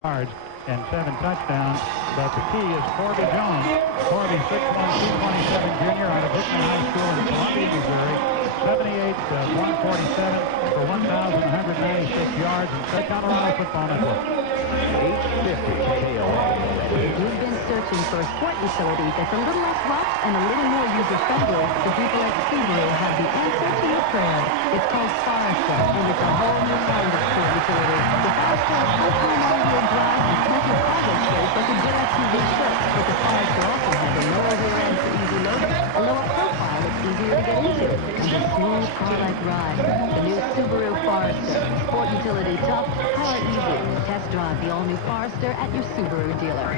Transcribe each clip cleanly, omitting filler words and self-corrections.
yards and 7 touchdowns. But the key is Corby Jones. Corby, 6'1", 227 junior out of Hickman High School in Columbia, Missouri. 78-147 for 1,196 yards and set Colorado Football Network. 850 KOA. If you've been searching for a sport utility that's a little less rough and a little more user-friendly, the people at Subaru have the answer to your prayer. It's called Forester, and it's a whole new kind of sport utility. The Forester has full-time all-wheel drive and plenty of cargo space like a good SUV should, but the Forester also has a lower rear end for easy loading, a lower profile that's easier to get into, and a smooth car-like ride. The new Subaru Forester. Sport utility tough, power easy. Test drive the all-new Forester at your Subaru dealer.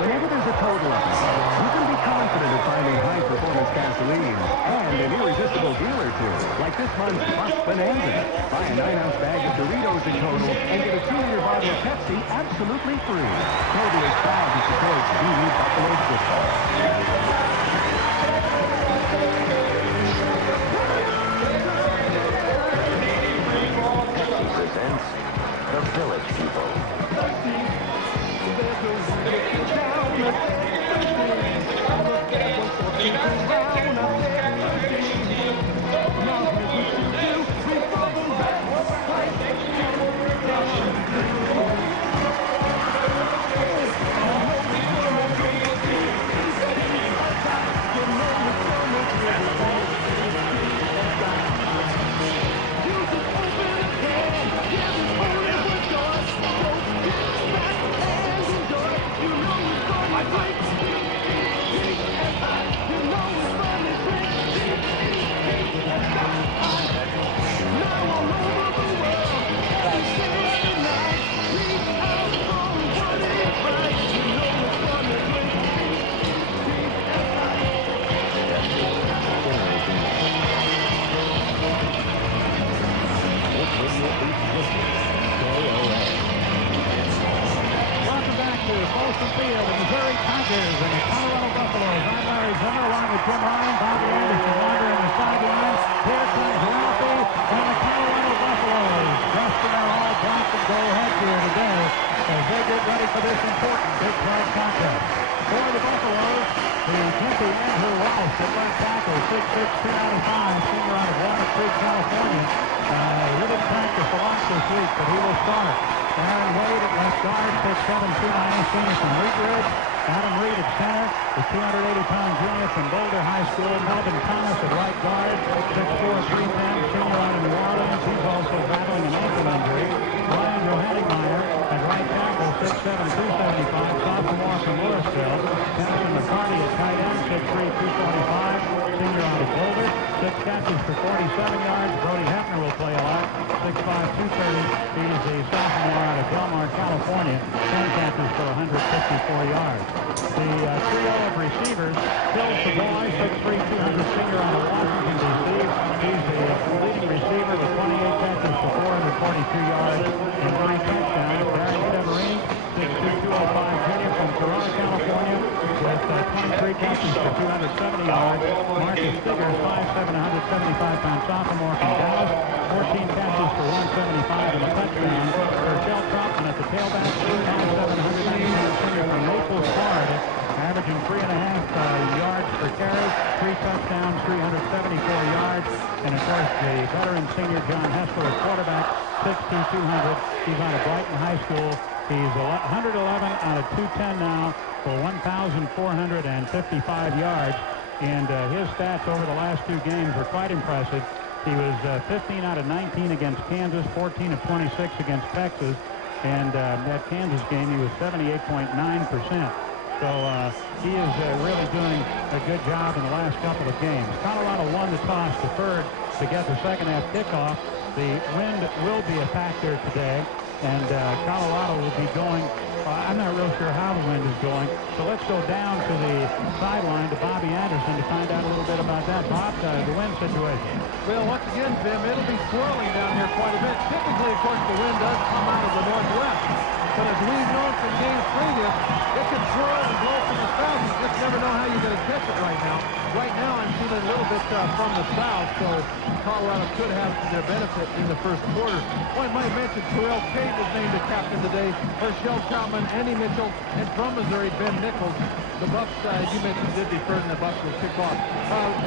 Whenever there's a cold one, you can be confident of finding high-performance gasoline and an irresistible deal or two, like this month's Bus Bonanza. Buy a 9-ounce bag of Doritos in total and get a 2-liter bottle of Pepsi absolutely free. Total is proud to support BU Buffalo football. Presents The Village People. Welcome back to Folsom Field, the Missouri Tigers and the Colorado Buffaloes. I'm Larry Zimmer along with Jim Ryan, Bobby Anderson wandering the sideline. Here comes Ralphie and the Colorado Buffaloes. Dressed in their all black and gold headgear today as they get ready for this important Big 12 contest. For the Buffaloes, the Gimpy Andrew Walsh at left tackle, 6'6", 295, senior out of Walnut Creek, California. He didn't practice a lot this week, but he will start. Aaron Wade at left guard, 6'7", 290, senior from Wheat Ridge. Adam Reed at center, the 280-pound junior from Boulder High School. Melvin Thomas at right guard, 6'4", 310, senior out of New Orleans. He's also battling an ankle injury. Ryan Johannemeyer at right tackle, 6'7", 275, sophomore from Louisville. Tennyson McCarty at tight end, 6'3", 245, senior out of Boulder. 6 catches for 47 yards. Brody Hefner will play a lot, 6'5", 230. He's the sophomore out of Del Mar, California. 10 catches for 154 yards. The trio of receivers, Bill Savoy, 6'3", 200, senior out of Washington, D.C. He's the leading receiver with 28 catches for 442 yards and 9 touchdowns. Barry Devereen, 6'2", 205, junior from Corona, California, with 23 catches for 270 yards. Marcus Stiggers, 5'7", 175-pound sophomore from Dallas, 14 catches for 175 and a touchdown. Herschel Troutman at the tailback, 5'7", 190-pound senior from Naples, Florida, averaging 3.5 yards per carry, 3 touchdowns, 374 yards. And of course, the veteran senior John Hessler at quarterback, 6'2", 200. He's out of Brighton High School. He's 111 out of 210 now for 1,455 yards. And his stats over the last 2 games were quite impressive. He was 15 out of 19 against Kansas, 14 of 26 against Texas. And that Kansas game, he was 78.9%. So he is really doing a good job in the last couple of games. Colorado won the toss, deferred to get the second half kickoff. The wind will be a factor today, and Colorado will be going. I'm not real sure how the wind is going. So let's go down to the sideline to Bobby Anderson to find out a little bit about that. Bob, the wind situation. Well, once again, Tim, it'll be swirling down here quite a bit. Typically, of course, the wind does come out of the northwest. But as we've known from games previous, it can swirl and blow from the south and just never know how you're going to catch it right now. Right now, I'm feeling a little bit from the south, so Colorado could have their benefit in the first quarter. Oh, I might mention Terrell Cade was named the captain today. Herschel Troutman, Andy Mitchell, and from Missouri, Ben Nichols. The Bucks, you mentioned, did defer, and the Bucks will kick off.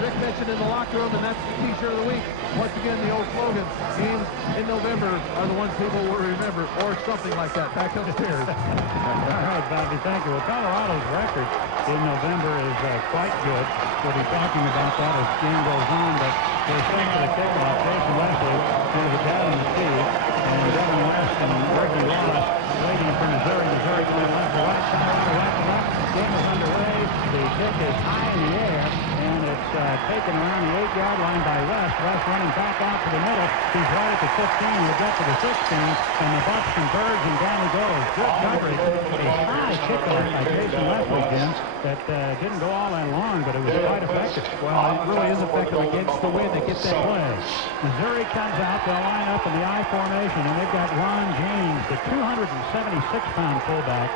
Rick mentioned in the locker room, and that's the T-shirt of the week. Once again, the old slogan, games in November are the ones people will remember, or something like that. Back upstairs. All right, Bobby, thank you. Well, Colorado's record in November is quite good. We'll be talking about that as game goes on, but they're set for the kickoff. Jason Wesley is the dad in the speed, and Devin West and Reggie Ross waiting for Missouri. Missouri going left to right, Colorado right to left. Game is underway. The kick is high in the air, and it's taken around the 8-yard line by West. West running back out to the middle. He's right at the 15. We'll get to the 16, and the Bucks converge, and down he goes. Good coverage. A high kickoff by Jason Wesley, Jim, that didn't go all that long, but it was quite effective. Well, it really is effective against the wind that gets that play. Missouri comes out. They'll line up in the I formation, and they've got Ron James, the 276-pound fullback,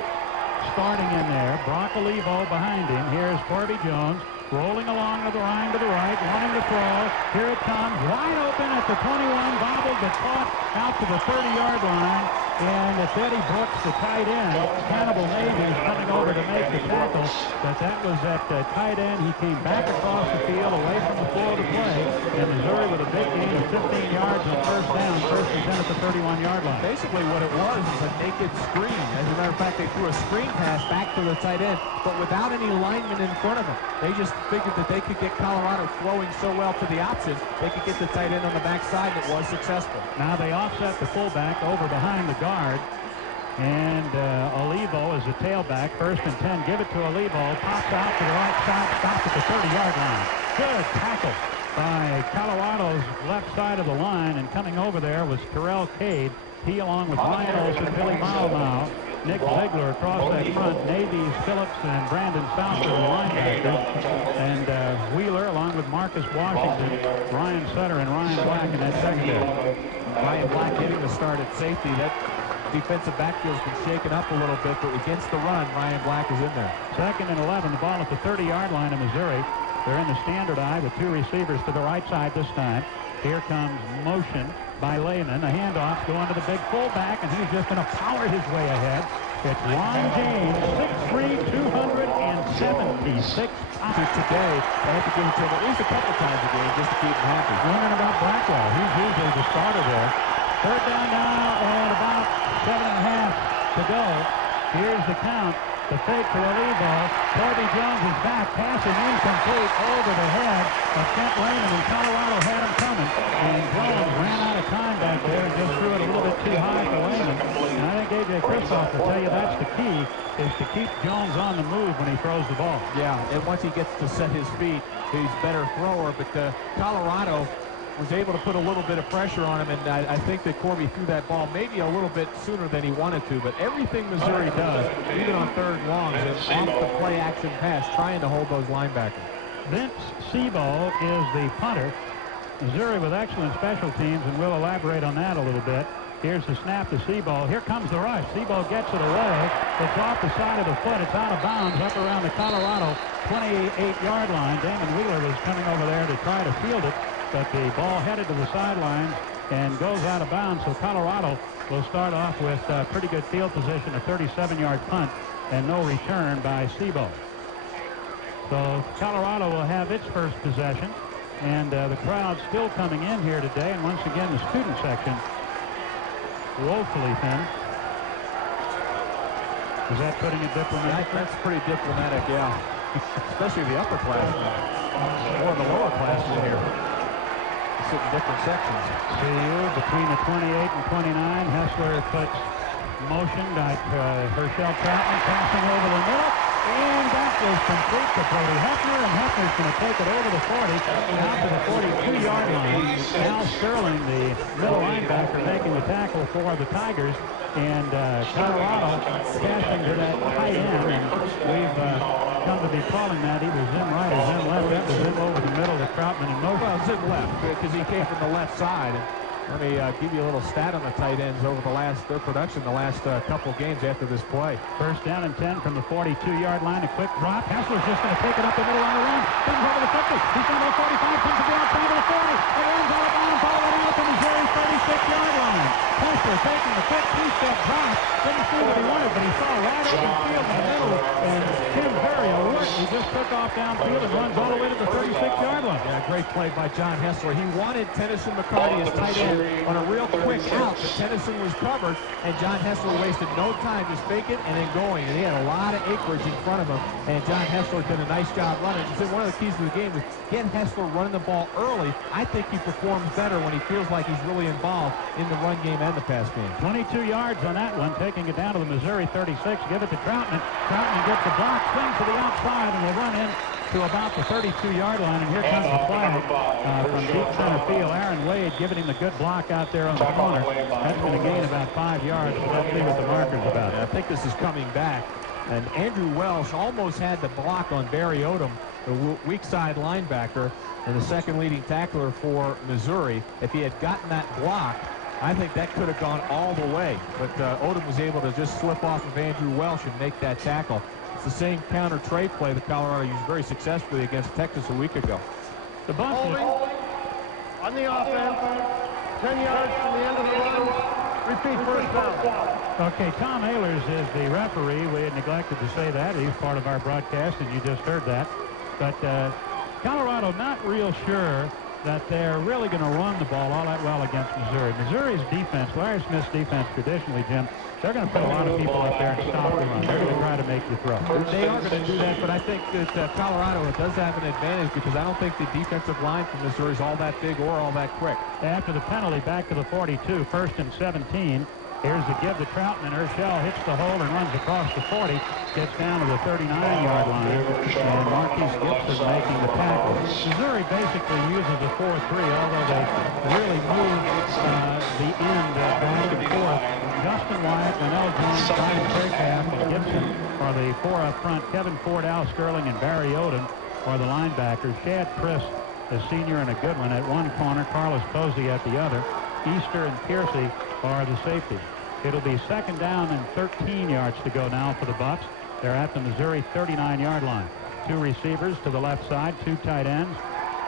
starting in there. Brock Olivo behind him. Here's Corby Jones rolling along to the line to the right, wanting to throw. Here it comes, wide open at the 21, bobbled but caught out to the 30-yard line. And it's Eddie Brooks, the tight end. Hannibal Navy is coming over to make the tackle, but that was at tight end. He came back across the field away from the flow of the play, and Missouri with a big gain of 15 yards on first down, first and 10 at the 31-yard line. Basically what it was is a naked screen. As a matter of fact, they threw a screen pass back to the tight end, but without any linemen in front of them. They just figured that they could get Colorado throwing so well to the option, they could get the tight end on the backside, and it was successful. Now they offset the fullback over behind the guard, and Olivo is a tailback. First and 10, give it to Olivo, pops out to the right side, stops at the 30-yard line. Good tackle by Colorado's left side of the line, and coming over there was Terrell Cade. He, along with Ryan Olson, Billy Mau, Nick Ziegler across that front, Navies, Phillips, and Brandon Southwood, the linebacker, and Wheeler, along with Marcus Washington, Ryan Sutter, and Ryan Black in that secondary. Ryan Black getting the start at safety. That defensive backfield's been shaken up a little bit, but against the run, Ryan Black is in there. Second and 11, the ball at the 30-yard line of Missouri. They're in the standard eye with two receivers to the right side this time. Here comes motion by Lehman. The handoff's going to the big fullback, and he's just going to power his way ahead. It's Ron James, 6'3", 276 pounds. Today, they have to give it to him at least a couple times a game just to keep him happy. Wondering about Blackwell. He's usually the starter there. Third down now, and about 7.5 to go. Here's the count. The fake to Olivo. Corby Jones is back, passing incomplete over the head of Kent Lehman, and Colorado had him coming. And Jones ran out of time back there and just threw it a little bit too high for Lehman. And I think A.J. Kristoff will tell you that's the key, is to keep Jones on the move when he throws the ball. Yeah, and once he gets to set his feet, he's a better thrower. But Colorado was able to put a little bit of pressure on him, and I think that Corby threw that ball maybe a little bit sooner than he wanted to. But everything Missouri does, even on third and longs, is off the play-action pass, trying to hold those linebackers. Vince Sebo is the punter. Missouri with excellent special teams, and we'll elaborate on that a little bit. Here's the snap to Sebo. Here comes the rush. Sebo gets it away. It's off the side of the foot. It's out of bounds up around the Colorado 28-yard line. Damon Wheeler was coming over there to try to field it, but the ball headed to the sidelines and goes out of bounds. So Colorado will start off with pretty good field position, a 37-yard punt, and no return by Sebo. So Colorado will have its first possession, and the crowd still coming in here today. And once again, the student section woefully thin. Is that putting it diplomatic? That's pretty diplomatic, yeah. Especially the upperclassmen. Or the lower classes here. Sit in different sections. CU between the 28 and 29. Hessler puts motion by Herschel Troutman, passing over the middle. And that was complete to Brody Hefner, and Hefner's going to take it over the 40, out to the 42-yard line. Al Sterling, the middle linebacker, making the tackle for the Tigers, and Colorado passing to that tight end, and we've come to be calling that either Zim right or Zim left. That was Zim over the middle to Troutman and motion. Well, Zim left, because he came from the left side. Let me give you a little stat on the tight ends over their production the last couple games after this play. First down and 10 from the 42-yard line. A quick drop. Hessler's just going to take it up the middle on the run. Comes over the 50. He's down to the 45. Comes to the outside of the 40. And runs out of bounds all the way out to Missouri's 36-yard line. Hessler taking the quick two-step drop. Didn't see what he wanted, but he saw a wide open field in the middle. And Tim very alert. He just took off downfield and runs all the way to the 36-yard line. Yeah, great play by John Hessler. He wanted Tennyson McCarty as tight end on a real quick out, but Tennyson was covered, and John Hessler wasted no time, just fake it and then going. And he had a lot of acreage in front of him, and John Hessler did a nice job running. He said one of the keys to the game is get Hessler running the ball early. I think he performs better when he feels like he's really involved in the run game and the pass game. 22 yards on that one, taking it down to the Missouri 36. Give it to Troutman. Troutman gets the block, swings to the outside, and will run in to about the 32-yard line, and here comes the flag from deep center field. Aaron Wade giving him the good block out there on the corner. That's going to gain about 5 yards, but let's see what the marker's about. I think this is coming back, and Andrew Welsh almost had the block on Barry Odom, the weak side linebacker, and the second leading tackler for Missouri. If he had gotten that block, I think that could have gone all the way, but Odom was able to just slip off of Andrew Welsh and make that tackle. It's the same counter trade play that Colorado used very successfully against Texas a week ago. The bunch on the offense, 10 yards from the end of the run, repeat first down. Okay, Tom Ehlers is the referee. We had neglected to say that. He's part of our broadcast, and you just heard that. But Colorado not real sure that they're really going to run the ball all that well against Missouri. Missouri's defense, Larry Smith's defense traditionally, Jim, they're going to put a lot of people up there and stop the run. They're going to try to make you throw. They are going to do that, but I think that Colorado does have an advantage because I don't think the defensive line from Missouri is all that big or all that quick. After the penalty, back to the 42, first and 17. Here's the give to Troutman. Urshel hits the hole and runs across the 40. Gets down to the 39-yard line. And Marquise Gibson making the tackle. Missouri basically uses a 4-3, although they really move the end back and forth. Justin Wyatt, Manel Jones, Brian Faircraft, and Gibson are the four up front. Kevin Ford, Al Sterling, and Barry Odom are the linebackers. Shad Priss, a senior and a good one, at one corner. Carlos Posey at the other. Easter and Piercy are the safeties. It'll be second down and 13 yards to go now for the Buffs. They're at the Missouri 39-yard line. Two receivers to the left side, two tight ends.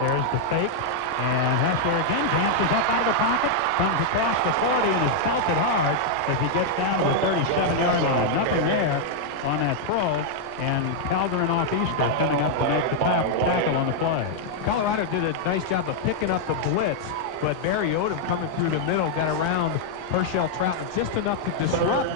There's the fake. And Hessler again dances up out of the pocket, comes across the 40 and is belted hard as he gets down to the 37-yard line. Nothing there on that throw. And Calderon off Easter coming up to make the tackle on the play. Colorado did a nice job of picking up the blitz, but Barry Odom coming through the middle got around Herschel Troutman just enough to disrupt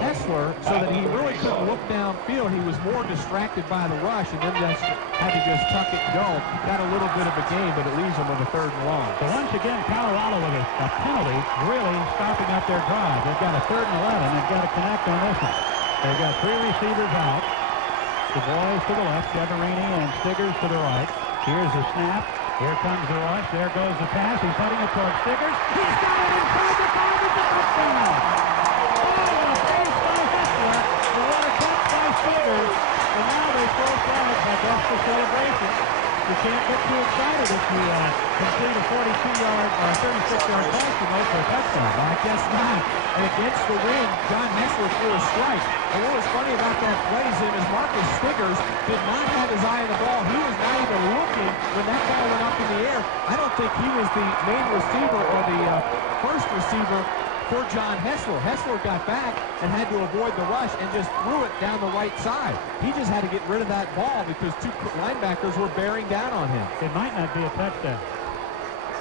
Hessler so that he really couldn't look downfield. He was more distracted by the rush and then just had to just tuck it and go. Got a little bit of a gain, but it leaves him with a third and long. So once again, Colorado with a penalty really stopping up their drive. They've got a third and 11. They've got to connect on this one. They've got three receivers out. The boys to the left, Deverini and Stiggers to the right. Here's the snap. Here comes the rush. There goes the pass. He's heading it towards Stiggers. He's got it inside the 5. It's a touchdown. Oh, a base by Hessler. The what a catch by Stiggers. And now they throw flags. I guess for celebration. You can't get too excited if you complete a 42-yard or 36-yard pass to make for a touchdown. I guess not. And against the wind, John Hessler threw a strike. And what was funny about that play is Marcus Stiggers did not have his eye on the ball. He was not even looking when that ball went up in the air. I don't think he was the main receiver or the first receiver for John Hessler. Hessler got back and had to avoid the rush and just threw it down the right side. He just had to get rid of that ball because two linebackers were bearing down on him. It might not be a touchdown.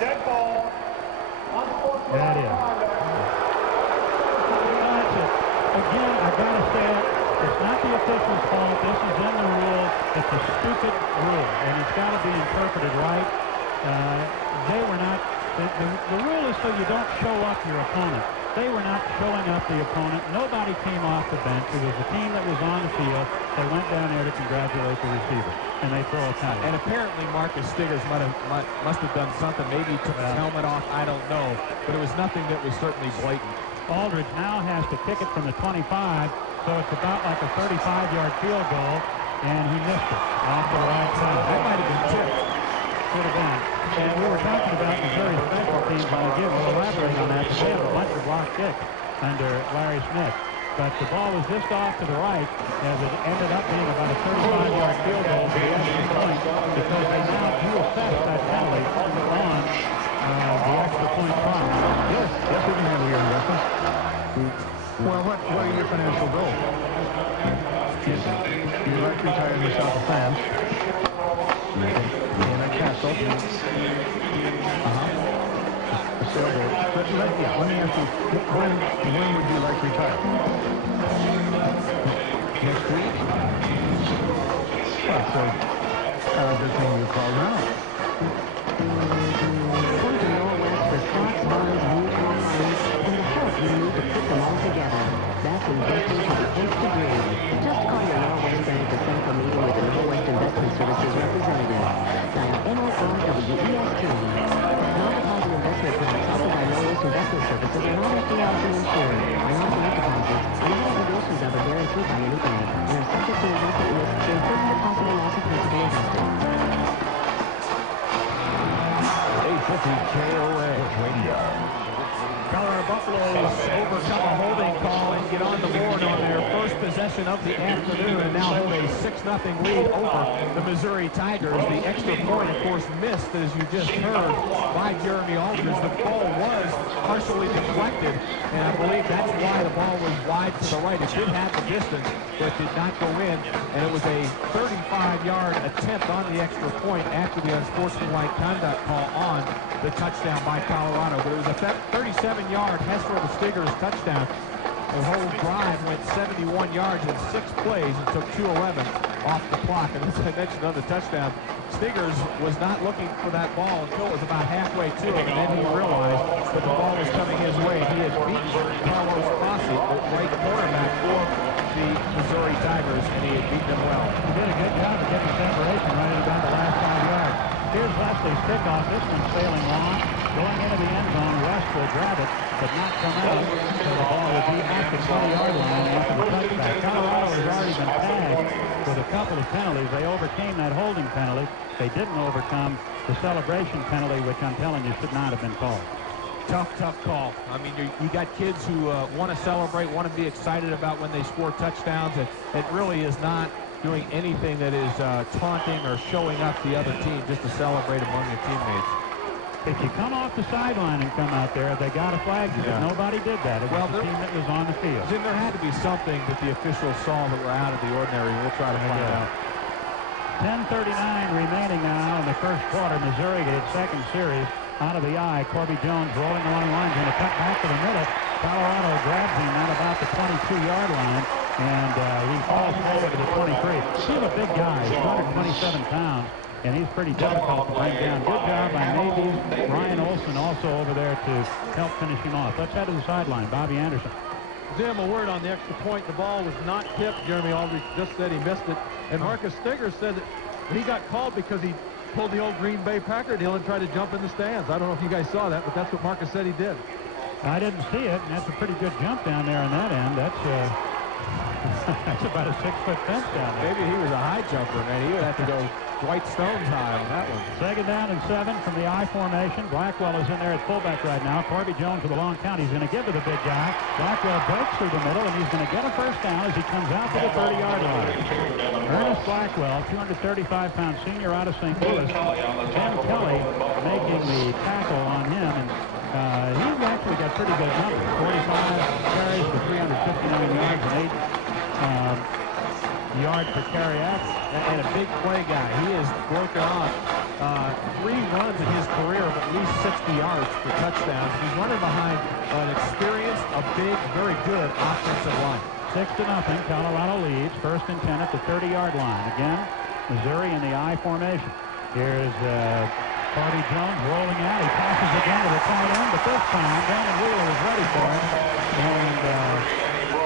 Dead ball. That is. That's it. Again, I gotta say it. It's not the official's fault. This is in the rule. It's a stupid rule, and it's got to be interpreted right. They were not. The rule is so you don't show up your opponent. They were not showing up the opponent. Nobody came off the bench. It was the team that was on the field. They went down there to congratulate the receiver, and they throw a penalty. And apparently Marcus Stiggers must have done something. Maybe he took his helmet off. I don't know. But it was nothing that was certainly blatant. Aldridge now has to kick it from the 25, so it's about like a 35-yard field goal, and he missed it off the right side. That might have been tipped. could have been. And we were talking about Missouri special teams, and again, we'll elaborate on that. They have a bunch of block kicks under Larry Smith. But the ball was just off to the right as it ended up being about a 35-yard field goal for the extra point because they now do assess that penalty on the extra point clock. Yes, we can handle your investments. Well, what are your financial goals? You'd like to retire in the south of France. In a castle. A sailboat. But let me ask you, when would you like to retire? Next week? Well, so good thing you called now. Come to Norwest for stocks, bonds, mutual funds, and the help you need to put them all together. That's investing to the nth degree. Just call your Norwest Bank to set up a meeting with the Norwest Investment Services representative. Dial NORWEST. Non-deposit investment products offered by Norwest Investment Services are not FDIC insured. Non-bank deposits are not obligations of or guaranteed by any bank and are subject to investment risks, including the possible loss of principal invested. 850 KOA Radio. Colorado Buffaloes overcome a holding call and get on the board on their first possession of the afternoon and now hold a 6-0 lead over the Missouri Tigers. The extra point, of course, missed, as you just heard, by Jeremy Aldridge. The ball was partially deflected, and I believe that's why the ball was wide to the right. It did have the distance, but did not go in, and it was a 35-yard attempt on the extra point after the unsportsmanlike conduct call on the touchdown by Colorado. But it was a 37-yard Hessler-Stigers touchdown. The whole drive went 71 yards in 6 plays and took 2:11 off the clock. And as I mentioned on the touchdown, Stigers was not looking for that ball until it was about halfway to him, and then he realized that the ball was coming his way. He had beaten Carlos Fossey, the right cornerback for the Missouri Tigers, and he had beaten him well. He did a good job of getting separation right at about the last 5 yards. Here's Leslie's kickoff. This one's sailing long. Going into the end zone, West will grab it, but not come out. So the ball will be at the 20-yard line after the touchback. Colorado has already been tagged with a couple of penalties. They overcame that holding penalty. They didn't overcome the celebration penalty, which I'm telling you should not have been called. Tough call. I mean, you got kids who want to celebrate, want to be excited about when they score touchdowns. It really is not doing anything that is taunting or showing up the other team just to celebrate among your teammates. If you come off the sideline and come out there, they got to flag you, but nobody did that. It was the team that was on the field. Jim, there had to be something that the officials saw that were out of the ordinary. We'll try to find out. 10:39 remaining now in the first quarter. Missouri gets second series out of the eye. Corby Jones rolling along the line, going to cut back to the middle. Colorado grabs him at about the 22-yard line, and he falls forward to the 23. He's a big guy. He's 127 pounds, and he's pretty difficult to bring down. Good job by Maybes. Ryan Olson also over there to help finish him off. Let's head to the sideline. Bobby Anderson. Jim, a word on the extra point. The ball was not tipped. Jeremy Aldridge just said he missed it. And Marcus Stigers said that he got called because he pulled the old Green Bay Packer deal and tried to jump in the stands. I don't know if you guys saw that, but that's what Marcus said he did. I didn't see it, and that's a pretty good jump down there on that end. That's that's about a 6-foot fence down there. Maybe he was a high jumper, man. He would have to go Dwight Stones high on that one. Second down and 7 from the I formation. Blackwell is in there at fullback right now. Corby Jones with a long count. He's going to give to the big guy. Blackwell breaks through the middle, and he's going to get a first down as he comes out to the 30-yard line. Ernest Blackwell, 235-pound senior out of St. Louis. Tim Kelly making the tackle on him, and he's actually got pretty good numbers. 45 carries for 359 yards and 8 yards per carry out. And a big play guy. He has broken off 3 runs in his career of at least 60 yards for touchdowns. He's running behind an experienced, a big, very good offensive line. 6-0. Colorado leads. First and 10 at the 30-yard line. Again, Missouri in the I formation. Here's Corby Jones rolling out. He passes again to the tight end, but this time Brandon Wheeler is ready for him. And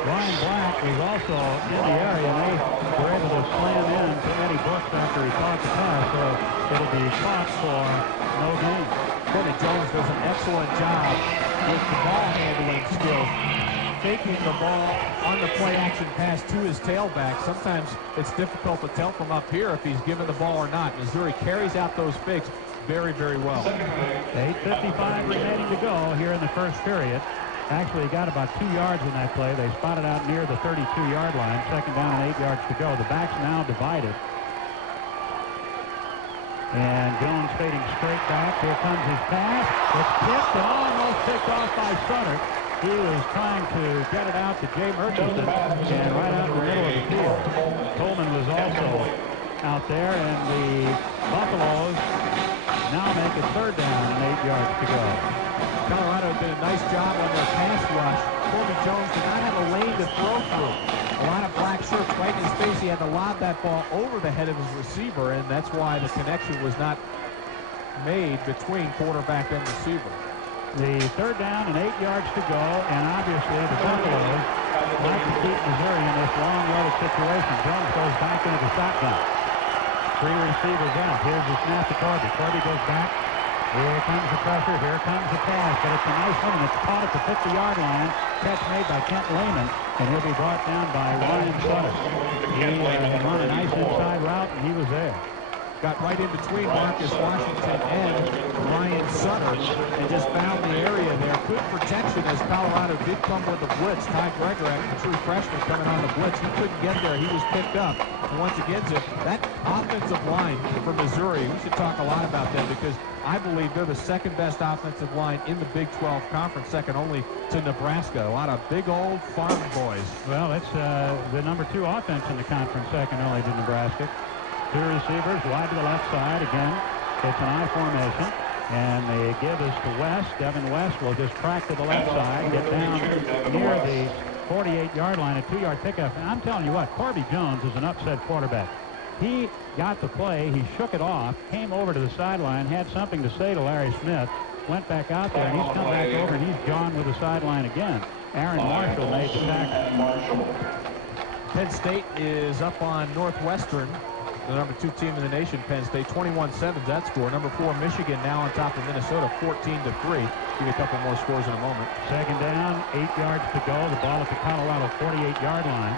Ryan Black was also in the area, and they were able to slam in to Eddie Brooks after he caught the pass, so it'll be caught for no gain. Corby Jones does an excellent job with the ball handling skills, faking the ball on the play-action pass to his tailback. Sometimes it's difficult to tell from up here if he's given the ball or not. Missouri carries out those fakes very, very well. 8:55 remaining to go here in the first period. Actually, got about 2 yards in that play. They spotted out near the 32-yard line. Second down and 8 yards to go. The backs now divided. And Jones fading straight back. Here comes his pass. It's tipped and almost picked off by Sutter. He was trying to get it out to Jay Murchison and right out in the middle of the field. Coleman was also out there, and the Buffaloes now make it third down and 8 yards to go. Colorado did a nice job on their pass rush. Corbin Jones did not have a lane to throw through. A lot of black shirts right in his face. He had to lob that ball over the head of his receiver, and that's why the connection was not made between quarterback and receiver. The third down and 8 yards to go, and obviously the Buffaloes like to keep Missouri in this long yardage situation. Jones goes back into the shotgun. 3 receivers out. Here's the snap to Corby. Corby goes back. Here comes the pressure. Here comes the pass. But it's a nice one, and it's caught at the 50-yard line. Catch made by Kent Lehman, and he'll be brought down by Ryan Sutter. He run a nice inside route, and he was there. Got right in between Marcus Washington and Ryan Sutter and just found the area there. Good protection as Colorado did come with the blitz. Ty Gregorak, the true freshman, coming on the blitz. He couldn't get there. He was picked up. And once again, that offensive line for Missouri, we should talk a lot about them because I believe they're the second best offensive line in the Big 12 Conference, second only to Nebraska. A lot of big old farm boys. Well, it's the number 2 offense in the conference, second only to Nebraska. 2 receivers wide to the left side. Again, it's an I formation, and they give us to West. Devin West will just crack to the left side, get down near the 48-yard line, a 2-yard pickup. And I'm telling you what, Corby Jones is an upset quarterback. He got the play, he shook it off, came over to the sideline, had something to say to Larry Smith, went back out there, and he's come back over, and he's gone with the sideline again. Aaron Marshall made the tackle. Penn State is up on Northwestern, the number 2 team in the nation. Penn State 21-7 that score. Number 4 Michigan now on top of Minnesota 14-3. Give you a couple more scores in a moment. Second down, 8 yards to go. The ball at the Colorado 48-yard line.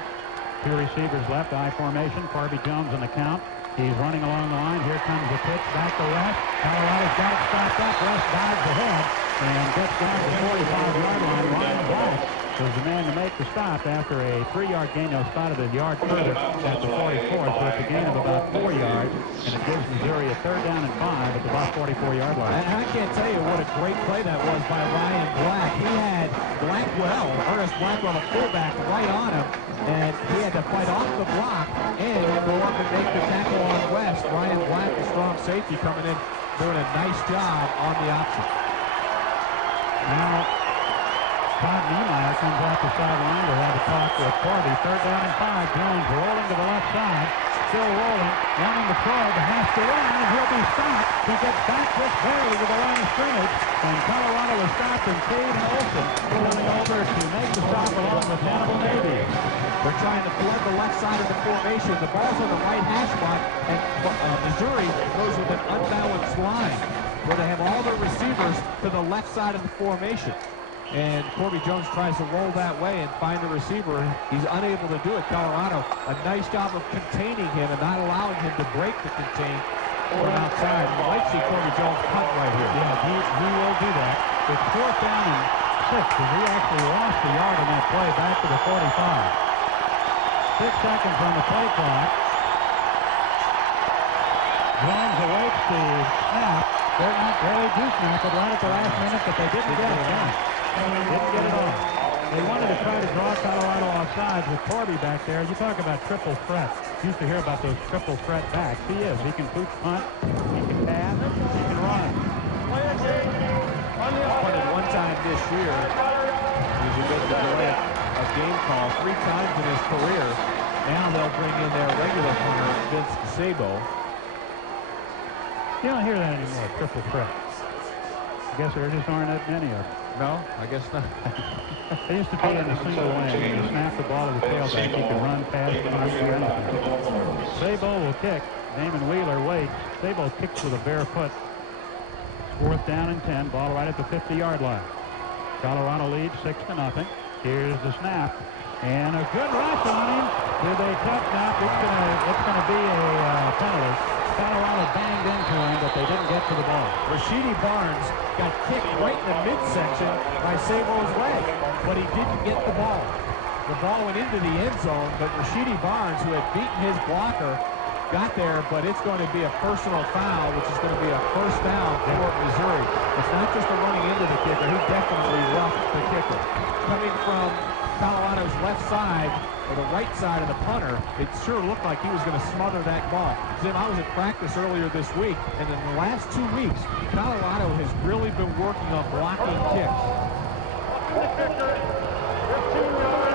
2 receivers left, I formation. Corby Jones on the count. He's running along the line. Here comes the pitch back to West. Colorado's got it stopped up. West dives ahead and gets down to the 45-yard line. Ryan Black was the man to make the stop after a 3-yard gain. They'll spot it a yard further at the 44, so it's a gain of about 4 yards, and it gives Missouri a third down and 5 at the about 44-yard line. And I can't tell you what a great play that was by Ryan Black. He had Blackwell, Ernest Blackwell, a fullback, right on him, and he had to fight off the block and go up and make the tackle on West. Ryan Black, the strong safety, coming in, doing a nice job on the option. Now, Todd Niemeyer comes off the sideline to have a talk with Corby. Third down and 5. Jones rolling to the left side. Still rolling. Running the throw. But has to run. And he'll be stopped. He gets back just barely to the line of scrimmage. And Colorado is stopped. And Cade Olson coming over to make the stop along with Hannibal Navy. They're trying to flood the left side of the formation. The ball's on the right hash mark. And Missouri goes with an unbalanced line where they have all their receivers to the left side of the formation. And Corby Jones tries to roll that way and find the receiver. He's unable to do it. Colorado, a nice job of containing him and not allowing him to break the contain from outside. You might see Corby Jones cut right here. Yeah, he will do that. It's 4th down and 6, and he actually lost a yard on that play back to the 45. 6 seconds on the play clock. Jones awaits the snap. They're not really do snap it right at the last minute, but they didn't get it done. Didn't get it on. They wanted to try to draw Colorado off sides with Corby back there. You talk about triple threat. Used to hear about those triple threat backs. He is. He can pooch punt, he can pass, he can run. Punted one time this year. He's been to delay a game call 3 times in his career. Now they'll bring in their regular punter, Vince Sabo. You don't hear that anymore, triple threat. I guess there just aren't that many of them. No, I guess not. They used to be in a single lane. When you snap the ball to the tailback, you can run, pass, run, do anything. Sabo will kick. Damon Wheeler waits. Sabo kicks with a bare foot. 4th down and 10. Ball right at the 50-yard line. Colorado leads 6-0. Here's the snap. And a good rush on him. Do they touch now? It's going to be a penalty. Colorado banged into him, but they didn't get to the ball. Rashidi Barnes got kicked right in the midsection by Sable's leg, but he didn't get the ball. The ball went into the end zone, but Rashidi Barnes, who had beaten his blocker, got there, but it's going to be a personal foul, which is going to be a first down for Missouri. It's not just a running into the kicker. He definitely roughed the kicker. Coming from Colorado's left side, or the right side of the punter, it sure looked like he was going to smother that ball. Jim, I was at practice earlier this week, and in the last 2 weeks, Colorado has really been working on blocking kicks. The kicker, 15 yards.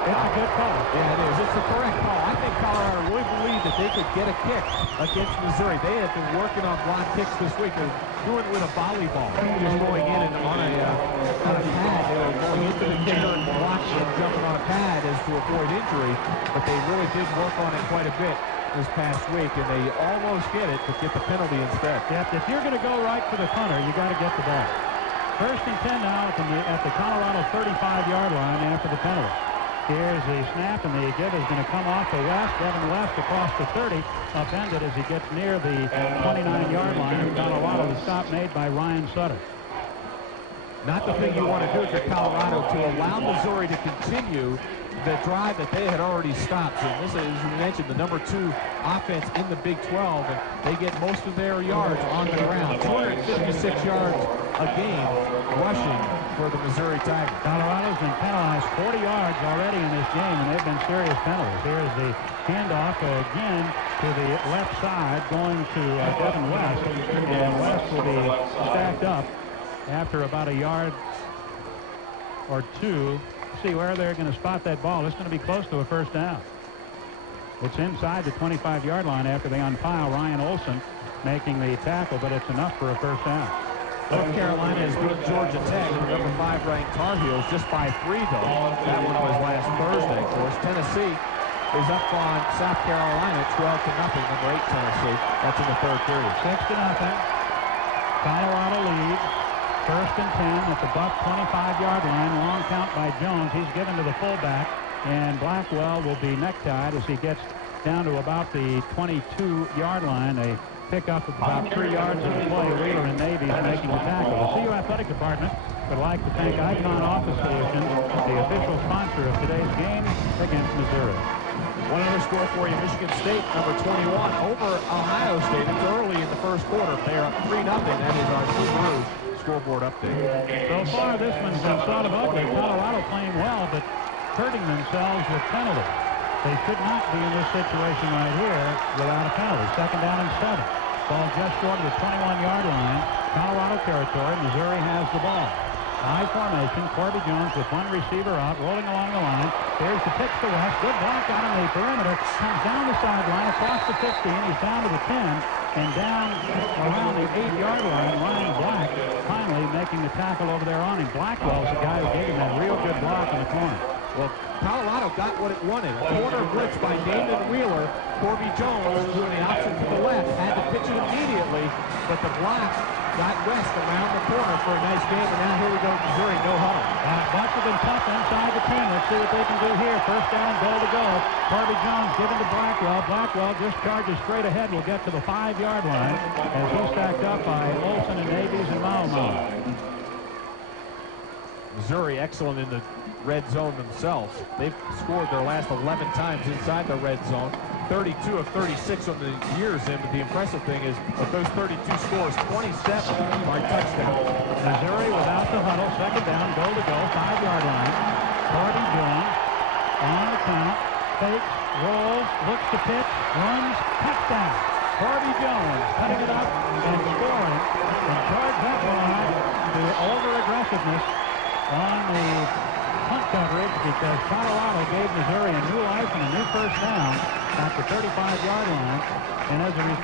It's a good call. Yeah, it is. It's the correct call. I think Colorado really believed that they could get a kick against Missouri. They have been working on block kicks this week. They're doing it with a volleyball. Just going in and on a pad. They were going into the kicker and blocking and jumping on a pad as to avoid injury. But they really did work on it quite a bit this past week, and they almost get it, but get the penalty instead. Yep, if you're going to go right for the punter, you got to get the ball. First and 10 now at the Colorado 35-yard line after the penalty. Here's the snap, and the give is going to come off to West. Devin West across the 30, upended as he gets near the 29-yard line of Colorado. The stop made by Ryan Sutter. Not the thing you want to do if you're Colorado, to allow Missouri to continue the drive that they had already stopped. And this is, as you mentioned, the number 2 offense in the Big 12, and they get most of their yards on the ground. 256 yards a game rushing for the Missouri Tigers. Colorado's been penalized 40 yards already in this game, and they've been serious penalties. Here's the handoff again to the left side, going to Devin West, and West will be stacked up after about a yard or two. See where they're going to spot that ball. It's going to be close to a first down. It's inside the 25-yard line after they unpile Ryan Olson making the tackle, but it's enough for a first down. North Carolina has beaten Georgia Tech, the number 5 ranked Tar Heels, just by 3, though. That one was last Thursday, of course. Tennessee is up on South Carolina 12-0, number 8 Tennessee. That's in the third period. 6-0. Colorado leads. First and 10 at the Buck 25-yard line. Long count by Jones. He's given to the fullback, and Blackwell will be necktied as he gets down to about the 22-yard line. They pick up about 3 yards of the play. Wheeler and Navy is making the tackle. The CU Athletic Department would like to thank Icon Office Solutions, the official sponsor of today's game against Missouri. One other score for you, Michigan State, number 21, over Ohio State. It's early in the first quarter. They are up 3-0. That is our Subaru scoreboard update. So far, this one's been sort of ugly. Colorado playing well, but hurting themselves with penalties. They should not be in this situation right here without a penalty. Second down and 7. Ball just short of the 21-yard line. Colorado territory. Missouri has the ball. High formation. Corby Jones with one receiver out, rolling along the line. Here's the pitch to West. Good block out on the perimeter. Comes down the sideline, across the 15. He's down to the 10. And down around the 8-yard line, Ryan Black finally making the tackle over there on him. Blackwell's the guy who gave him that real good block in the corner. Well, Colorado got what it wanted. A corner blitz by Damon Wheeler. Corby Jones, doing the option to the left, had to pitch it immediately, but the block got West around the corner for a nice game, and now here we go, Missouri, no huddle. Bucks have been tough inside the 10. Let's see what they can do here. First down, goal to go. Corby Jones given to Blackwell. Blackwell just charges straight ahead. Will get to the 5-yard line as he's stacked up by Olson and Davies and Mao. Missouri excellent in the red zone themselves. They've scored their last 11 times inside the red zone. 32 of 36 on the years in, but the impressive thing is of those 32 scores, 27 are touchdowns. Missouri without the huddle. Second down, goal to go, 5-yard line. Corby Jones on the count. Fakes, rolls, looks to pitch, runs, touchdown. Corby Jones cutting it up and scoring. And charge that line to over-aggressiveness on the punt coverage because Colorado gave Missouri a new life and a new first down at the 35-yard line. And as a result,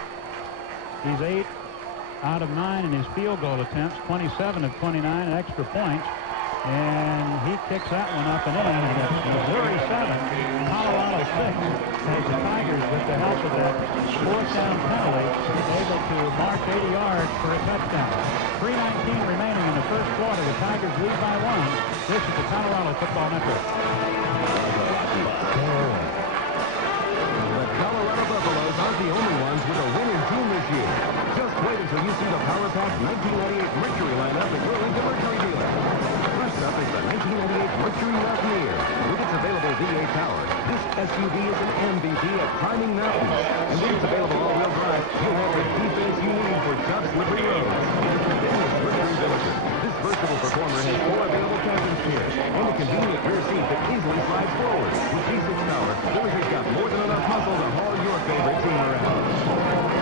he's 8 out of 9 in his field goal attempts, 27 of 29 extra points. And he kicks that one up and in, and it's Missouri 7, Colorado 6, as the Tigers, with the help of that fourth down penalty, able to march 80 yards for a touchdown. 3:19 remaining in the first quarter. The Tigers lead by 1. This is the Colorado Football Network. The Colorado Buffaloes on not the only ones with a winning team this year. Just wait until you see the Power Pack 1998 Mercury lineup at your Lincoln Mercury dealer. First up is the 1998 Mercury Mountaineer. With its available V8 power, this SUV is an MVP at climbing mountains. And with its available all-wheel drive, you'll have the defense you need for tough, slippery roads. Then the slippery villager. This versatile performer has 4 available captain's chairs and a convenient rear seat that easily slides forward. With V6 power, Villager's got more than enough muscle to haul your favorite team around.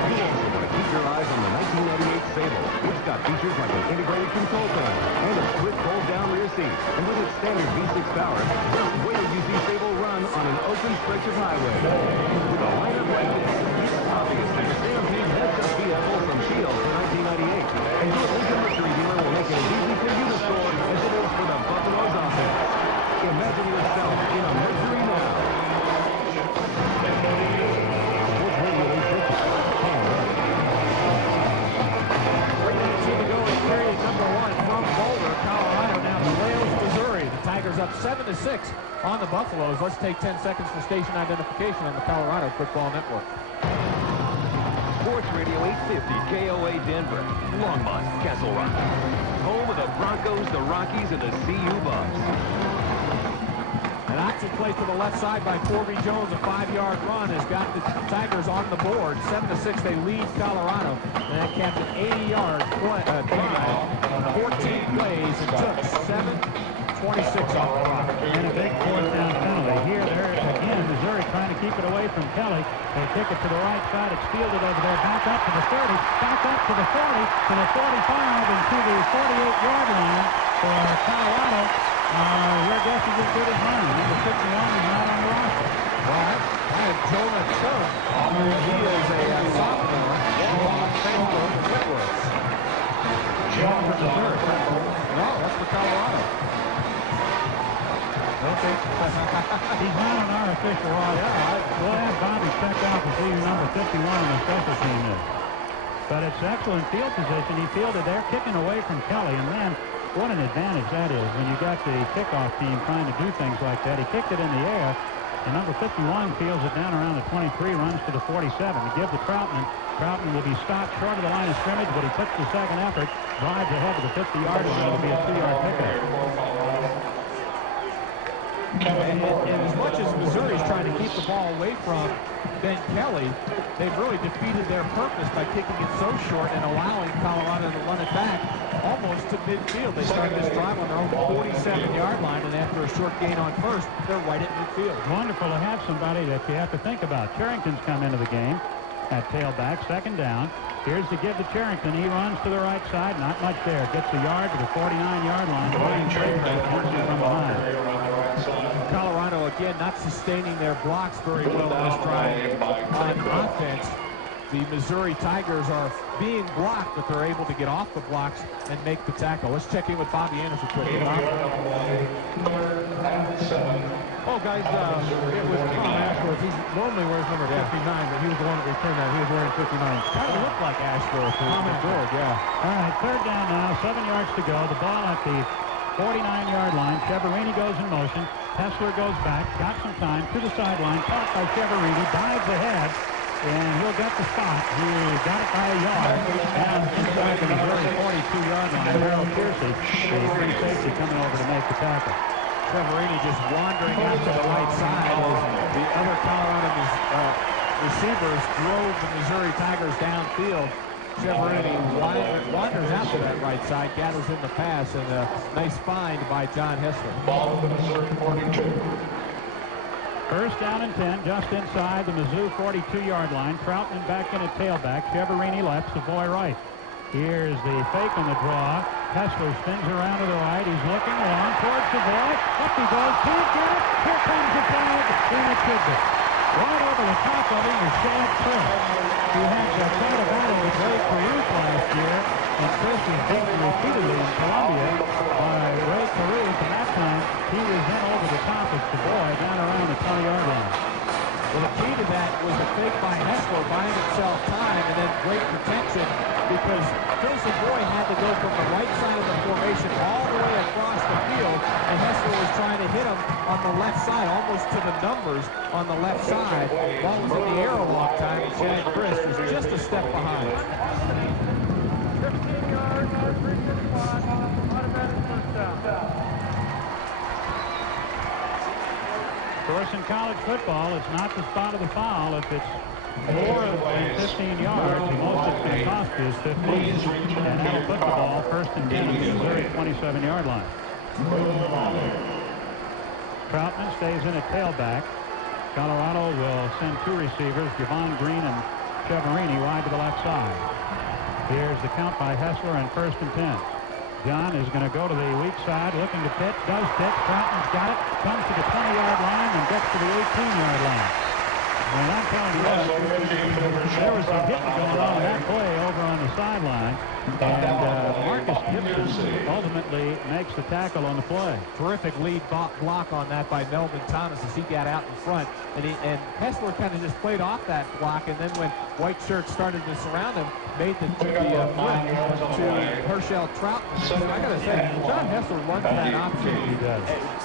You also want to keep your eyes on the 1998 Sable, which got features like an integrated control panel and a split fold-down rear seat. And with its standard V6 power, just wait till you see Sable run on an open stretch of highway. With a lineup like this, it's obvious that the Stampede has just beat a Folsom Shield for 1998. And your Lincoln Mercury dealer will make it as easy for you to score as it is for the Buffalo's offense. Imagine yourself in a Mercury now. Period number 1 from Boulder, Colorado, now to Wales, Missouri. The Tigers up 7-6 on the Buffaloes. Let's take 10 seconds for station identification on the Colorado Football Network. Sports Radio 850, KOA Denver, Longmont, Castle Rock. Home of the Broncos, the Rockies, and the CU Buffs. An option play to the left side by Corby Jones. A 5-yard run has got the Tigers on the board. 7-6, they lead Colorado. And that capped an 80-yard drive, 14 plays, and took 7:26 off the clock. And a big 4th down penalty. Here, there again, Missouri trying to keep it away from Kelly. They kick it to the right side. It's fielded over there. Back up to the 30. Back up to the 40. To the 45 and to the 48-yard line for Colorado. Your guess is as good as mine. Number 51 is not on the roster. Well, I have Jonah Church. He is a sophomore. No, that's for Colorado. Okay. He's not on our official roster. We'll have Bobby check out to see who number 51 on the special team is. But it's excellent field position. He fielded there, kicking away from Kelly, and then what an advantage that is when you got the kickoff team trying to do things like that. He kicked it in the air, and number 51 fields it down around the 23, runs to the 47 to give to Troutman. Troutman will be stopped short of the line of scrimmage, but he puts the second effort, drives ahead to the 50-yard line. It'll be a 2-yard pickup. And as much as Missouri's trying to keep the ball away from Ben Kelly, they've really defeated their purpose by kicking it so short and allowing Colorado to run it back almost to midfield. They started this drive on their own 47-yard line, and after a short gain on first, they're right at midfield. Wonderful to have somebody that you have to think about. Charrington's come into the game at tailback, 2nd down. Here's to give to Charrington. He runs to the right side, not much there. Gets the yard to the 49-yard line. From behind. Colorado, again, not sustaining their blocks very well in this drive on offense. The Missouri Tigers are being blocked, but they're able to get off the blocks and make the tackle. Let's check in with Bobby Anderson quickly. Oh, guys, it was Tom Ashworth. He normally wears number 59, but he was the one that returned that. He was wearing 59. Kind of looked like Ashworth. Good, yeah. All right, 3rd down now, 7 yards to go. The ball at the 49-yard line. Cheverini goes in motion. Hessler goes back, got some time to the sideline, caught by Cheverini, dives ahead, and he'll get the spot. He got it by a yard, and inside the Missouri 42-yard line. Harold Piercy, the free safety, coming over to make the tackle. Cheverini just wandering out to the right side as the other Colorado receivers drove the Missouri Tigers downfield. Cheverini wanders out to that right side, gathers in the pass, and a nice find by John Hessler. Ball to Missouri 42. 1st down and 10, just inside the Mizzou 42-yard line. Troutman back in at tailback. Cheverini left, Savoy right. Here's the fake on the draw. Hessler spins around to the right. He's looking along towards Savoy. Up he goes. Can't get it. Here comes the flag, and it could be. Right over the top of him is Shad Chris, who had quite a battle with Ray Caruth last year, and Chris was beaten repeatedly in Columbia by Ray Caruth, and that time he was in over the top of Savoy down around the 20-yard line. Well, the key to that was the fake by Hessler buying himself time and then great protection because Phil Savoy had to go from the right side of the formation all the way across the field, and Hessler was trying to hit him on the left side, almost to the numbers on the left side. Ball was in the air a long time, and Chad Chris was just a step behind. 15 yards, 361, automatic first down. Of course, in college football, it's not the spot of the foul. If it's more than 15 yards, the most it's going to cost you is 15. And that'll put the ball first and 10 at the Missouri 27-yard line. Troutman stays in at tailback. Colorado will send two receivers, Javon Green and Cheverini, wide to the left side. Here's the count by Hessler and first and 10. John is going to go to the weak side, looking to pitch, does pitch. Troutman's got it, comes to the 20-yard line and gets to the 18-yard line. And I'm telling you what, there was some hitting going on in that play over on the sideline. And Marcus Gibson ultimately makes the tackle on the play. Terrific lead block on that by Melvin Thomas as he got out in front. And Hessler kind of just played off that block, and then when White Shirt started to surround him, made the flip to Herschel Troutman. I got to say, John Hessler runs that option. He does.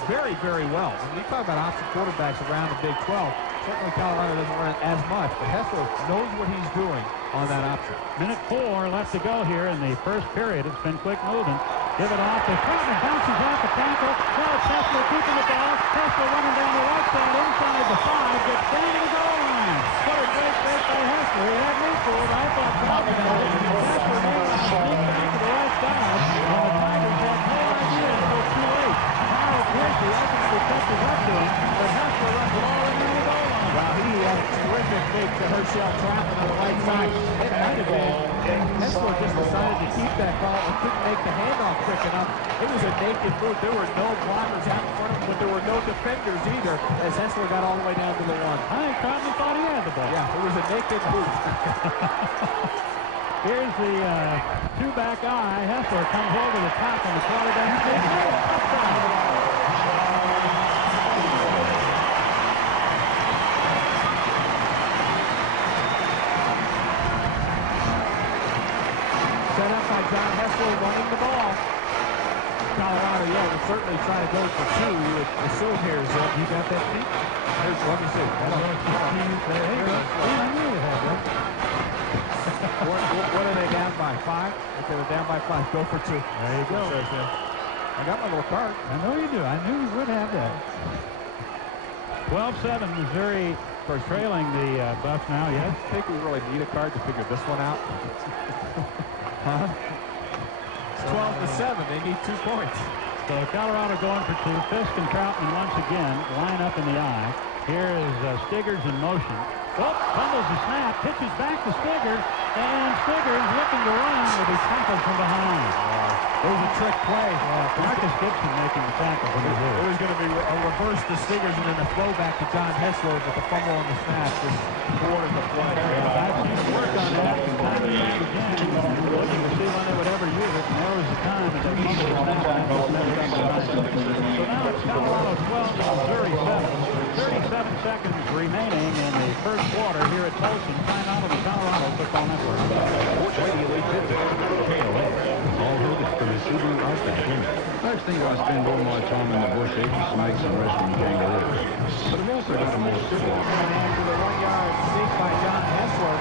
Very, very well. When we talk about option quarterbacks around the Big 12, certainly Colorado doesn't run it as much, but Hessler knows what he's doing on that option. Minute 4 left to go here in the first period. It's been quick moving. Give it off to Troutman, bounces off the tackle. Now it's Hessler keeping the ball. Hessler running down the right side inside the 5, gets down to the goal line. What a great break by Hessler. He had me fooled. I thought Troutman had it. Hessler made a sneak back to the right side. And the Tigers had no idea until too late. Kyle Piercy ultimately catches up to him, but Hessler runs it all the way down the goal line. Wow, he had a terrific make to Herschel Troutman on the right side. It might have been Hessler just decided to keep that ball and couldn't make the handoff quick enough. It was a naked move. There were no blockers out in front of him, but there were no defenders either as Hessler got all the way down to the 1. I think Troutman thought he had the ball. Yeah, it was a naked move. Here's the two-back eye. Hessler comes over the top on the quarterback. Set up by John Hessler running the ball. Colorado, will certainly try to go for 2. You would assume here, Zip. You got that feet? Let me see. What are they down by? 5? If they were down by 5, go for 2. There you go. I got my little card. I know you do. I knew you would have that. 12-7, Missouri trailing the Buffs now, yes? I think we really need a card to figure this one out. Huh? It's 12-7. They need 2 points. So Colorado going for 2. Fisk and Troutman once again line up in the eye. Here is Stiggers in motion. Oh, fumbles the snap, pitches back to Stiggers, and Stiggers looking to run, but he's tackled from behind. It was a trick play. Marcus Gibson making the tackle from the It was going to be a reverse to Stiggers and then a throwback to John Hessler, but the fumble on the snap just boarded the play. I've seen him work on that time and time again, looking to see when they would ever use it, and there was the time that they fumbled the snap and just messed up behind. So now it's Colorado 12 to Missouri 7. 37 seconds remaining in the first quarter here at Folsom. Timeout on the Colorado Football Network. Radio 850, KOA. All hooted from the Subaru Outback Limited. I was thinking about spending all my time in the bush acres to make some rescuing kangaroos. But I've also got a more civil. After the 1-yard sneak by John Hessler.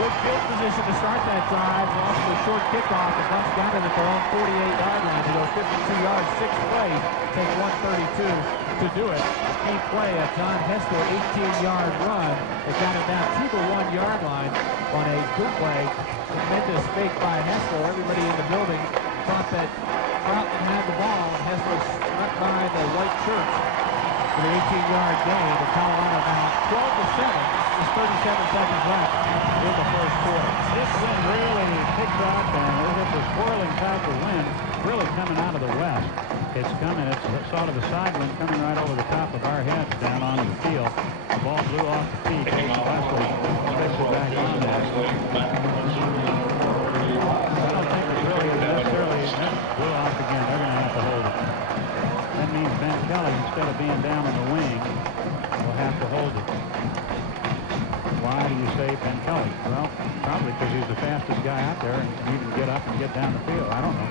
Good field position to start that drive. Off of a short kickoff. The Bucks got it at their own 48-yard line to go 52 yards, 6 plays. Take 132 to do it. Key play, a John Hessler 18-yard run. They got it down to the 1-yard line on a bootleg. Tremendous fake by Hessler. Everybody in the building thought that Troutman had the ball. Hessler struck by the white shirts for the 18-yard gain. The Colorado now 12-7. Just 37 seconds left in the first quarter. This wind really picks up, and there's a swirling type of wind really coming out of the west. It's coming, it's sort of a side wind coming right over the top of our heads down onto the field. The ball blew off the tee. Casey Wesley sticks it back on there. I don't think it's really necessarily blew off again. They're going to have to hold it. That means Ben Kelly, instead of being down in the wing, will have to hold it. Why do you say Ben Kelly? Well, probably because he's the fastest guy out there and he can get up and get down the field. I don't know.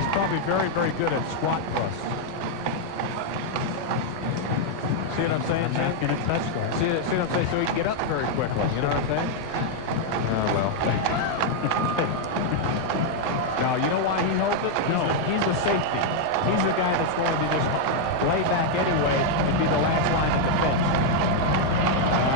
He's probably very, very good at squat thrusts. See what I'm saying, Jim? Not going to touch that. See what I'm saying? So he can get up very quickly. You know what I'm saying? Oh, well. Now, you know why he holds it? No. He's a safety. He's the guy that's going to just lay back anyway and be the last line of defense. All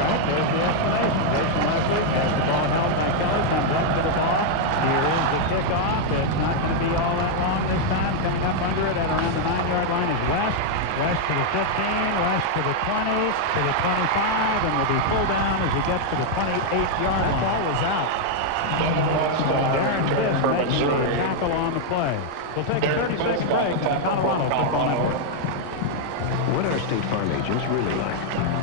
right, there's the explanation. Jason Leslie has the ball held by Keller, comes up to the ball. Here is the kickoff. It's not going to be all that long this time. Coming up under it at around the 9-yard line is West. West to the 15, West to the 20, to the 25, and will be pulled down as he gets to the 28-yard line. The ball was out. Darren Fisk making a tackle on the play. We'll take a 30-second break on the Colorado Football Network. What are State Farm agents really like?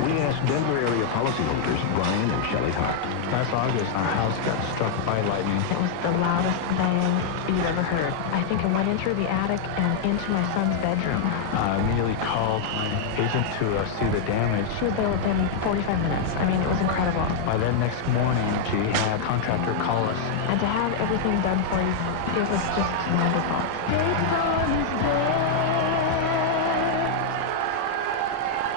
We asked Denver area policyholders Brian and Shelley Hart. Last August, our house got struck by lightning. It was the loudest bang you've ever heard. I think it went in through the attic and into my son's bedroom. I immediately called my agent to see the damage. She was there within 45 minutes. I mean, it was incredible. By then next morning, she had a contractor call us. And to have everything done for you, it was just wonderful.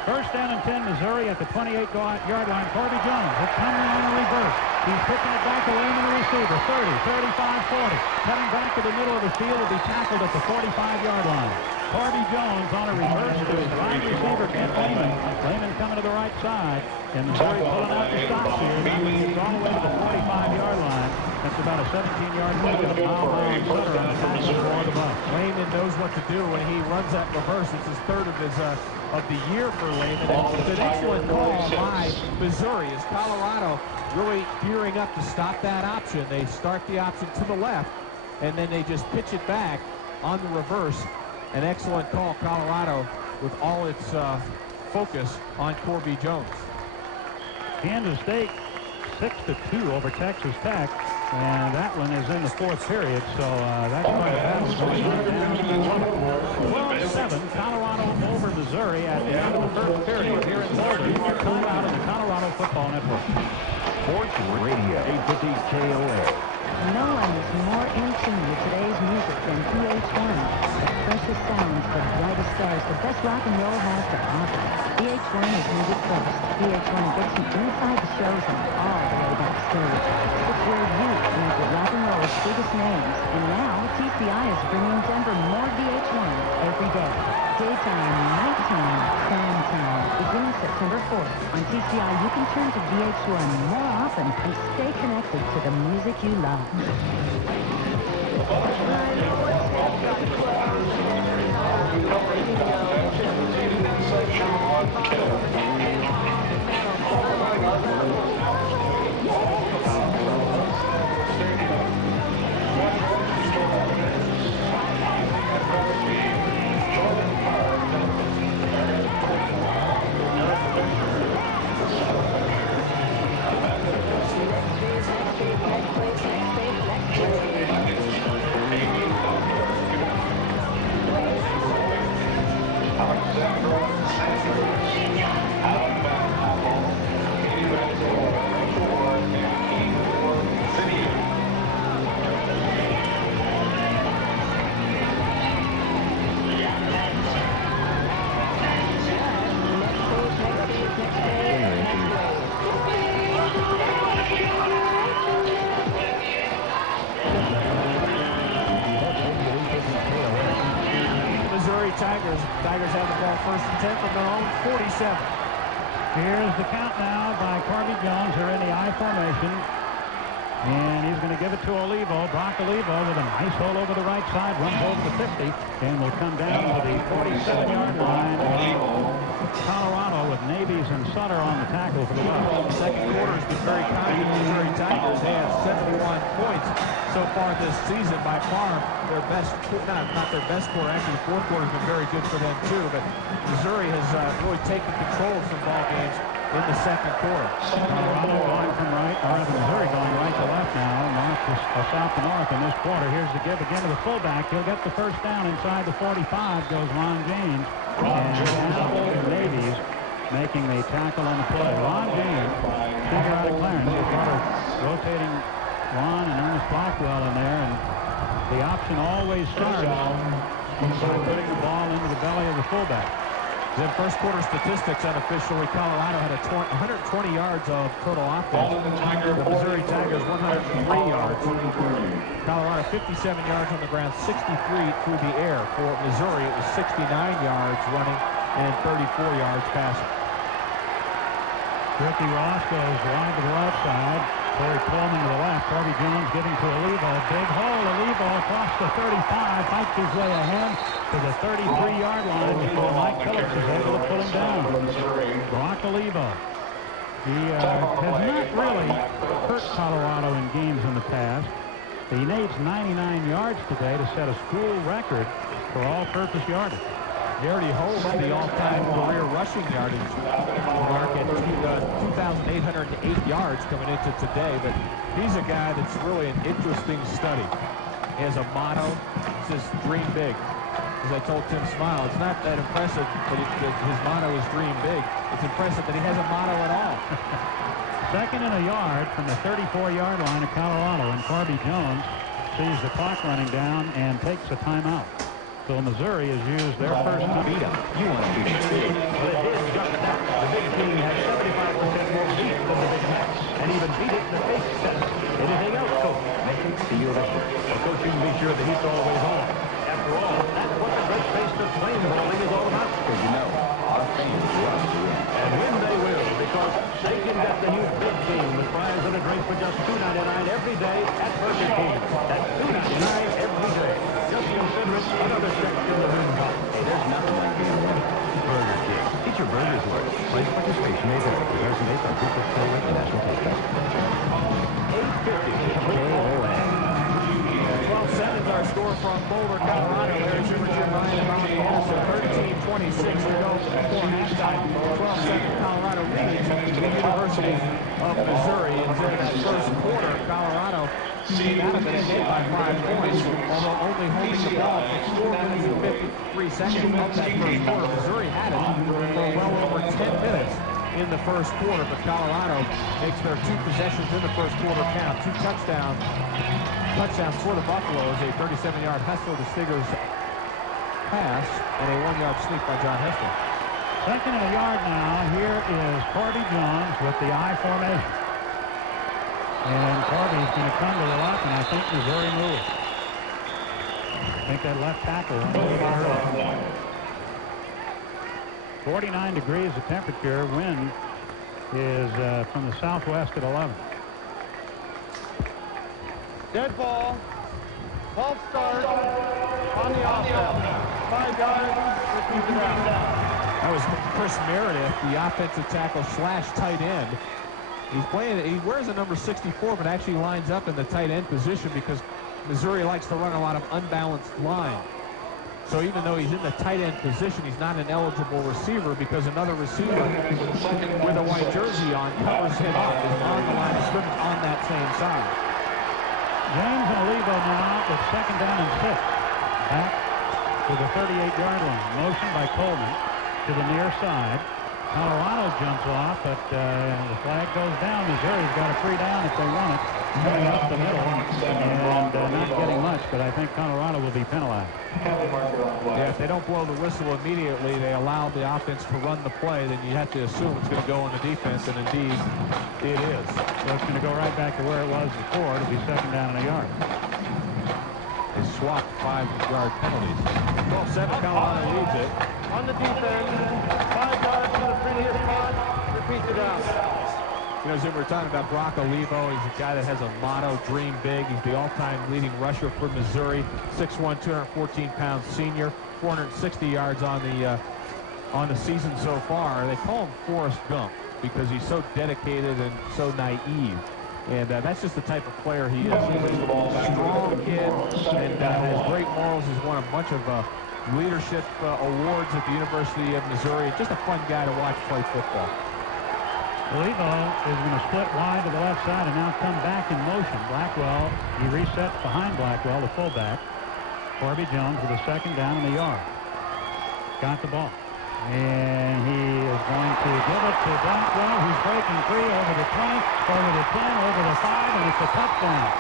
First down and 10, Missouri at the 28-yard line. Corby Jones will come in on a reverse. He's picking it back away from the receiver. 30, 35, 40. Cutting back to the middle of the field will be tackled at the 45-yard line. Corby Jones on a reverse to his wide receiver, Kent Lehman. Lehman coming to the right side. And Missouri pulling out the stops here. He's all the way to the 45-yard line. That's about a 17-yard move with a mile-long cutter on the tackle for the buck. Lehman knows what to do when he runs that reverse. It's his third of the year for Lehman. It's an excellent call by Missouri as Colorado really gearing up to stop that option. They start the option to the left, and then they just pitch it back on the reverse. An excellent call, Colorado, with all its focus on Corby Jones. Kansas State 6-2 over Texas Tech, and that one is in the fourth period, so that's going to happen. 12-7, Colorado over Missouri at the end of the first period here in Boulder. You're called out on the Colorado Football Network. Sports Radio 850 KOA. No one is more in tune with today's music than VH1. The freshest sounds, the brightest stars, the best rock and roll has to offer. VH1 is music first. VH1 gets you inside the shows and all the way backstage. It's where you meet the rock and roll's biggest names. And now, TCI is bringing Denver more VH1 every day. Daytime, nighttime, prime time. Beginning September 4th, on TCI you can turn to VH1 more often and stay connected to the music you love. Tigers have the ball first and 10 from their own 47. Here's the count now by Corby Jones. They're in the I formation. And he's going to give it to Olivo. Brock Olivo with a nice hole over the right side. Runs over the 50. And will come down to the 47-yard line of Colorado with Navies and Sutter on the tackle for the left. The second quarter has been very kind to the Missouri Tigers. They have 71 points so far this season. By far their best, not their best quarter. Actually, the fourth quarter has been very good for them too. But Missouri has really taken control of some ball games in the second quarter. Colorado going from right, or rather Missouri going right to left now, north to south to north in this quarter. Here's the give again to the fullback. He'll get the first down inside the 45. Goes Ron James. And now Navies making the tackle on the play. Ron James, figure out of Clarence. He's got a rotating Ron and Ernest Blackwell in there, and the option always starts by putting the ball into the belly of the fullback. Then first quarter statistics unofficially, Colorado had 120 yards of total offense. The Missouri Tigers 103 yards. Colorado 57 yards on the ground, 63 through the air. For Missouri, it was 69 yards running and 34 yards passing. Ricky Ross goes wide to the left side. Corey Coleman to the left. Harvey Jones giving to Olivo. Big hole. Olivo across the 35. Fights his way ahead to the 33-yard line before Mike Phillips is able to put him down. Brock Olivo. He has not really hurt Colorado in games in the past. He needs 99 yards today to set a school record for all-purpose yardage. He already holds the all-time career rushing yardage mark at 2,808 yards coming into today, but he's a guy that's really an interesting study. He has a motto. It says, dream big. As I told Tim Smile, it's not that impressive that his motto is dream big. It's impressive that he has a motto at all. Second and a yard from the 34-yard line of Colorado, and Harvey Jones sees the clock running down and takes a timeout. So Missouri has used their first time. Beat up. You want to beat the big. But it is just that. The big team has 75% more beat than the big match. And even beat it in the face test. Anything else, Coach? Make it see you later. Well, Coach, you can be sure the heat's always on. After all, that's what the red face of flame bowling is all about. Because you know, our fans love to win. And win they will, because they can get the new big team with fries and a drink for just $2.99 every day at Burger King. That's $2.99 every day. Just consider it another trip in the win pot. Hey, there's nothing like being a winner. Burger King. Get your burgers worth. Price participation may vary. Comparison based on group of fill rate and national taste test. 850 KOA. 12-7 is our score from Boulder, Colorado. Larry Zimmer, Jim Ryan, and Ronnie Anderson. 13-26 to go before halftime. 12-7 Colorado leads the University of Missouri. And in that first quarter, Colorado came out of it ahead by 5 points, although only holding the ball for 4 minutes and 53 seconds of that first quarter. Missouri had it for well over 10 minutes in the first quarter, but Colorado makes their 2 possessions in the first quarter count. 2 touchdowns for the Buffaloes, a 37-yard hustle to Stigger's pass, and a 1-yard sweep by John Hester. Second and a yard now. Here is Harvey Jones with the I formation. And Harvey's going to come to the left, and I think Missouri moves. I think that left tackle will move early. 49 degrees the temperature. Wind is from the southwest at 11. Dead ball. False start on the offense. 5 yards. Repeat the down. That was Chris Meredith, the offensive tackle / tight end. He's playing. He wears a number 64, but actually lines up in the tight end position because Missouri likes to run a lot of unbalanced line. So even though he's in the tight end position, he's not an eligible receiver because another receiver with a white jersey on covers him up, is on the line of scrimmage on that same side. James and Olivo now with second down and 6. Back to the 38-yard line. Motion by Coleman to the near side. Colorado jumps off, but the flag goes down. Missouri's got a free down if they want it. Coming up the middle and not getting much, but I think Colorado will be penalized. Yeah, if they don't blow the whistle immediately, they allow the offense to run the play, then you have to assume it's going to go on the defense, and indeed it is. So it's going to go right back to where it was before. It'll be second down and a yard. They swapped 5-yard penalties. 12-7, Colorado leads it. On the defense, 5 yards from the previous spot. Repeat the down. You know, Zim, we're talking about Brock Olivo. He's a guy that has a motto, dream big. He's the all-time leading rusher for Missouri. 6'1", 214-pound senior. 460 yards on the season so far. They call him Forrest Gump because he's so dedicated and so naive. And that's just the type of player he is. He's a strong kid and has great morals. He's won a bunch of leadership awards at the University of Missouri. Just a fun guy to watch play football. Olivo is going to split wide to the left side and now come back in motion. Blackwell, he resets behind Blackwell, the fullback. Harvey Jones with a second down in the yard. Got the ball. And he is going to give it to Blackwell, who's breaking free over the 20, over the 10, over the 5, and it's a touchdown.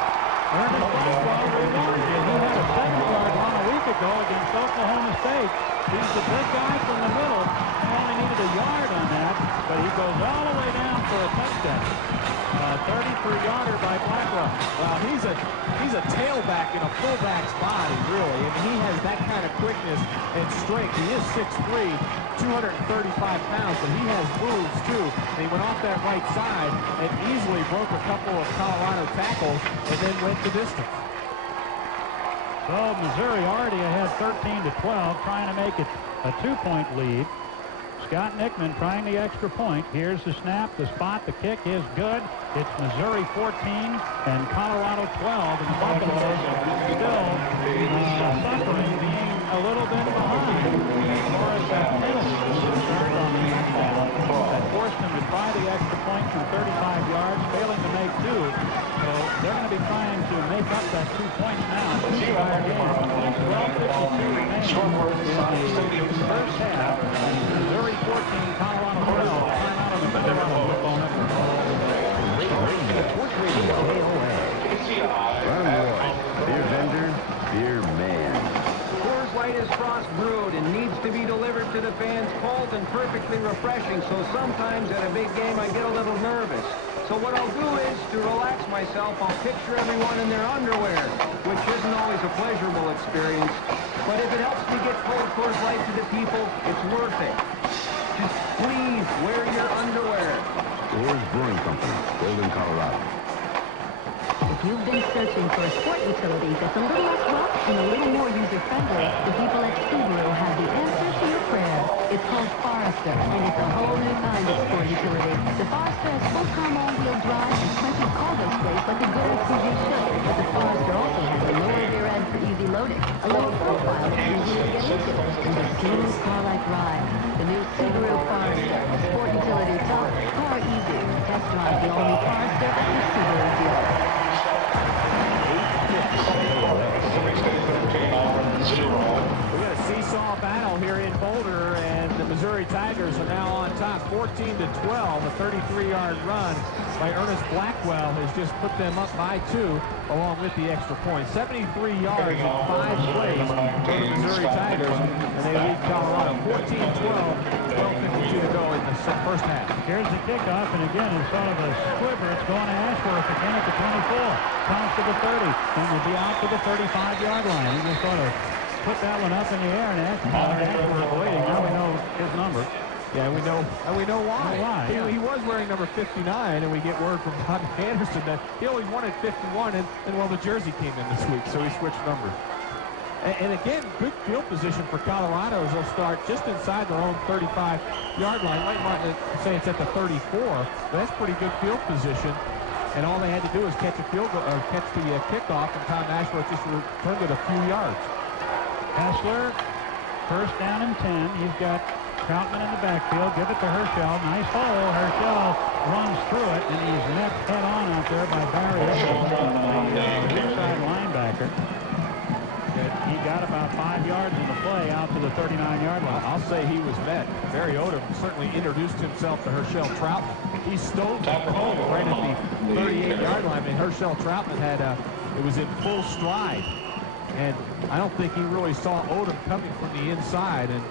Ernest Blackwell, he had a 7-yard run a week ago against Oklahoma State. He's the big guy from the middle. He only needed a yard on that, but he goes all the way down for a touchdown. 33-yarder by Blackwell. Well, he's a tailback in a fullback's body, really, and he has that kind of quickness and strength. He is 6'3", 235 pounds, but he has moves, too. And he went off that right side and easily broke a couple of Colorado tackles and then went the distance. So Missouri already ahead 13-12, trying to make it a 2-point lead. Scott Nickman trying the extra point. Here's the snap, the spot, the kick is good. It's Missouri 14 and Colorado 12, and the Buffaloes still suffering, being a little bit behind. Morris turned on the that forced them to try the extra point from 35 yards, failing to make two. So they're going to be trying to make up that 2 points now. 12:52 remaining in the first half. Missouri 14, Colorado 12. Timeout on the middle of the opponent. Sports Radio KOA. Ron Roy, beer vendor, beer man. Coors Light is frost brewed and needs to be delivered to the fans cold and perfectly refreshing, so sometimes at a big game I get a little nervous. So what I'll do is, to relax myself, I'll picture everyone in their underwear, which isn't always a pleasurable experience. But if it helps me get cold Coors Light to the people, it's worth it. Just please wear your underwear. Coors Brewing Company, Golden, Colorado. If you've been searching for a sport utility that's a little less rough and a little more user-friendly, the people at Subaru have the answer to your prayer. It's called Forester, and it's a whole new kind of sport utility. The Forester has full-time all-wheel drive and plenty of cargo space like a good SUV should. But the Forester also has a lower rear end for easy loading, a low profile that's easy to get into, and a smooth car-like ride. The new Subaru Forester, sport utility tough, car easy. Test drive the all-new Forester at your Subaru dealer. We got a seesaw battle here in Boulder, and the Missouri Tigers are now on top, 14-12. A 33-yard run by Ernest Blackwell has just put them up by 2, along with the extra point. 73 yards in 5 plays for the Missouri Tigers, and they lead Colorado 14-12. 12:52 to go in the first half. Here's the kickoff, and again, it's sort of a squibber. It's going to Ashworth again at the 24. Comes to the 30, and will be out to the 35-yard line. He just sort of put that one up in the air, and Ashworth waiting. Now we know his number. Yeah, we know why. He was wearing number 59, and we get word from Bobby Anderson that he always wanted 51, and well, the jersey came in this week, so he switched numbers. And again, good field position for Colorado as they'll start just inside their own 35-yard line. Mike Martin say it's at the 34, but that's pretty good field position. And all they had to do was catch a field goal, or catch the kickoff, and Tom Ashworth just returned it a few yards. Hassler, first down and 10. He's got Troutman in the backfield. Give it to Herschel. Nice hole. Herschel runs through it, and he's met head-on out there by Barry Evans, the inside linebacker. He got about 5 yards in the play out to the 39-yard line. I'll say he was met. Barry Odom certainly introduced himself to Herschel Troutman. He stole that right at the 38-yard line. I mean, Herschel Troutman had it was in full stride, and I don't think he really saw Odom coming from the inside, and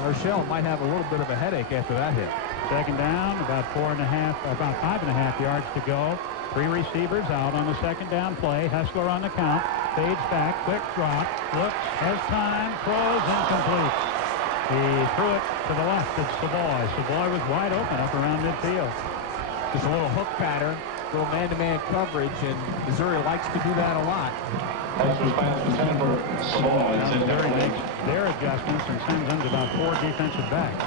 Herschel might have a little bit of a headache after that hit. Second down, about 5.5 yards to go. 3 receivers out on the second down play. Hessler on the count. Fades back, quick drop, looks, has time, throws, incomplete. He threw it to the left. It's Savoy. Savoy was wide open up around midfield. Just a little hook pattern, little man-to-man coverage, and Missouri likes to do that a lot. Missouri makes their adjustments and sends them to about 4 defensive backs.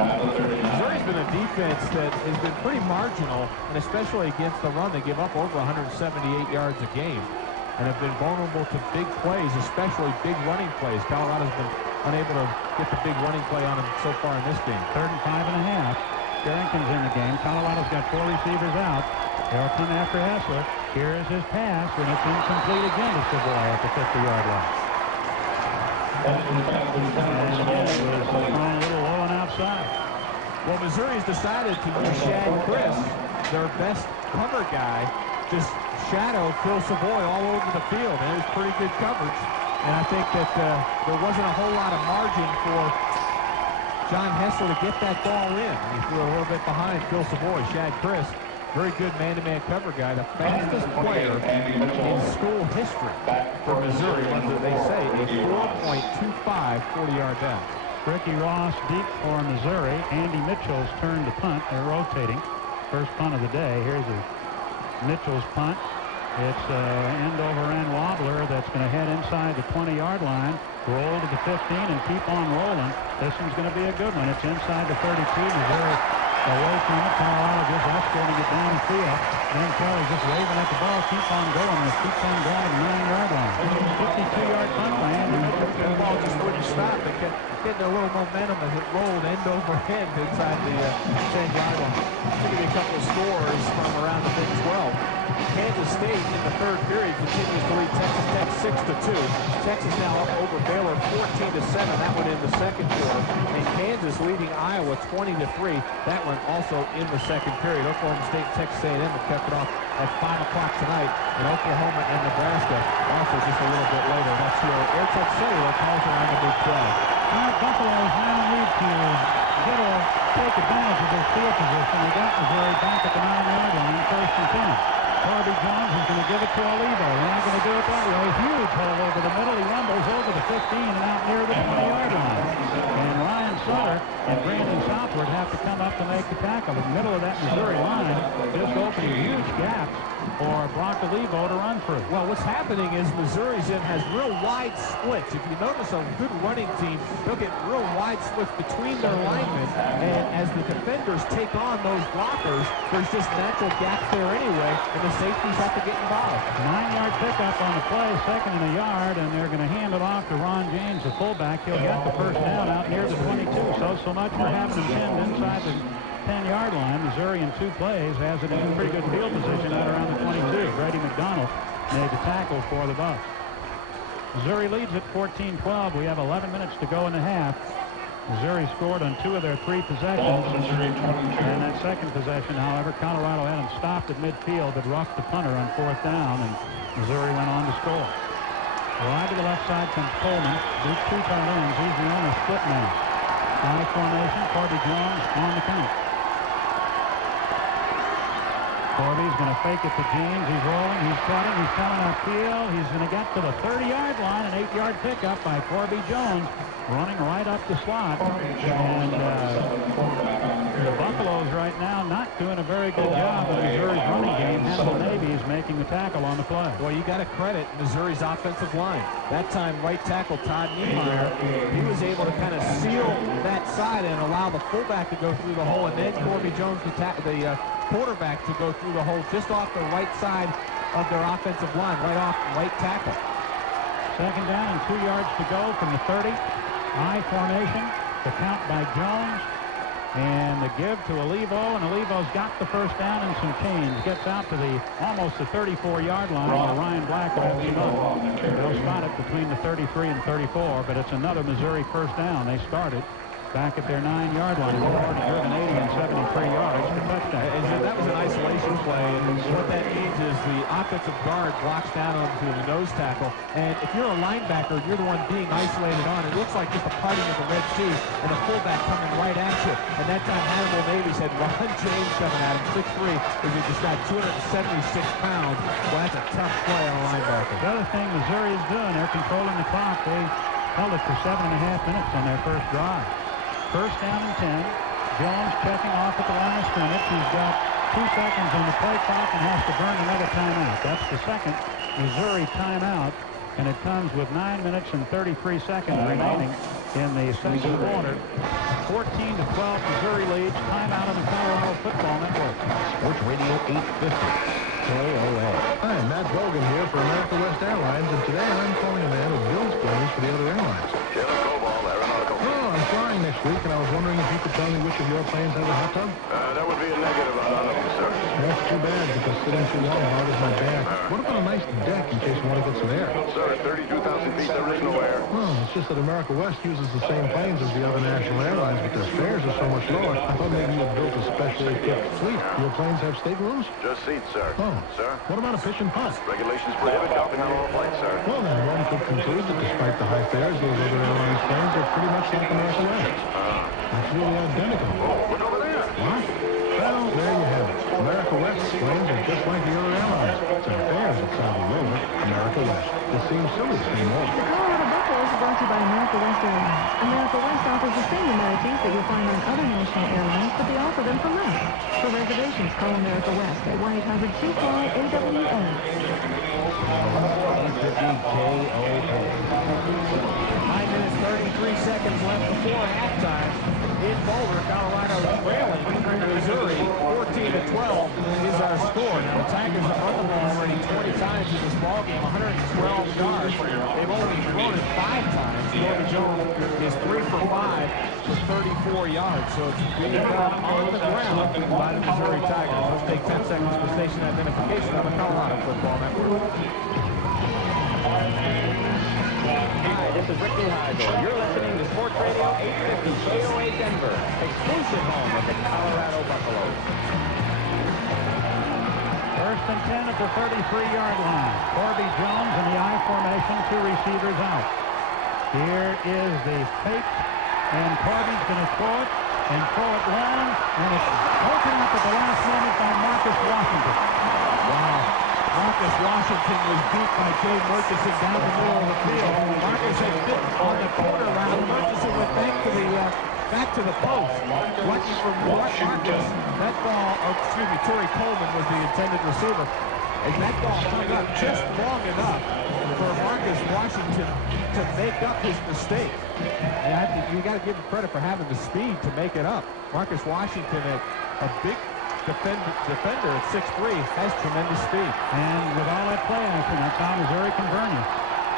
Missouri's been a defense that has been pretty marginal, and especially against the run, they give up over 178 yards a game and have been vulnerable to big plays, especially big running plays. Colorado's been unable to get the big running play on them so far in this game. 3rd and 5.5. Sherrington's in the game. Colorado's got 4 receivers out. They'll come after Hassler. Here is his pass, and it's incomplete again to Savoy at the 50-yard line. And again, it was thrown a little low and outside. Well, Missouri's decided to use Shad Chris, their best cover guy, just shadow Phil Savoy all over the field, and it was pretty good coverage. And I think that there wasn't a whole lot of margin for John Hessler to get that ball in. He threw a little bit behind Phil Savoy. Shad Chris, very good man-to-man cover guy, the fastest player in school history for Missouri, was, as they say, a 4.25 40-yard dash. Ricky Ross deep for Missouri. Andy Mitchell's turn to punt. They're rotating. First punt of the day. Here's Mitchell's punt. It's an end-over-end wobbler that's going to head inside the 20-yard line, roll to the 15, and keep on rolling. This one's going to be a good one. It's inside the 32. Missouri away from it. Colorado just escorting it down the field. Then Kelly just waving at the ball. Keep on going. It keeps on going to the 9-yard line. 52-yard punt by Andy Mitchell. The ball just wouldn't stop. It kept getting a little momentum as it rolled end over end inside the 10-yard line. I'll give you a couple of scores from around the Big 12. Kansas State in the third period continues to lead Texas Tech 6-2. Texas now up over Baylor 14-7. That one in the second quarter. And Kansas leading Iowa 20-3. That one also in the second period. Oklahoma State and Texas A&M have kept it off at 5 o'clock tonight. And Oklahoma and Nebraska also just a little bit later. That's your Airtech Cellular calls around the Big 12. Buffaloes now need to take advantage of their field position. They got Missouri back at the 9-yard line, first and 10. Corby Jones is going to give it to Olivo. They're not going to do it that way. Huge hole over the middle. He rumbles over the 15 and out near the 20-yard line. And Ryan Sutter and Brandon Southward have to come up to make the tackle. The middle of that Missouri line just opening huge gaps for Brock Olivo to run through. Well, what's happening is Missouri's has real wide splits. If you notice a good running team, they'll get real wide splits between their linemen. And as the defenders take on those blockers, there's just natural gaps there anyway, and the safeties have to get involved. 9-yard pickup on the play, second and a yard, and they're going to hand it off to Ron James, the fullback. He'll get the first down out near the 22. So much for having him pinned inside the 10-yard line. Missouri in 2 plays has it in a pretty good field position out around the 22. Grady McDonald made the tackle for the Bucks. Missouri leads at 14-12. We have 11 minutes to go in the half. Missouri scored on 2 of their 3 possessions. And that second possession, however, Colorado had him stopped at midfield but roughed the punter on 4th down, and Missouri went on to score. Wide to the left side comes Coleman. These 2 tight ends. He's the only split man. High formation. Corby Jones on the count. Corby's going to fake it to James. He's rolling. He's cutting. He's coming upfield. He's going to get to the 30-yard line. An 8-yard pickup by Corby Jones, running right up the slot. And the Buffaloes right now not doing a very good job of Missouri's running game. Hannibal Navy's making the tackle on the play. Well, you got to credit Missouri's offensive line. That time, right tackle Todd Niemeyer, he was able to kind of seal that side and allow the fullback to go through the hole, and then Corby Jones, the quarterback, to go through the hole just off the right side of their offensive line, right off right tackle. Second down and 2 yards to go from the 30. I formation. The count by Jones. And the give to Olivo, and Olivo's got the first down and some change. Gets out to almost the 34-yard line where Ryan Black wraps him up. They'll spot it between the 33 and 34, but it's another Missouri first down. They started back at their 9-yard line. They've already driven 80 and 73 yards for touchdown. And that was an isolation play, and what that means is the offensive guard blocks down onto the nose tackle, and if you're a linebacker, you're the one being isolated on. It looks like just a parting of the Red Sea, and a fullback coming right at you. And that time, Hannibal Navy's had Ron James coming at him, 6'3", because he just got 276 pounds. Well, that's a tough play on a linebacker. The other thing Missouri is doing, they're controlling the clock. They held it for 7.5 minutes on their first drive. First down and 10. Jones checking off at the line of scrimmage. He's got 2 seconds on the play clock and has to burn another timeout. That's the second Missouri timeout, and it comes with 9 minutes and 33 seconds remaining in the second quarter. 14-12, Missouri leads. Timeout on the Colorado Football Network. Sports Radio 850. KOA. Hi, Matt Bogan here for America West Airlines, and today I'm calling a man with Bill's planes for the other airlines. I'm flying next week, and I was wondering if you could tell me which of your planes has a hot tub? That would be a negative on none of them, sir. That's too bad, because sitting too long bothers my back. What about a nice deck in case you want to get some air? Sir, at 32,000 feet, there is no air. Oh, It's just that America West uses the same planes as the other national airlines, but their fares are so much lower. I thought maybe you had built a specially equipped fleet. Your planes have staterooms? Just seats, sir. Oh. Sir? What about a pitch and putt? Regulations prohibit golfing on all flights, sir. Well, then one could conclude that despite the high fares, those other airlines' planes are pretty much like America West. Absolutely identical. Oh, look over there. What? Well, there you have it. America West's planes are just like the other airlines. It's their fares that slightly lower. America West. It seems silly to say more. The Colorado Buffaloes are brought to you by America West Airlines. America West offers the same amenities that you'll find on other national airlines, but they offer them for less. For reservations, call America West at 1-800-2-AWA. 9 minutes, 33 seconds left before halftime. In Boulder, Colorado trailing Missouri 14-12 is our score. Now the Tigers have run the ball already 20 times in this ballgame, 112 yards. They've only thrown it 5 times. Corby Jones is 3 for 5 for 34 yards. So it's being done on the ground by the Missouri Tigers. Let's take 10 seconds for station identification on the Colorado Football Network. Hi, this is Rick Neuheisel. You're listening to Sports Radio 850 KOA Denver, exclusive home of the Colorado Buffaloes. First and 10 at the 33-yard line. Corby Jones in the I formation, 2 receivers out. Here is the fake, and Corby's going to throw it long, and it's broken up at the last moment by Marcus Washington. Wow. Marcus Washington was beat by Jay Murchison down the middle of the field. Marcus had bit on the corner route. Murchison went back to the post. Lucky for Marcus, that ball, Torrey Coleman was the intended receiver. And that ball hung up just long enough for Marcus Washington to make up his mistake. And you got to give him credit for having the speed to make it up. Marcus Washington, a big defender at 6'3", has tremendous speed. And with all that play action, that's how Missouri can burn you.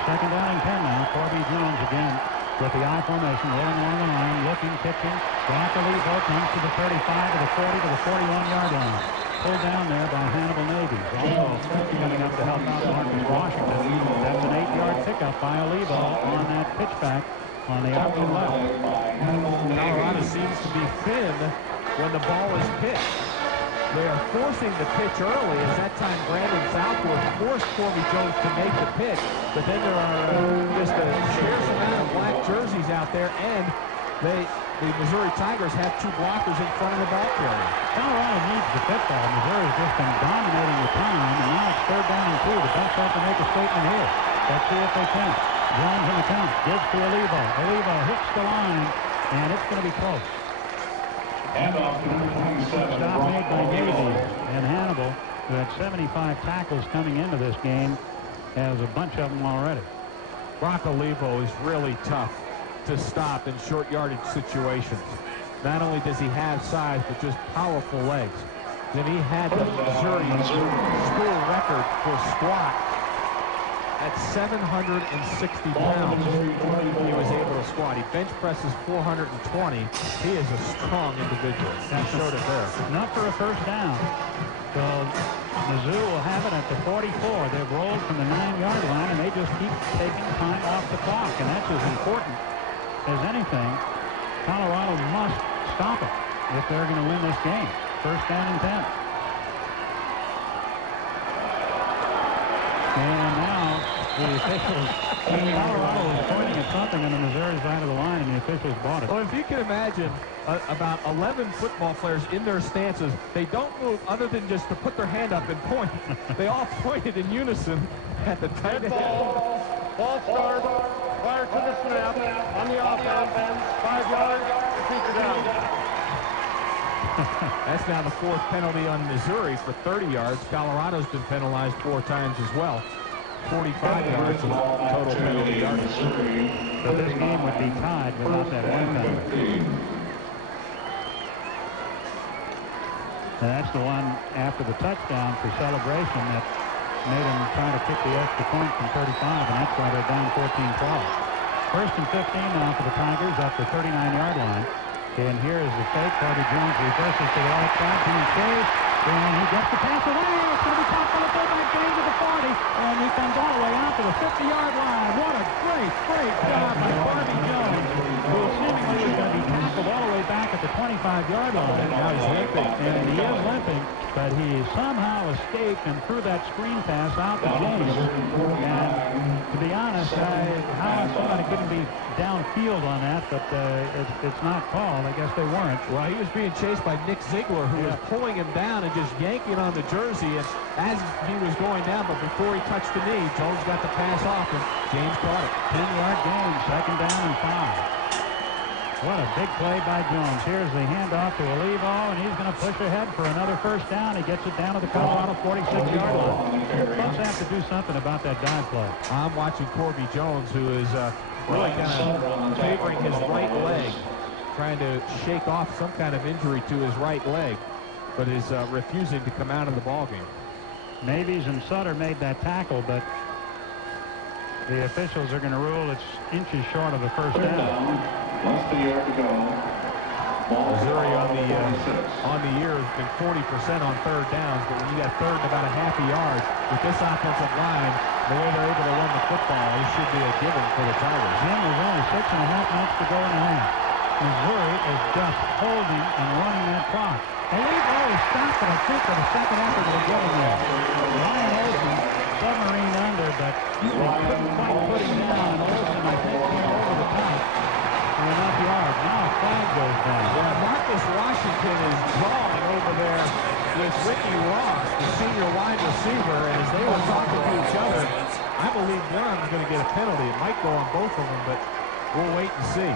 Second down and 10 now. Corby Jones again with the I formation, rolling along the line, looking, pitching. Broccoli comes to the 35, to the 40, to the 41-yard line. Pulled down there by Hannibal Navies. Also coming up to help out Marcus Washington. That's an 8-yard pickup by Olivo on that pitchback on the option left. Colorado seems to be thin when the ball is pitched. They are forcing the pitch early, as that time Brandon Southworth forced Corby Jones to make the pitch. But then there are just a scarce amount of black jerseys out there, and the Missouri Tigers have 2 blockers in front of the ball carrier. Colorado needs the football. Missouri's just been dominating the time, and now it's 3rd down and 2. The Bucks have to make a statement here. Let's see if they can. Jones in the count, gives to Olivo. Olivo hits the line, and it's going to be close. Stop made by Navies, and Hannibal, who had 75 tackles coming into this game, has a bunch of them already. Brock Olivo is really tough to stop in short yardage situations. Not only does he have size, but just powerful legs. Then he had the Missouri school record for squat at 760 pounds. He was able to squat. He bench presses 420. He is a strong individual. That showed it there. Not for a first down. So Mizzou will have it at the 44. They've rolled from the 9-yard line, and they just keep taking time off the clock, and that's as important as anything. Colorado must stop it if they're going to win this game. First down and 10. And now the officials, Colorado is pointing at something on the Missouri side of the line, and the officials bought it. Well, if you can imagine about 11 football players in their stances, they don't move other than just to put their hand up and point. They all pointed in unison at the tight end. Ball start prior to the snap on the offense. 5 yards, feature down. That's now the 4th penalty on Missouri for 30 yards. Colorado's been penalized 4 times as well. 45 yards of total penalty yards. So this game would be tied without that 1 penalty. And that's the one after the touchdown for celebration that made him try to kick the extra point from 35, and that's why they're down 14-12. First and 15 now for the Tigers up the 39-yard line. And here is the fake. Corby Jones reverses to the right side. Being chased. And he gets the pass away. It's going to be caught by the fullback getting to the 40. And he comes all the way out to the 50-yard line. What a great job by 6-yard line. Now he's limping, and he is limping, but he somehow escaped and threw that screen pass out to James. And to be honest, how somebody couldn't be downfield on that, but it's not called. I guess they weren't. Well, he was being chased by Nick Ziegler, who was pulling him down and just yanking on the jersey. And as he was going down, but before he touched the knee, Jones got the pass off, and James caught it. 10-yard gain, 2nd down and 5. What a big play by Jones. Here's the handoff to Olivo, and he's going to push ahead for another 1st down. He gets it down to the Colorado 46-yard line. Folks have to do something about that dive play. I'm watching Corby Jones, who is really kind of favoring his right leg, trying to shake off some kind of injury to his right leg, but is refusing to come out of the ballgame. Mavies and Sutter made that tackle, but the officials are going to rule it's inches short of the 1st down. Less than a yard to go. Missouri on the year has been 40% on 3rd downs, but when you got 3rd and about a half a yard with this offensive line, the way they're able to run the football, this should be a given for the Tigers. Jim, there's only 6.5 minutes to go in the half. Missouri is just holding and running that clock. Olivo is stopped, but I think for the 2nd effort will get him there. Ryan Olsen submarine under, but they couldn't quite put him down, and Olsen, I think, went over the top. Enough yards. Now a flag goes down. Yeah, Marcus Washington is drawing over there with Ricky Ross, the senior wide receiver, and as they were talking to each other, I believe one of them is going to get a penalty. It might go on both of them, but we'll wait and see.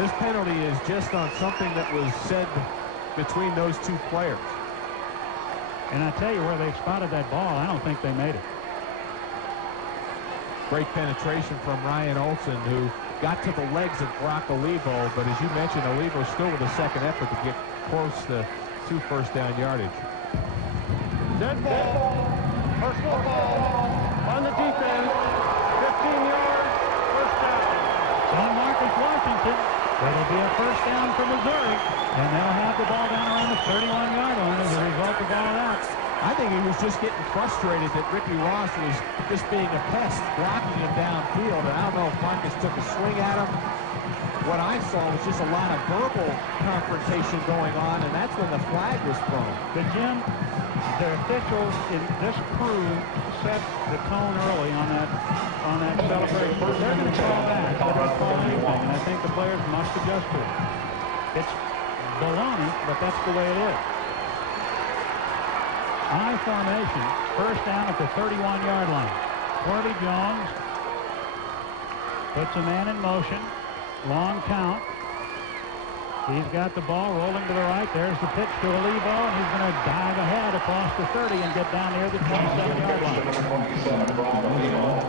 This penalty is just on something that was said between those two players. And I tell you, where they spotted that ball, I don't think they made it. Great penetration from Ryan Olsen, who got to the legs of Brock Olivo, but as you mentioned, Olivo still with a 2nd effort to get close to 2 1st down yardage. Dead ball. Personal ball on the defense. 15 yards. 1st down. It's on Marcus Washington. It'll be a 1st down for Missouri, and they'll have the ball down around the 31-yard line as a result of all of that. I think he was just getting frustrated that Ricky Ross was just being a pest, blocking him downfield. And I don't know if Marcus took a swing at him. What I saw was just a lot of verbal confrontation going on, and that's when the flag was thrown. But Jim, the officials in this crew set the tone early on that celebration. They're going to call back. They're going to call anything, and I think the players must adjust to it. It's baloney, but that's the way it is. I formation, 1st down at the 31-yard line. Corby Jones puts a man in motion. Long count. He's got the ball rolling to the right. There's the pitch to Olivo, and he's going to dive ahead across the 30 and get down near the 27-yard line.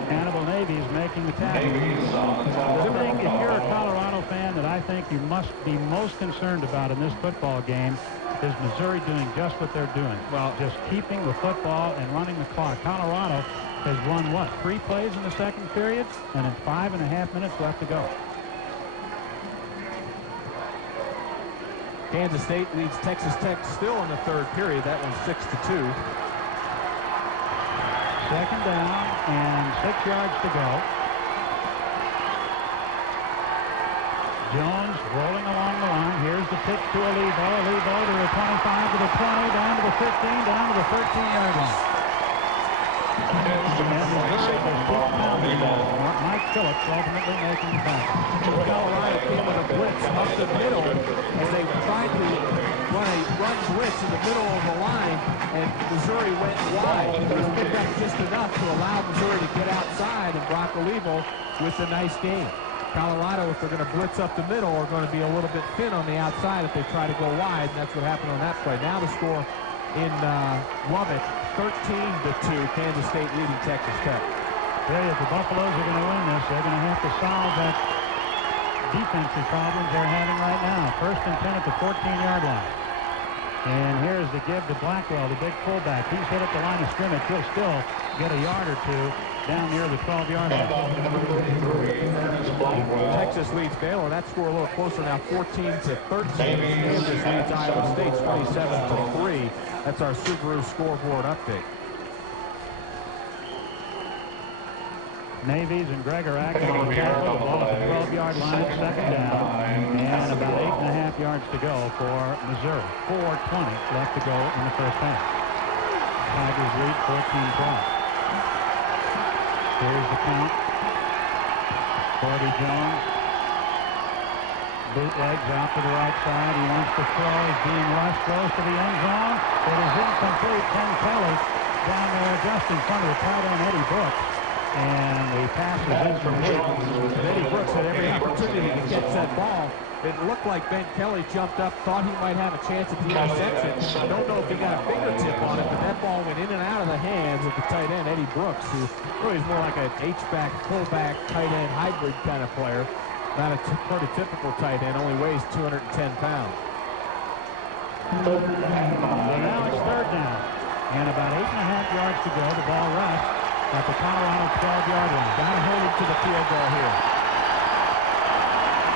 Hannibal Navy's making the tackle. The thing, if you're a Colorado fan, that I think you must be most concerned about in this football game is Missouri doing just what they're doing. Well, just keeping the football and running the clock. Colorado has run, what, 3 plays in the 2nd period? And in 5.5 minutes left to go. Kansas State leads Texas Tech still in the 3rd period. That one's 6-2. 2nd down and 6 yards to go. Jones rolling along the line. Here's the pitch to Olivo. Olivo to the 25, to the 20, down to the 15, down to the 13-yard line. Mike Phillips ultimately making the tackle. Colorado came with a blitz up the middle as they tried to run blitz in the middle of the line, and Missouri went wide. It was picked up just enough to allow Missouri to get outside, and Brock Olivo with a nice gain. Colorado, if they're going to blitz up the middle, are going to be a little bit thin on the outside if they try to go wide, and that's what happened on that play. Now the score in Lubbock, 13-2, Kansas State leading Texas Tech. If the Buffaloes are going to win this, they're going to have to solve that defensive problems they're having right now. 1st and 10 at the 14-yard line. And here's the give to Blackwell, the big fullback. He's hit at the line of scrimmage. He'll still get a yard or two down near the 12-yard line. Texas leads Baylor. That score a little closer now, 14-13. Kansas leads Iowa State 27-3. That's our Subaru scoreboard update. Navies and Gregorak on the tackle. The ball at the 12-yard line, second down, and about 8.5 yards to go for Missouri. 4:20 left to go in the first half. Tigers lead 14-12. Here's the count. Corby Jones bootlegs out to the right side. He wants to throw. He's being rushed close to the end zone. It is incomplete. Ken Kelly down there just in front of the tight end Eddie Brooks. And the pass is incomplete. Eddie Brooks had every opportunity to catch that ball. It looked like Ben Kelly jumped up, thought he might have a chance at the interception. I don't know if he got a fingertip on it, but that ball went in and out of the hands of the tight end, Eddie Brooks, who really is more like an H-back, fullback, tight end hybrid kind of player. Not a prototypical tight end, only weighs 210 pounds. So now it's third down. And about 8.5 yards to go. The ball rushed at the Colorado 12-yard line. Got to hold him to the field goal here.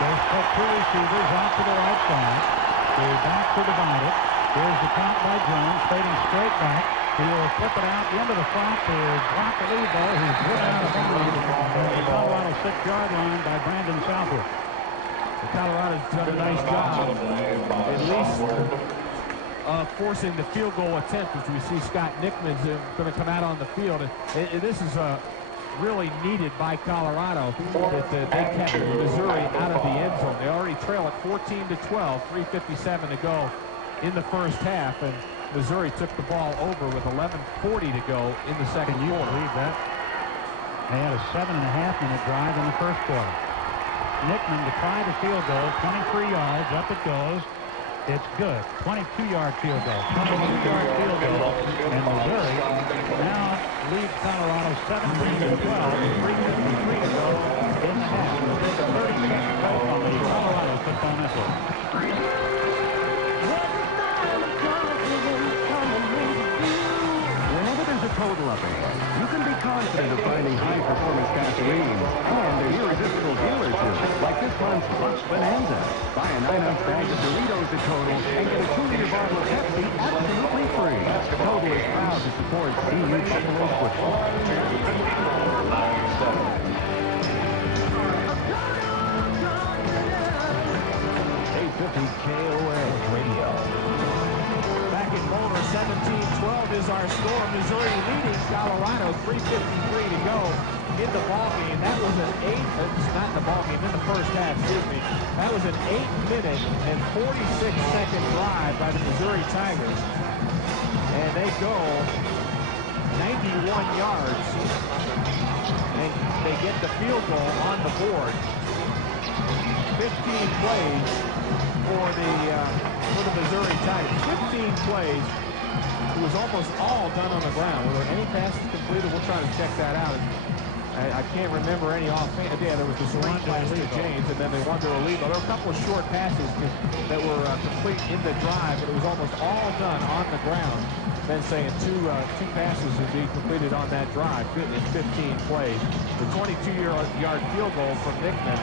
They put two receivers out to the right side. They're back to divide it. Here's the count by Jones, fading straight back. He will flip it out into the front to block the lead ball. He's driven out of bounds at the Colorado 6-yard line by Brandon Southwood. Colorado's done a nice job, at least forcing the field goal attempt, as we see Scott Nickman's going to come out on the field. And this is really needed by Colorado, that they kept Missouri out of the end zone. They already trail at 14-12, 3:57 to go in the first half, and Missouri took the ball over with 11:40 to go in the second quarter. Can you believe that? They had a 7.5-minute drive in the first quarter. Nickman to try the field goal, 23 yards, up it goes. It's good. 22-yard field goal. 22-yard field goal. And Missouri now leads Colorado 17-12. 3:53 to go in the half. It's a 30-second break on the Colorado Football Network. Whenever there's a total up ahead, you can be confident of finding high-performance gasoline and an irresistible deal or two, like this month's Buck Bonanza. Buy a 9-ounce bag of Doritos at Total and get a 2-liter bottle of Pepsi absolutely free. Total is proud to support CU AAA football. 850 KOA Radio. Back in Boulder, 17-12 is our score. Missouri leading Colorado, 3:53 to go in the ballgame. That was an not in the ballgame, in the first half, excuse me. That was an 8-minute and 46-second drive by the Missouri Tigers. And they go 91 yards. And they get the field goal on the board. 15 plays for the Missouri Tigers. 15 plays. It was almost all done on the ground. Were there any passes completed? We'll try to check that out. I can't remember any offhand. Yeah, there was the screen pass to James, and then they wanted to leave. There were a couple of short passes that were complete in the drive, but it was almost all done on the ground. Then saying two passes would be completed on that drive in 15 plays. The 22-yard field goal from Nickman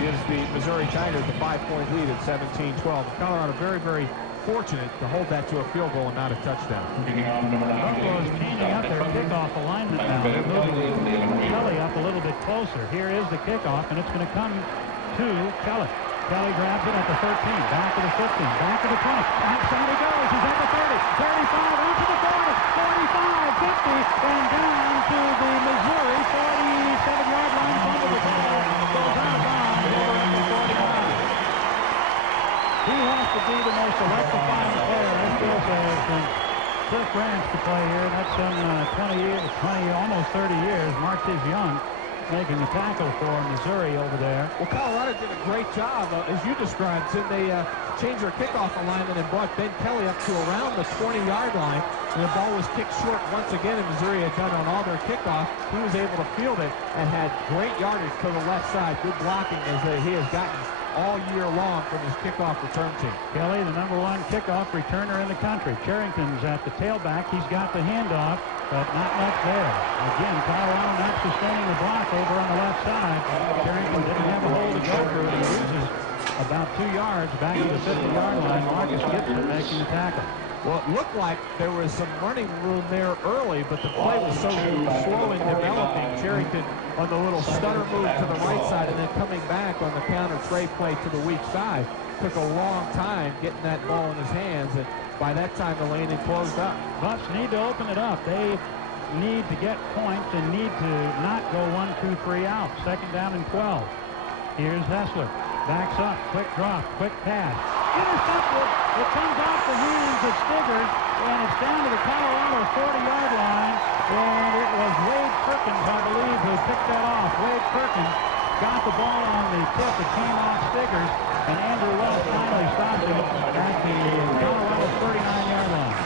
gives the Missouri Tigers the 5-point lead at 17-12. Colorado very, very fortunate to hold that to a field goal and not a touchdown. Buffalo's changing up their kickoff alignment now. They're moving Kelly up a little bit closer. Here is the kickoff, and it's going to come to Kelly. Kelly grabs it at the 13, back to the 15, back to the 20. Outside he goes. He's at the 30, 35, out to the 40, 45, 50, and down to the Missouri 47-yard line. Fumble the ball goes out of bounds over at the 49. He has to be the most electrifying player, I still say, since Cliff Ranch to play here. That's some 20 years, almost 30 years. Marquez Young making the tackle for Missouri over there. Well, Colorado did a great job, as you described. So they changed their kickoff alignment and brought Ben Kelly up to around the 20-yard line. And the ball was kicked short once again, and Missouri had done on all their kickoff. He was able to field it and had great yardage to the left side. Good blocking as he has gotten all year long from his kickoff return team. Kelly, the #1 kickoff returner in the country. Carrington's at the tailback. He's got the handoff, but not much there. Again, Colorado not sustaining the block over on the left side. Carrington didn't have a hole to go through, and he loses about 2 yards back to the 50-yard line. Marcus Gibson making the tackle. Well, it looked like there was some running room there early, but the play was so slow in developing. Cherrington on the little stutter move to the right side and then coming back on the counter trade play to the weak side. Took a long time getting that ball in his hands, and by that time the lane had closed up. Buffs need to open it up. They need to get points and need to not go 1, 2, 3 out. Second down and 12. Here's Hessler. Backs up. Quick drop. Quick pass. Intercepted. It comes off the hands of Stiggers, and it's down to the Colorado 40-yard line. And it was Wade Perkins, I believe, who picked that off. Wade Perkins got the ball on the tip. It came off Stiggers, and Andrew Wells finally stopped it at the Colorado 39-yard line.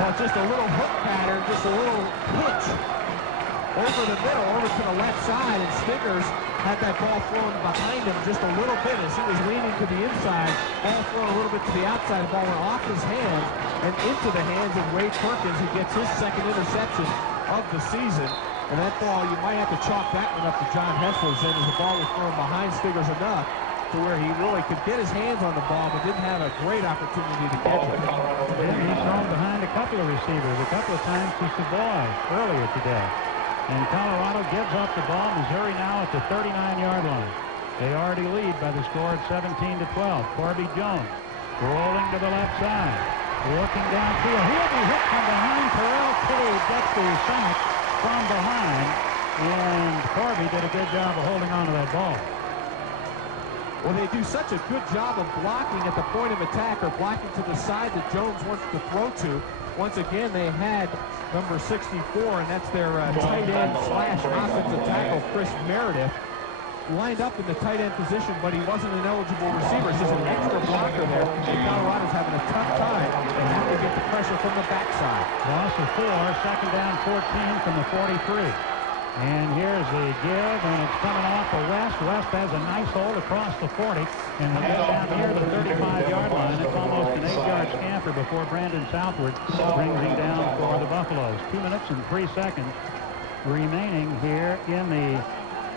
Well, just a little hook pattern, just a little pitch over the middle, over to the left side, and Stiggers had that ball thrown behind him just a little bit as he was leaning to the inside. Ball thrown a little bit to the outside. The ball went off his hands and into the hands of Wade Perkins, who gets his second interception of the season. And that ball, you might have to chalk that one up to John Hessler's end, as the ball was thrown behind Stiggers enough to where he really could get his hands on the ball, but didn't have a great opportunity to catch it. And he's thrown behind a couple of receivers, a couple of times to Savoy earlier today. And Colorado gives up the ball. Missouri now at the 39-yard line. They already lead by the score of 17-12. Corby Jones rolling to the left side, looking downfield. He'll be hit from behind. Terrell Cade gets the sack from behind, and Corby did a good job of holding on to that ball. Well, they do such a good job of blocking at the point of attack, or blocking to the side that Jones wants to throw to. Once again, they had number 64, and that's their tight end slash offensive tackle, Chris Meredith, lined up in the tight end position, but he wasn't an eligible receiver. It's just an extra blocker there, and Colorado's having a tough time and having to get the pressure from the backside. Loss of 4, second down 14 from the 43. And here's the give, and it's coming off of West. West has a nice hold across the 40, and they get down near the 35-yard line. It's almost an 8-yard scamper before Brandon Southward brings him down for the Buffaloes. 2 minutes and 3 seconds remaining here in the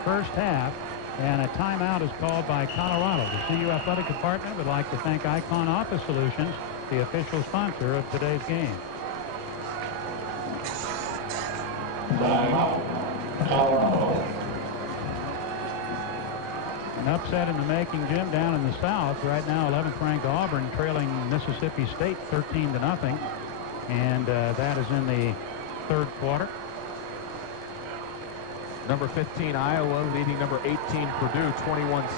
first half, and a timeout is called by Colorado. The CU Athletic Department would like to thank Icon Office Solutions, the official sponsor of today's game. Colorado. An upset in the making, Jim, down in the South. Right now, 11th ranked Auburn trailing Mississippi State 13-0. And that is in the third quarter. Number 15, Iowa, leading number 18, Purdue, 21-17.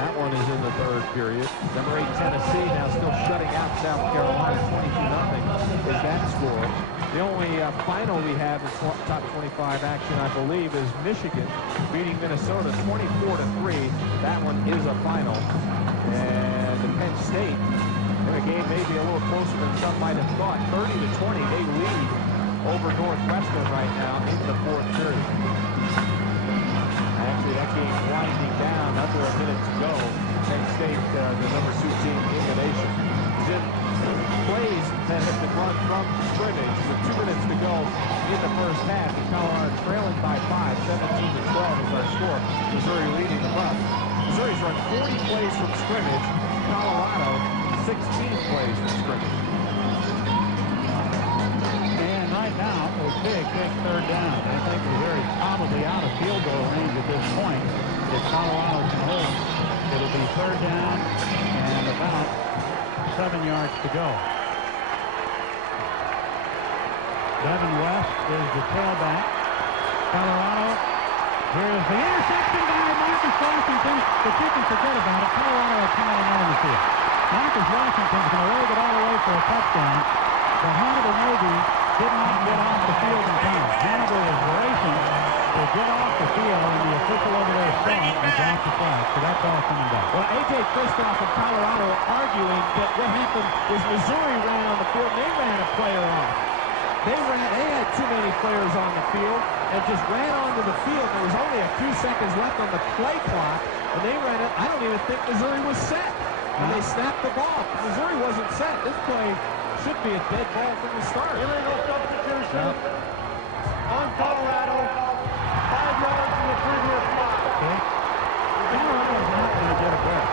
That one is in the third period. Number 8, Tennessee, now still shutting out South Carolina, 22-0 is that score. The only final we have in top 25 action, I believe, is Michigan beating Minnesota 24-3. That one is a final. And the Penn State, in a game maybe a little closer than some might have thought, 30-20, they lead over Northwestern right now in the fourth period. Actually, that game winding down, under a minute to go. Penn State, the number 2 team in the nation, is in plays that have been run from scrimmage with 2 minutes to go in the first half. And Colorado trailing by 5, 17-12 is our score. Missouri leading the Buffs. Missouri's run 40 plays from scrimmage. Colorado, 16 plays from scrimmage. And right now, a big third down. I think Missouri's probably out of field goal range at this point. If Colorado can hold, it'll be third down and about 7 yards to go. Devin West is the tailback. Colorado, here's the interception by Marcus Washington, but you can forget about it. Colorado had 10 men on the field. Marcus Washington's going to leg it all the way for a touchdown, but Hannibal Navy did not get off the field in time. Hannibal was racing to get off the field, and the official over there saw it and dropped the flag, so that's all coming back. Well, A.J. Kristoff of Colorado are arguing that what happened is Missouri ran on the field, and they ran a player off. They had too many players on the field and just ran onto the field. There was only a few seconds left on the play clock, and they ran it. I don't even think Missouri was set. And they snapped the ball. Missouri wasn't set. This play should be a dead ball from the start. Illegal substitution on Colorado. 5 yards from the previous spot. Okay. Colorado's not going to get a break.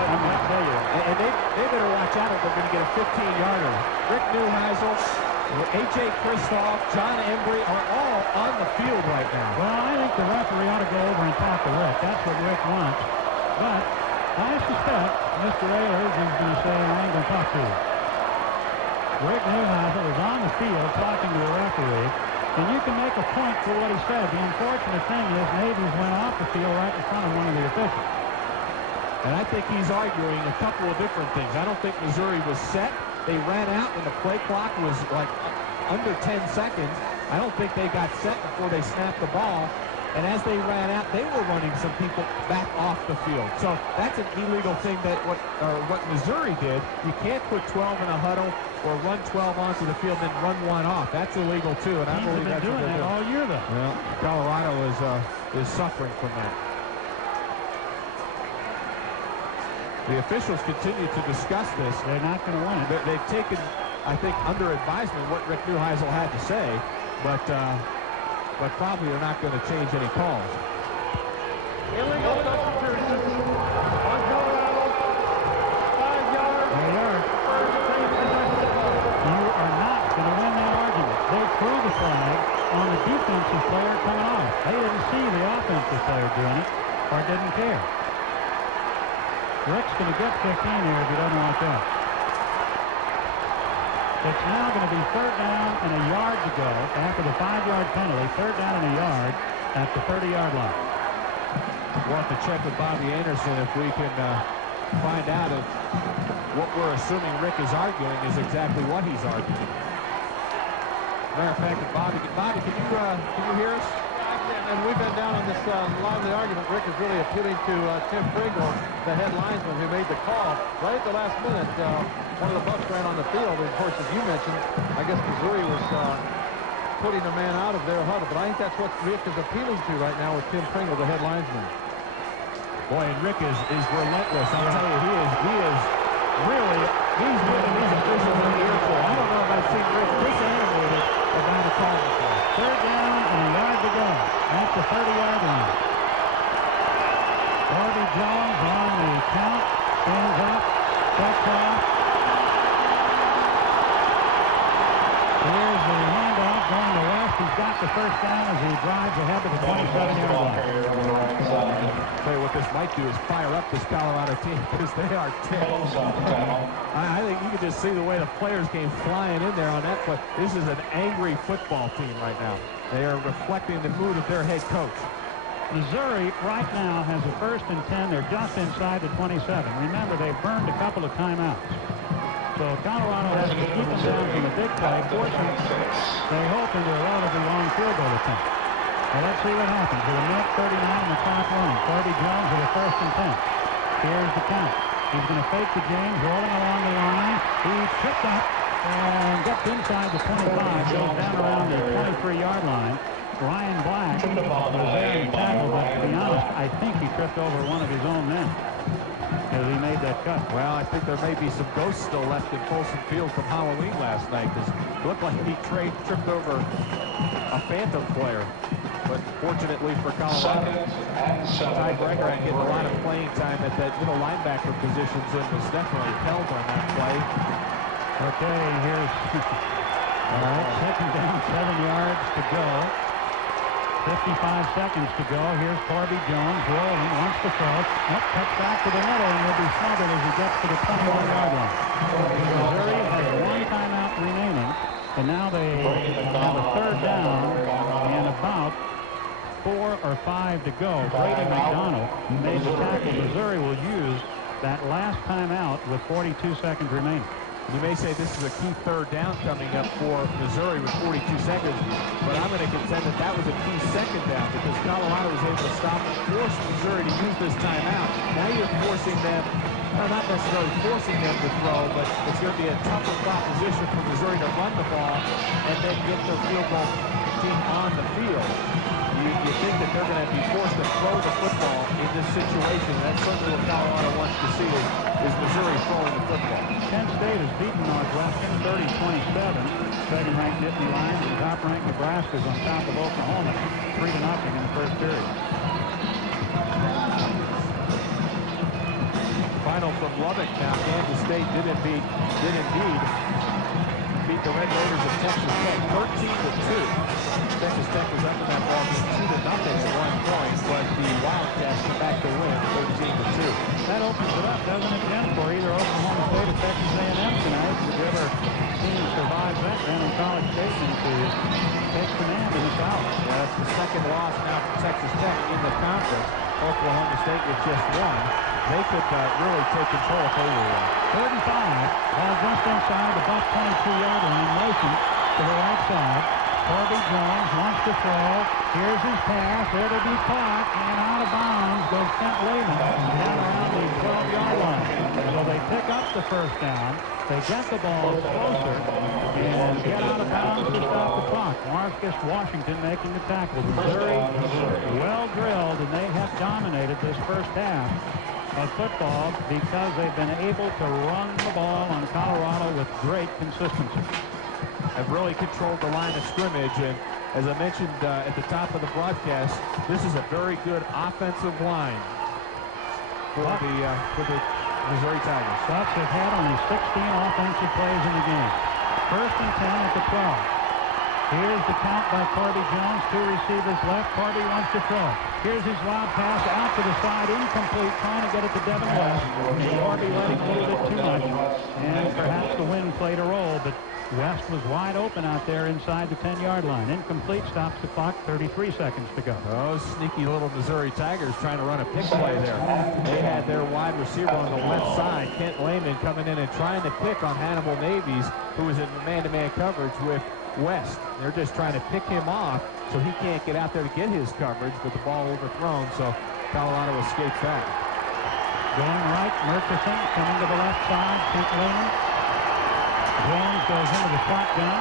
But I'm going to tell you. And they better watch out. Colorado, they're going to get a 15-yarder. Rick Neuheisel, A.J. Kristoff, John Embry are all on the field right now. Well, I think the referee ought to go over and talk to Rick. That's what Rick wants. But I suspect Mr. Ehlers is going to say, I ain't going to talk to you. Rick Neuheisel was on the field talking to the referee, and you can make a point for what he said. The unfortunate thing is Navy's went off the field right in front of one of the officials. And I think he's arguing a couple of different things. I don't think Missouri was set. They ran out when the play clock was like under 10 seconds. I don't think they got set before they snapped the ball. And as they ran out, they were running some people back off the field. So that's an illegal thing that what Missouri did. You can't put 12 in a huddle or run 12 onto the field and then run one off. That's illegal too. And I believe that's what they're doing all year though. Well, Colorado is suffering from that. The officials continue to discuss this. They're not going to win it. They've taken, I think, under advisement what Rick Neuheisel had to say, but probably they're not going to change any calls. Illegal substitution on Colorado. 5 yards. You are not going to win that argument. They threw the flag on the defensive player coming off. They didn't see the offensive player doing it or didn't care. Rick's going to get 15 here if he doesn't want that. It's now going to be 3rd down and a yard to go after the 5-yard penalty. 3rd down and a yard at the 30-yard line. We'll have to check with Bobby Anderson if we can find out if what we're assuming Rick is arguing is exactly what he's arguing. Matter of fact, Bobby, can you hear us? And we've been down on this line of the argument. Rick is really appealing to Tim Pringle, the head linesman who made the call. Right at the last minute, one of the Bucks ran on the field. And of course, as you mentioned, I guess Missouri was putting a man out of their huddle. But I think that's what Rick is appealing to right now with Tim Pringle, the head linesman. Boy, and Rick is relentless. I'll tell you, he is really, he's giving these officials an earful. I don't know if I've seen Rick this animated about a call before. 3rd down and a yard to go at the 30-yard line. Corby Jones on the count, stands up, checks off. Here's the handoff going to West. He's got the 1st down as he drives ahead to the 27-yard line. Tell you what this might do is fire up this Colorado team because they are ticked. I think you can just see the way the players came flying in there on that play. This is an angry football team right now. They are reflecting the mood of their head coach. Missouri right now has a 1st and 10. They're just inside the 27. Remember, they've burned a couple of timeouts. So Colorado has to keep them down from the big play. Fortunately, they hope into a relatively long field goal attempt. Well, let's see what happens. With a minute 39 and the clock running. Corby Jones with a 1st and 10. Here's the count. He's going to fake the James, rolling along the line. He's tripped up and gets inside the 25. Goes down around the 23-yard line. Ryan Black was there in the tackle, but to be honest, I think he tripped over one of his own men as he made that cut. Well, I think there may be some ghosts still left in Folsom Field from Halloween last night. It looked like he tripped over a Phantom player. But fortunately for Colorado, Ty Gregory getting a lot of playing time at that middle linebacker positions and was definitely held on that play. Okay, here's all right, 2nd down, 7 yards to go. 55 seconds to go. Here's Corby Jones rolling, wants to throw. Cuts back to the middle and will be smothered as he gets to the 21-yard line. Missouri has 1 timeout remaining, and now they have a 3rd down and about 4 or 5 to go. Brady McDonald made the tackle. Missouri will use that last timeout with 42 seconds remaining. You may say this is a key 3rd down coming up for Missouri with 42 seconds, but I'm going to contend that that was a key 2nd down because Colorado was able to stop and force Missouri to use this timeout. Now you're forcing them, well, not necessarily forcing them to throw, but it's going to be a tougher proposition for Missouri to run the ball and then get their field goal team on the field. You think that they're going to be forced to throw the football in this situation. That's certainly what Colorado wants to see is Missouri throwing the football. Kent State has beaten Northwestern 30-27. Second-ranked Nittany Lions and top-ranked Nebraska is on top of Oklahoma 3-0 in the 1st period. 5 Final from Lubbock now. Kansas State did indeed beat the Red Raiders of Texas Tech 13-2. Texas Tech was up in that ball game 2-0 at one point, but the Wildcats come back to win 13-2. That opens it up, doesn't it, Jim, for either Oklahoma State or Texas A&M tonight, whichever team survives that random college station to take command in the South. That's the second loss now for Texas Tech in the conference. Oklahoma State with just one. They could really take control if they were 35. Ball just inside the Buck 22-yard line. Motion to the right side. Corby Jones wants to throw. Here's his pass. It'll be caught. And out of bounds goes Kent Lehman down around the 12-yard line. So they pick up the first down. They get the ball closer and get out of bounds to stop the clock. Marcus Washington making the tackle. Missouri well drilled, and they have dominated this first half of football because they've been able to run the ball on Colorado with great consistency. Have really controlled the line of scrimmage, and as I mentioned at the top of the broadcast, this is a very good offensive line for the Missouri Tigers. Bucks have had only 16 offensive plays in the game. First and 10 at the 12. Here's the count by Corby Jones. Two receivers left. Corby wants to throw. Here's his lob pass out to the side, incomplete, trying to get it to Devin West. Corby letting a little bit too much, and perhaps the wind played a role, but West was wide open out there inside the 10-yard line. Incomplete, stops the clock, 33 seconds to go. Those sneaky little Missouri Tigers trying to run a pick play there. They had their wide receiver on the left side, Kent Lehman, coming in and trying to pick on Hannibal Navies, who was in man-to-man coverage with West. They're just trying to pick him off so he can't get out there to get his coverage, but the ball overthrown, so Colorado escapes that. Going right, Murchison coming to the left side, Kent Lehman. Jones goes into the shotgun.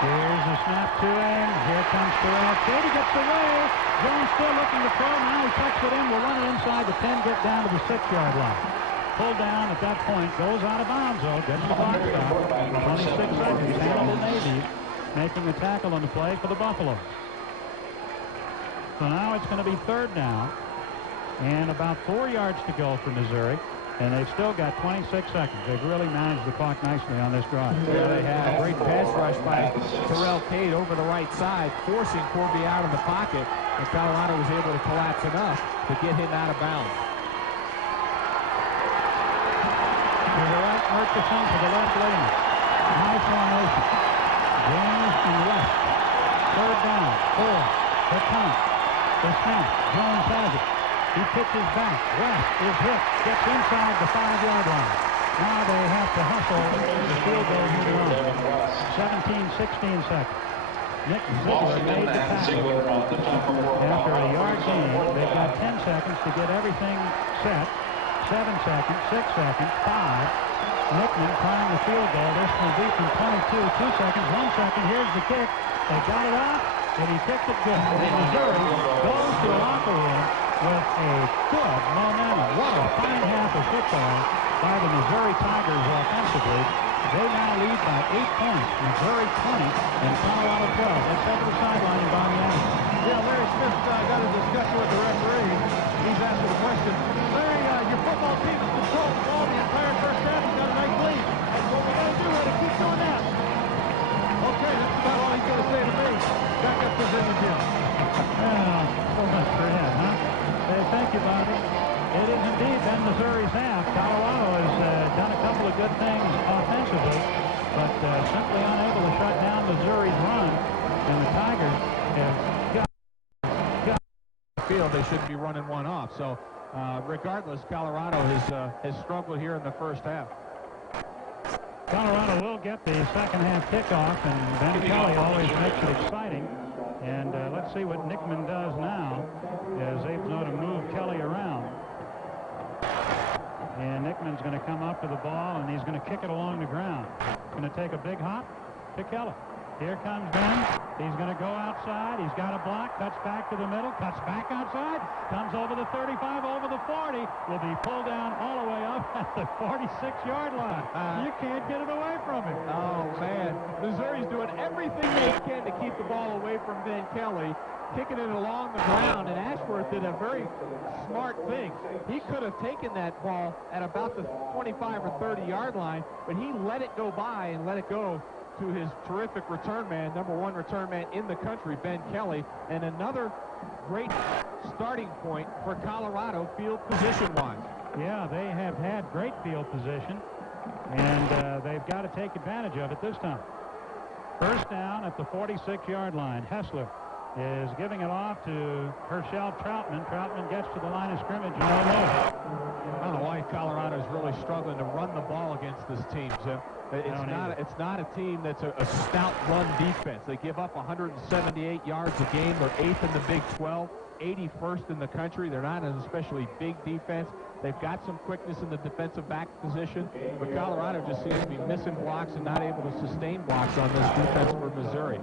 Here's a snap to him. Here comes Terrell. Katie gets away. Jones still looking to throw. Now he tucks it in. Will run it inside the 10, get down to the 6-yard line. Pulled down at that point. Goes out of bounds, though. Gets the clock stop. 26 seconds. Hannibal Navies making the tackle on the play for the Buffaloes. So now it's going to be third down. And about 4 yards to go for Missouri. And they've still got 26 seconds. They've really managed the clock nicely on this drive. Yeah, they had a great pass rush by Terrell Cade over the right side, forcing Corby out of the pocket. And Colorado was able to collapse enough to get him out of bounds. To the right, Murchison. To the left, Lehman. Nice formation. Jones and West. Third down. 4. The count. The snap. Jones has it. He pitches back. West is hit. Gets inside the 5-yard line. Now they have to hustle. The field goal moving on. 17-16 seconds. Nick Ziegler made the tackle. After a yard gain, they've got 10 seconds to get everything set. 7 seconds, 6 seconds, 5. Nickman trying the field goal. This will be from 22. 2 seconds, 1 second. Here's the kick. They got it out, and he kicked it good. And Missouri goes to the locker room with a good momentum. What a fine half of football by the Missouri Tigers offensively. They now lead by 8 points. Missouri 20 and Colorado 12. Let's head to the sideline and Bobby Adams. Yeah, Larry Smith got a discussion with the referee. He's asking the question, Larry, your football team has controlled the ball the entire first half. He's got a nice lead. That's what we got to do. We got to keep doing that. Okay, that's about all he's going to say to me. Back up to Zimmer, Jim. So much for him, huh? Thank you, Bobby. It is indeed been Missouri's half. Colorado has done a couple of good things offensively, but simply unable to shut down Missouri's run. And the Tigers have got the field. They shouldn't be running one off. So regardless, Colorado has struggled here in the first half. Colorado will get the second half kickoff, and Ben Kelly always makes it exciting. And let's see what Nickman does now as they've going to move Kelly around. And Nickman's going to come up to the ball, and he's going to kick it along the ground. Going to take a big hop to Kelly. Here comes Ben. He's going to go outside. He's got a block. Cuts back to the middle. Cuts back outside. Comes over the 35, over the 40. Will be pulled down all the way up at the 46-yard line. You can't get it away from him. Oh, man. Missouri's doing everything they can to keep the ball away from Ben Kelly. kicking it along the ground, and Ashworth did a very smart thing. He could have taken that ball at about the 25 or 30-yard line, but he let it go by and let it go to his terrific return man, #1 return man in the country, Ben Kelly, and another great starting point for Colorado field position-wise. Yeah, they have had great field position, and they've got to take advantage of it this time. First down at the 46-yard line. Hessler is giving it off to Herschel Troutman. Troutman gets to the line of scrimmage. No. I don't know why Colorado's really struggling to run the ball against this team. So it's not a team that's a stout run defense. They give up 178 yards a game. They're 8th in the Big 12, 81st in the country. They're not an especially big defense. They've got some quickness in the defensive back position, but Colorado just seems to be missing blocks and not able to sustain blocks on this defense for Missouri.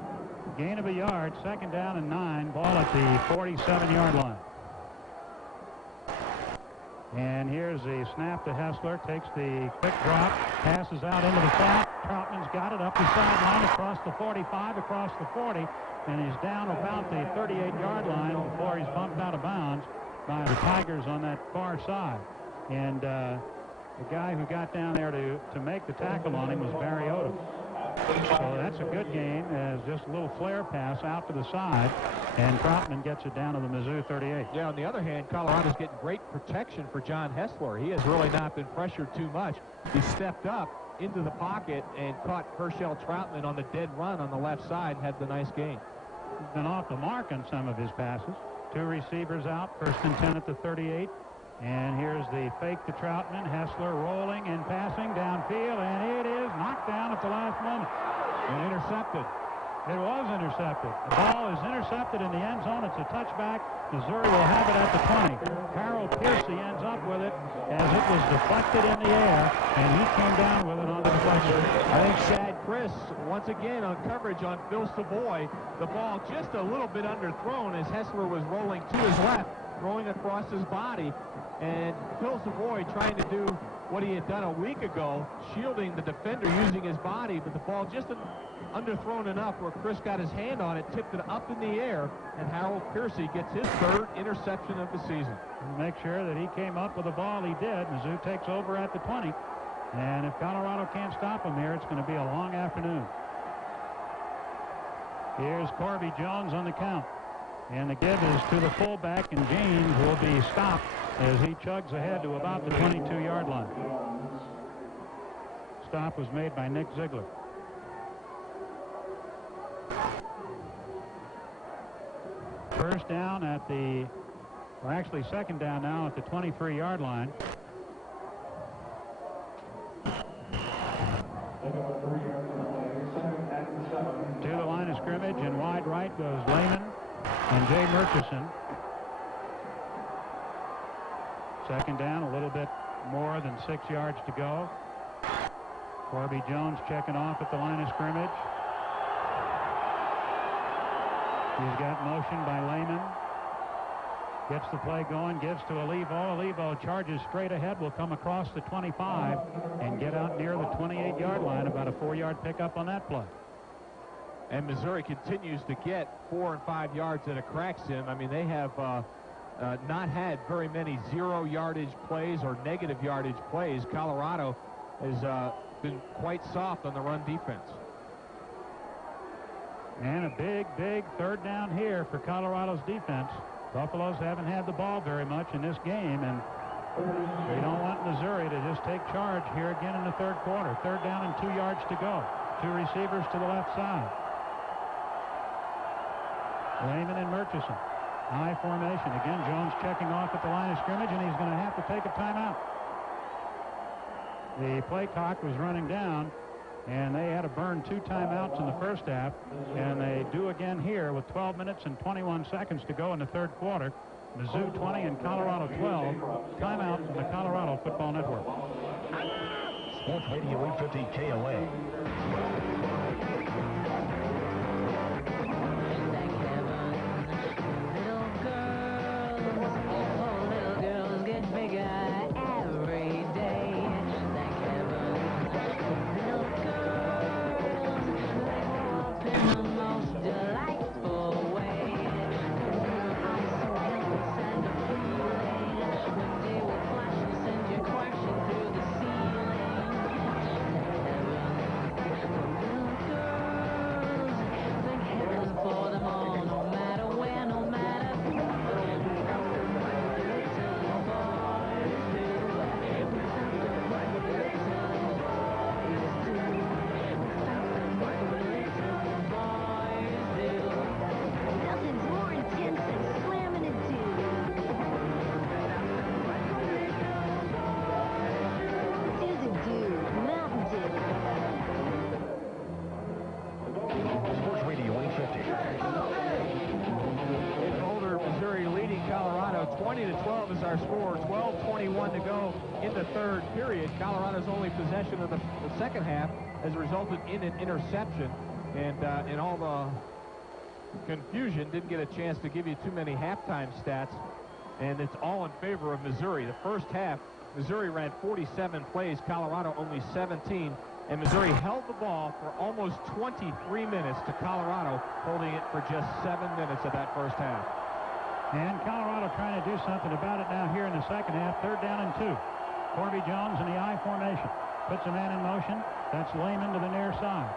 Gain of a yard, 2nd down and 9, ball at the 47-yard line. And here's the snap to Hessler, takes the quick drop, passes out into the flat. Troutman's got it up the sideline, across the 45, across the 40, and he's down about the 38-yard line before he's bumped out of bounds by the Tigers on that far side. And the guy who got down there to make the tackle on him was Barry Odom. So that's a good game, as just a little flare pass out to the side, and Troutman gets it down to the Mizzou 38. Yeah, on the other hand, Colorado's getting great protection for John Hessler. He has really not been pressured too much. He stepped up into the pocket and caught Herschel Troutman on the dead run on the left side and had the nice gain. He's been off the mark on some of his passes. 2 receivers out, 1st and 10 at the 38. And here's the fake to Troutman. Hessler rolling and passing downfield, and it is knocked down at the last moment. And intercepted. It was intercepted. The ball is intercepted in the end zone. It's a touchback. Missouri will have it at the 20. Harold Piercy ends up with it as it was deflected in the air, and he came down with it on the deflection. I think Shad Chris, once again on coverage on Phil Savoy, the ball just a little bit underthrown as Hessler was rolling to his left, throwing across his body, and Phil Savoy trying to do what he had done a week ago, shielding the defender using his body, but the ball just underthrown enough where Chris got his hand on it, tipped it up in the air, and Harold Piercy gets his 3rd interception of the season. Make sure that he came up with the ball. He did. Mizzou takes over at the 20, and if Colorado can't stop him here, it's going to be a long afternoon. Here's Corby Jones on the count. And the give is to the fullback, and James will be stopped as he chugs ahead to about the 22-yard line. Stop was made by Nick Ziegler. First down at the, or actually 2nd down now at the 23-yard line. To the line of scrimmage, and wide right goes Lehman and Jay Murchison. 2nd down, a little bit more than 6 yards to go. Corby Jones checking off at the line of scrimmage. He's got motion by Lehman. Gets the play going, gives to Olivo. Olivo charges straight ahead, will come across the 25 and get out near the 28-yard line. About a 4-yard pickup on that play. And Missouri continues to get 4 and 5 yards at a crack sim. I mean, they have not had very many 0-yardage plays or negative yardage plays. Colorado has been quite soft on the run defense. And a big 3rd down here for Colorado's defense. Buffaloes haven't had the ball very much in this game, and they don't want Missouri to just take charge here again in the 3rd quarter. 3rd down and 2 yards to go. 2 receivers to the left side. Lehman and Murchison. High formation. Again, Jones checking off at the line of scrimmage, and he's going to have to take a timeout. The play clock was running down, and they had to burn 2 timeouts in the first half, and they do again here with 12 minutes and 21 seconds to go in the 3rd quarter. Mizzou 20 and Colorado 12. Timeout from the Colorado Football Network. Sports Radio 850 KOA. 20-12 is our score. 12:21 to go in the third period. Colorado's only possession of the second half has resulted in an interception. And in all the confusion, didn't get a chance to give you too many halftime stats. And it's all in favor of Missouri. The first half, Missouri ran 47 plays, Colorado only 17. And Missouri held the ball for almost 23 minutes to Colorado, holding it for just 7 minutes of that first half. And Colorado trying to do something about it now here in the second half. 3rd down and 2. Corby Jones in the I formation. Puts a man in motion. That's Lehman to the near side.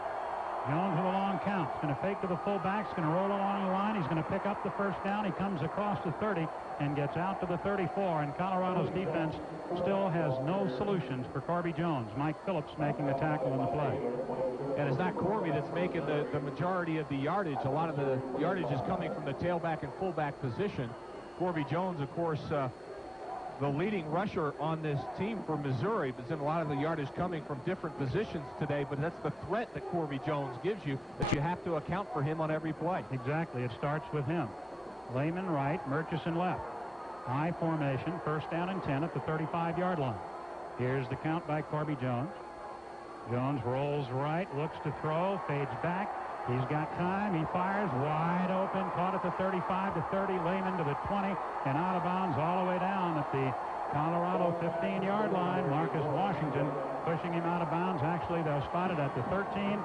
Jones with a long count. He's going to fake to the fullback. He's going to roll along the line. He's going to pick up the first down. He comes across the 30 and gets out to the 34. And Colorado's defense still has no solutions for Corby Jones. Mike Phillips making the tackle on the play. And it's not Corby that's making the majority of the yardage. A lot of the yardage is coming from the tailback and fullback position. Corby Jones, of course, the leading rusher on this team for Missouri, but then a lot of the yardage coming from different positions today. But that's the threat that Corby Jones gives you, that you have to account for him on every play. Exactly. It starts with him. Lehman right, Murchison left. I formation, 1st down and 10 at the 35-yard line. Here's the count by Corby Jones. Jones rolls right, looks to throw, fades back. He's got time. He fires wide open, caught at the 35 to 30, Lehman to the 20, and out of bounds all the way down at the Colorado 15-yard line. Marcus Washington pushing him out of bounds. Actually, they'll spot it at the 13.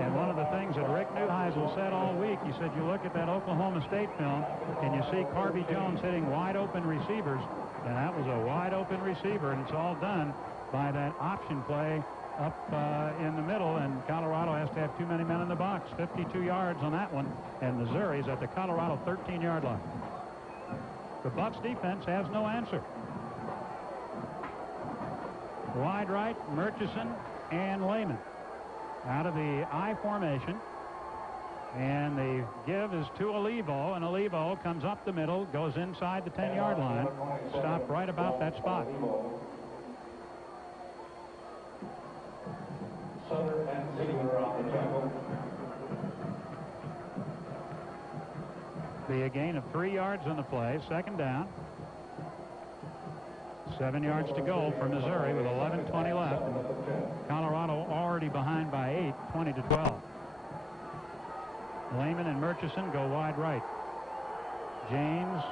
And one of the things that Rick Neuheisel said all week, he said, you look at that Oklahoma State film, and you see Corby Jones hitting wide open receivers, and that was a wide open receiver, and it's all done by that option play up in the middle, and Colorado has to have too many men in the box. 52 yards on that one, and Missouri's at the Colorado 13-yard line. The Bucs defense has no answer. Wide right, Murchison and Lehman out of the I formation, and the give is to Olivo, and Olivo comes up the middle, goes inside the 10-yard line, stopped right about that spot. The gain of 3 yards on the play, 2nd down. 7 yards to go for Missouri with 11:20 left. Colorado already behind by 8, 20-12. Lehman and Murchison go wide right. James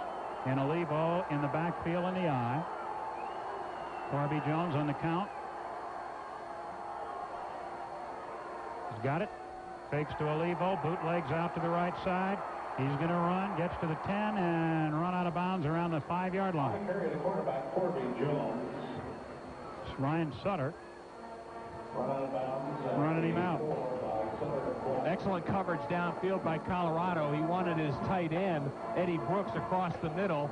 and Olivo in the backfield in the I. Corby Jones on the count. He's got it. Fakes to Olivo. Bootlegs out to the right side. He's going to run. Gets to the 10 and run out of bounds around the 5-yard line. The quarterback, Corby Jones. It's Ryan Sutter running him out. Excellent coverage downfield by Colorado. He wanted his tight end, Eddie Brooks, across the middle.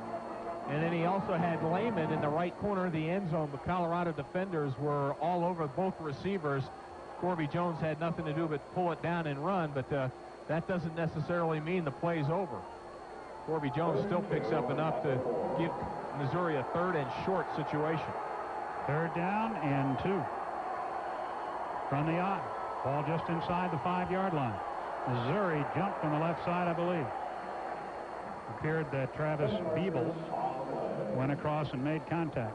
And then he also had Lehman in the right corner of the end zone. The Colorado defenders were all over both receivers. Corby Jones had nothing to do but pull it down and run, but that doesn't necessarily mean the play's over. Corby Jones still picks up enough to give Missouri a 3rd and short situation. 3rd down and 2 from the I. Ball just inside the 5-yard line. Missouri jumped from the left side, I believe. Appeared that Travis Beebles went across and made contact.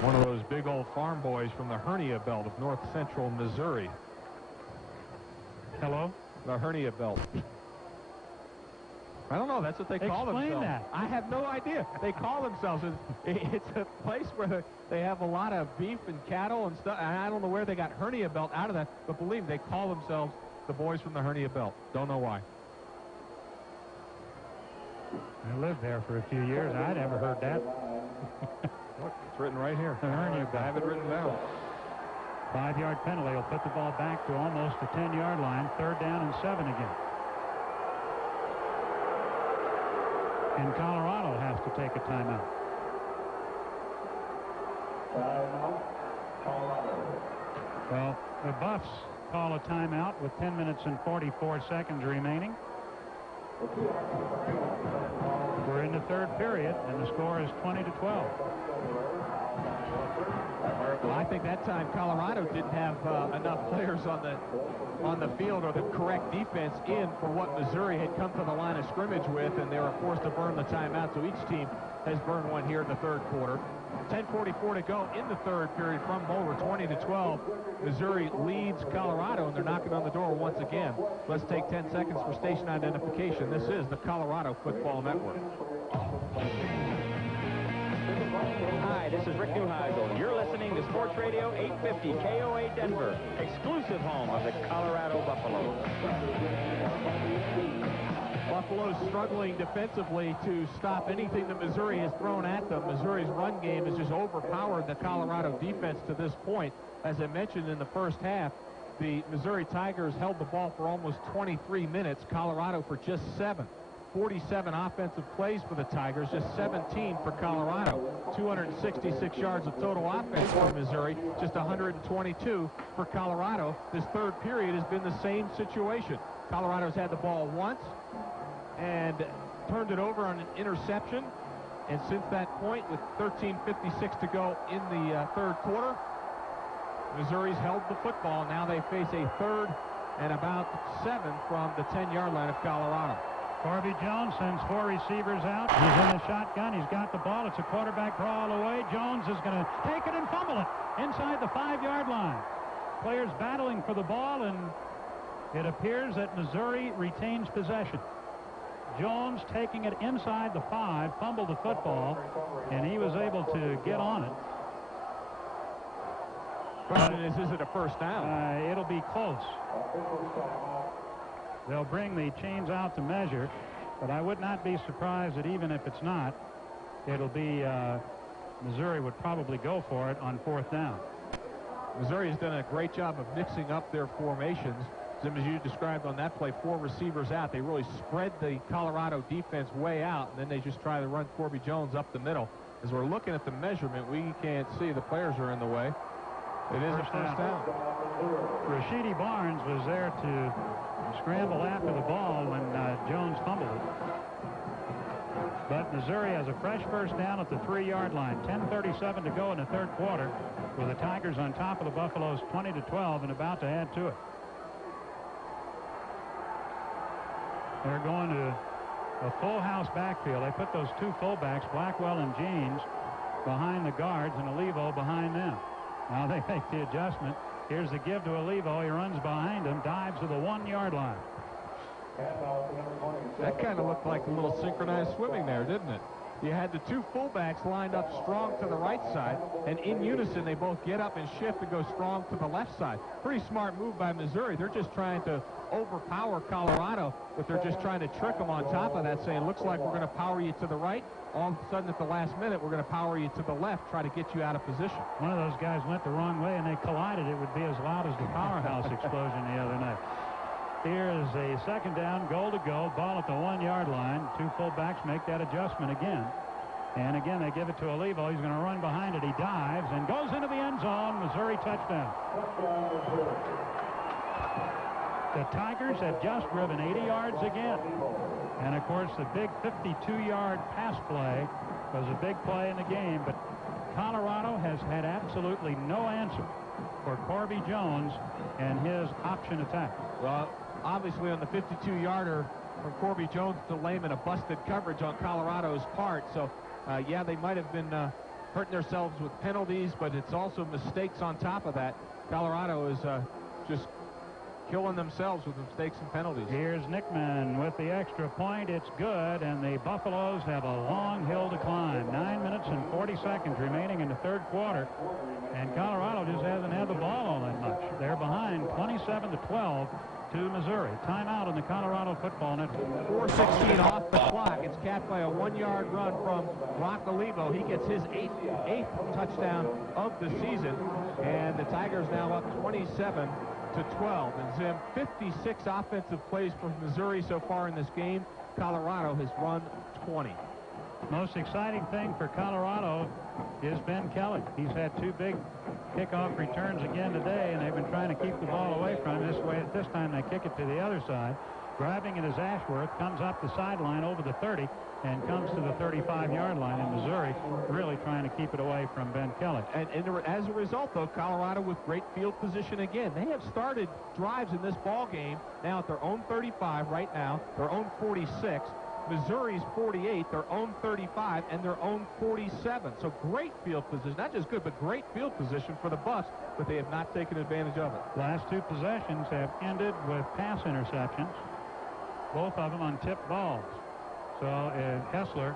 One of those big old farm boys from the hernia belt of north central Missouri. Hello? The hernia belt. I don't know. That's what they call themselves. Explain that. I have no idea. They call themselves. It's a place where they have a lot of beef and cattle and stuff. And I don't know where they got hernia belt out of that, but believe me, they call themselves the boys from the hernia belt. Don't know why. I lived there for a few years. I never heard that. Look, it's written right here. The hernia belt. I have it written down. 5-yard penalty will put the ball back to almost the 10-yard line. 3rd down and 7 again. And Colorado has to take a timeout. Well, the Buffs call a timeout with 10 minutes and 44 seconds remaining. We're in the third period, and the score is 20-12. Well, I think that time Colorado didn't have enough players on the field or the correct defense in for what Missouri had come to the line of scrimmage with, and they were forced to burn the timeout. So each team has burned one here in the third quarter. 10:44 to go in the third period from Boulder. 20-12. Missouri leads Colorado, and they're knocking on the door once again. Let's take 10 seconds for station identification. This is the Colorado Football Network. Hi, this is Rick Neuheisel. You're listening to Sports Radio 850 KOA Denver, exclusive home of the Colorado Buffaloes. Buffalo's struggling defensively to stop anything that Missouri has thrown at them. Missouri's run game has just overpowered the Colorado defense to this point. As I mentioned in the first half, the Missouri Tigers held the ball for almost 23 minutes, Colorado for just 7. 47 offensive plays for the Tigers, just 17 for Colorado. 266 yards of total offense for Missouri, just 122 for Colorado. This third period has been the same situation. Colorado's had the ball once and turned it over on an interception. And since that point, with 13:56 to go in the third quarter, Missouri's held the football. Now they face a third and about 7 from the 10-yard line of Colorado. Corby Jones sends 4 receivers out. He's in the shotgun. He's got the ball. It's a quarterback draw all the way. Jones is going to take it and fumble it inside the 5-yard line. Players battling for the ball, and it appears that Missouri retains possession. Jones taking it inside the 5, fumbled the football, and he was able to get on it. Question is it a first down? It'll be close. They'll bring the chains out to measure, but I would not be surprised that even if it's not, it'll be Missouri would probably go for it on 4th down. Missouri has done a great job of mixing up their formations. As you described on that play, 4 receivers out. They really spread the Colorado defense way out, and then they just try to run Corby Jones up the middle. As we're looking at the measurement, we can't see the players are in the way. It is a first down. Rashidi Barnes was there to scramble after the ball when Jones fumbled it. But Missouri has a fresh first down at the 3-yard line. 10:37 to go in the third quarter, with the Tigers on top of the Buffaloes 20-12 and about to add to it. They're going to a full house backfield. They put those 2 fullbacks, Blackwell and Jeans, behind the guards and Olivo behind them. Now they make the adjustment. Here's the give to Olivo. He runs behind him, dives to the 1-yard line. That kind of looked like a little synchronized swimming there, didn't it? You had the 2 fullbacks lined up strong to the right side, and in unison they both get up and shift and go strong to the left side. Pretty smart move by Missouri. They're just trying to overpower Colorado, but they're just trying to trick them on top of that, saying, looks like we're going to power you to the right. All of a sudden at the last minute, we're going to power you to the left, try to get you out of position. One of those guys went the wrong way, and they collided. It would be as loud as the powerhouse explosion the other night. Here is a 2nd down, goal to go, ball at the 1-yard line. 2 fullbacks make that adjustment again. And again, they give it to Olivo. He's going to run behind it. He dives and goes into the end zone. Missouri touchdown. The Tigers have just driven 80 yards again. And, of course, the big 52-yard pass play was a big play in the game. But Colorado has had absolutely no answer for Corby Jones and his option attack. Well, obviously on the 52-yarder from Corby Jones to Lehman, a busted coverage on Colorado's part. So, yeah, they might have been hurting themselves with penalties, but it's also mistakes on top of that. Colorado is just killing themselves with mistakes and penalties. Here's Nickman with the extra point. It's good, and the Buffaloes have a long hill to climb. 9 minutes and 40 seconds remaining in the third quarter, and Colorado just hasn't had the ball all that much. They're behind 27-12 to Missouri. Timeout on the Colorado Football Network. 4:16 off the clock. It's capped by a 1-yard run from Rock Olivo. He gets his eighth touchdown of the season, and the Tigers now up 27-12. And Zim, 56 offensive plays for Missouri so far in this game. Colorado has run 20. Most exciting thing for Colorado is Ben Kelly. He's had 2 big kickoff returns again today, and they've been trying to keep the ball away from him. This time they kick it to the other side. Grabbing it is Ashworth, comes up the sideline over the 30 and comes to the 35-yard line in Missouri, really trying to keep it away from Ben Kelly. And as a result, though, Colorado with great field position again. They have started drives in this ball game now at their own 35 right now, their own 46. Missouri's 48, their own 35, and their own 47. So great field position. Not just good, but great field position for the Buffs, but they have not taken advantage of it. Last two possessions have ended with pass interceptions, both of them on tipped balls. So Hessler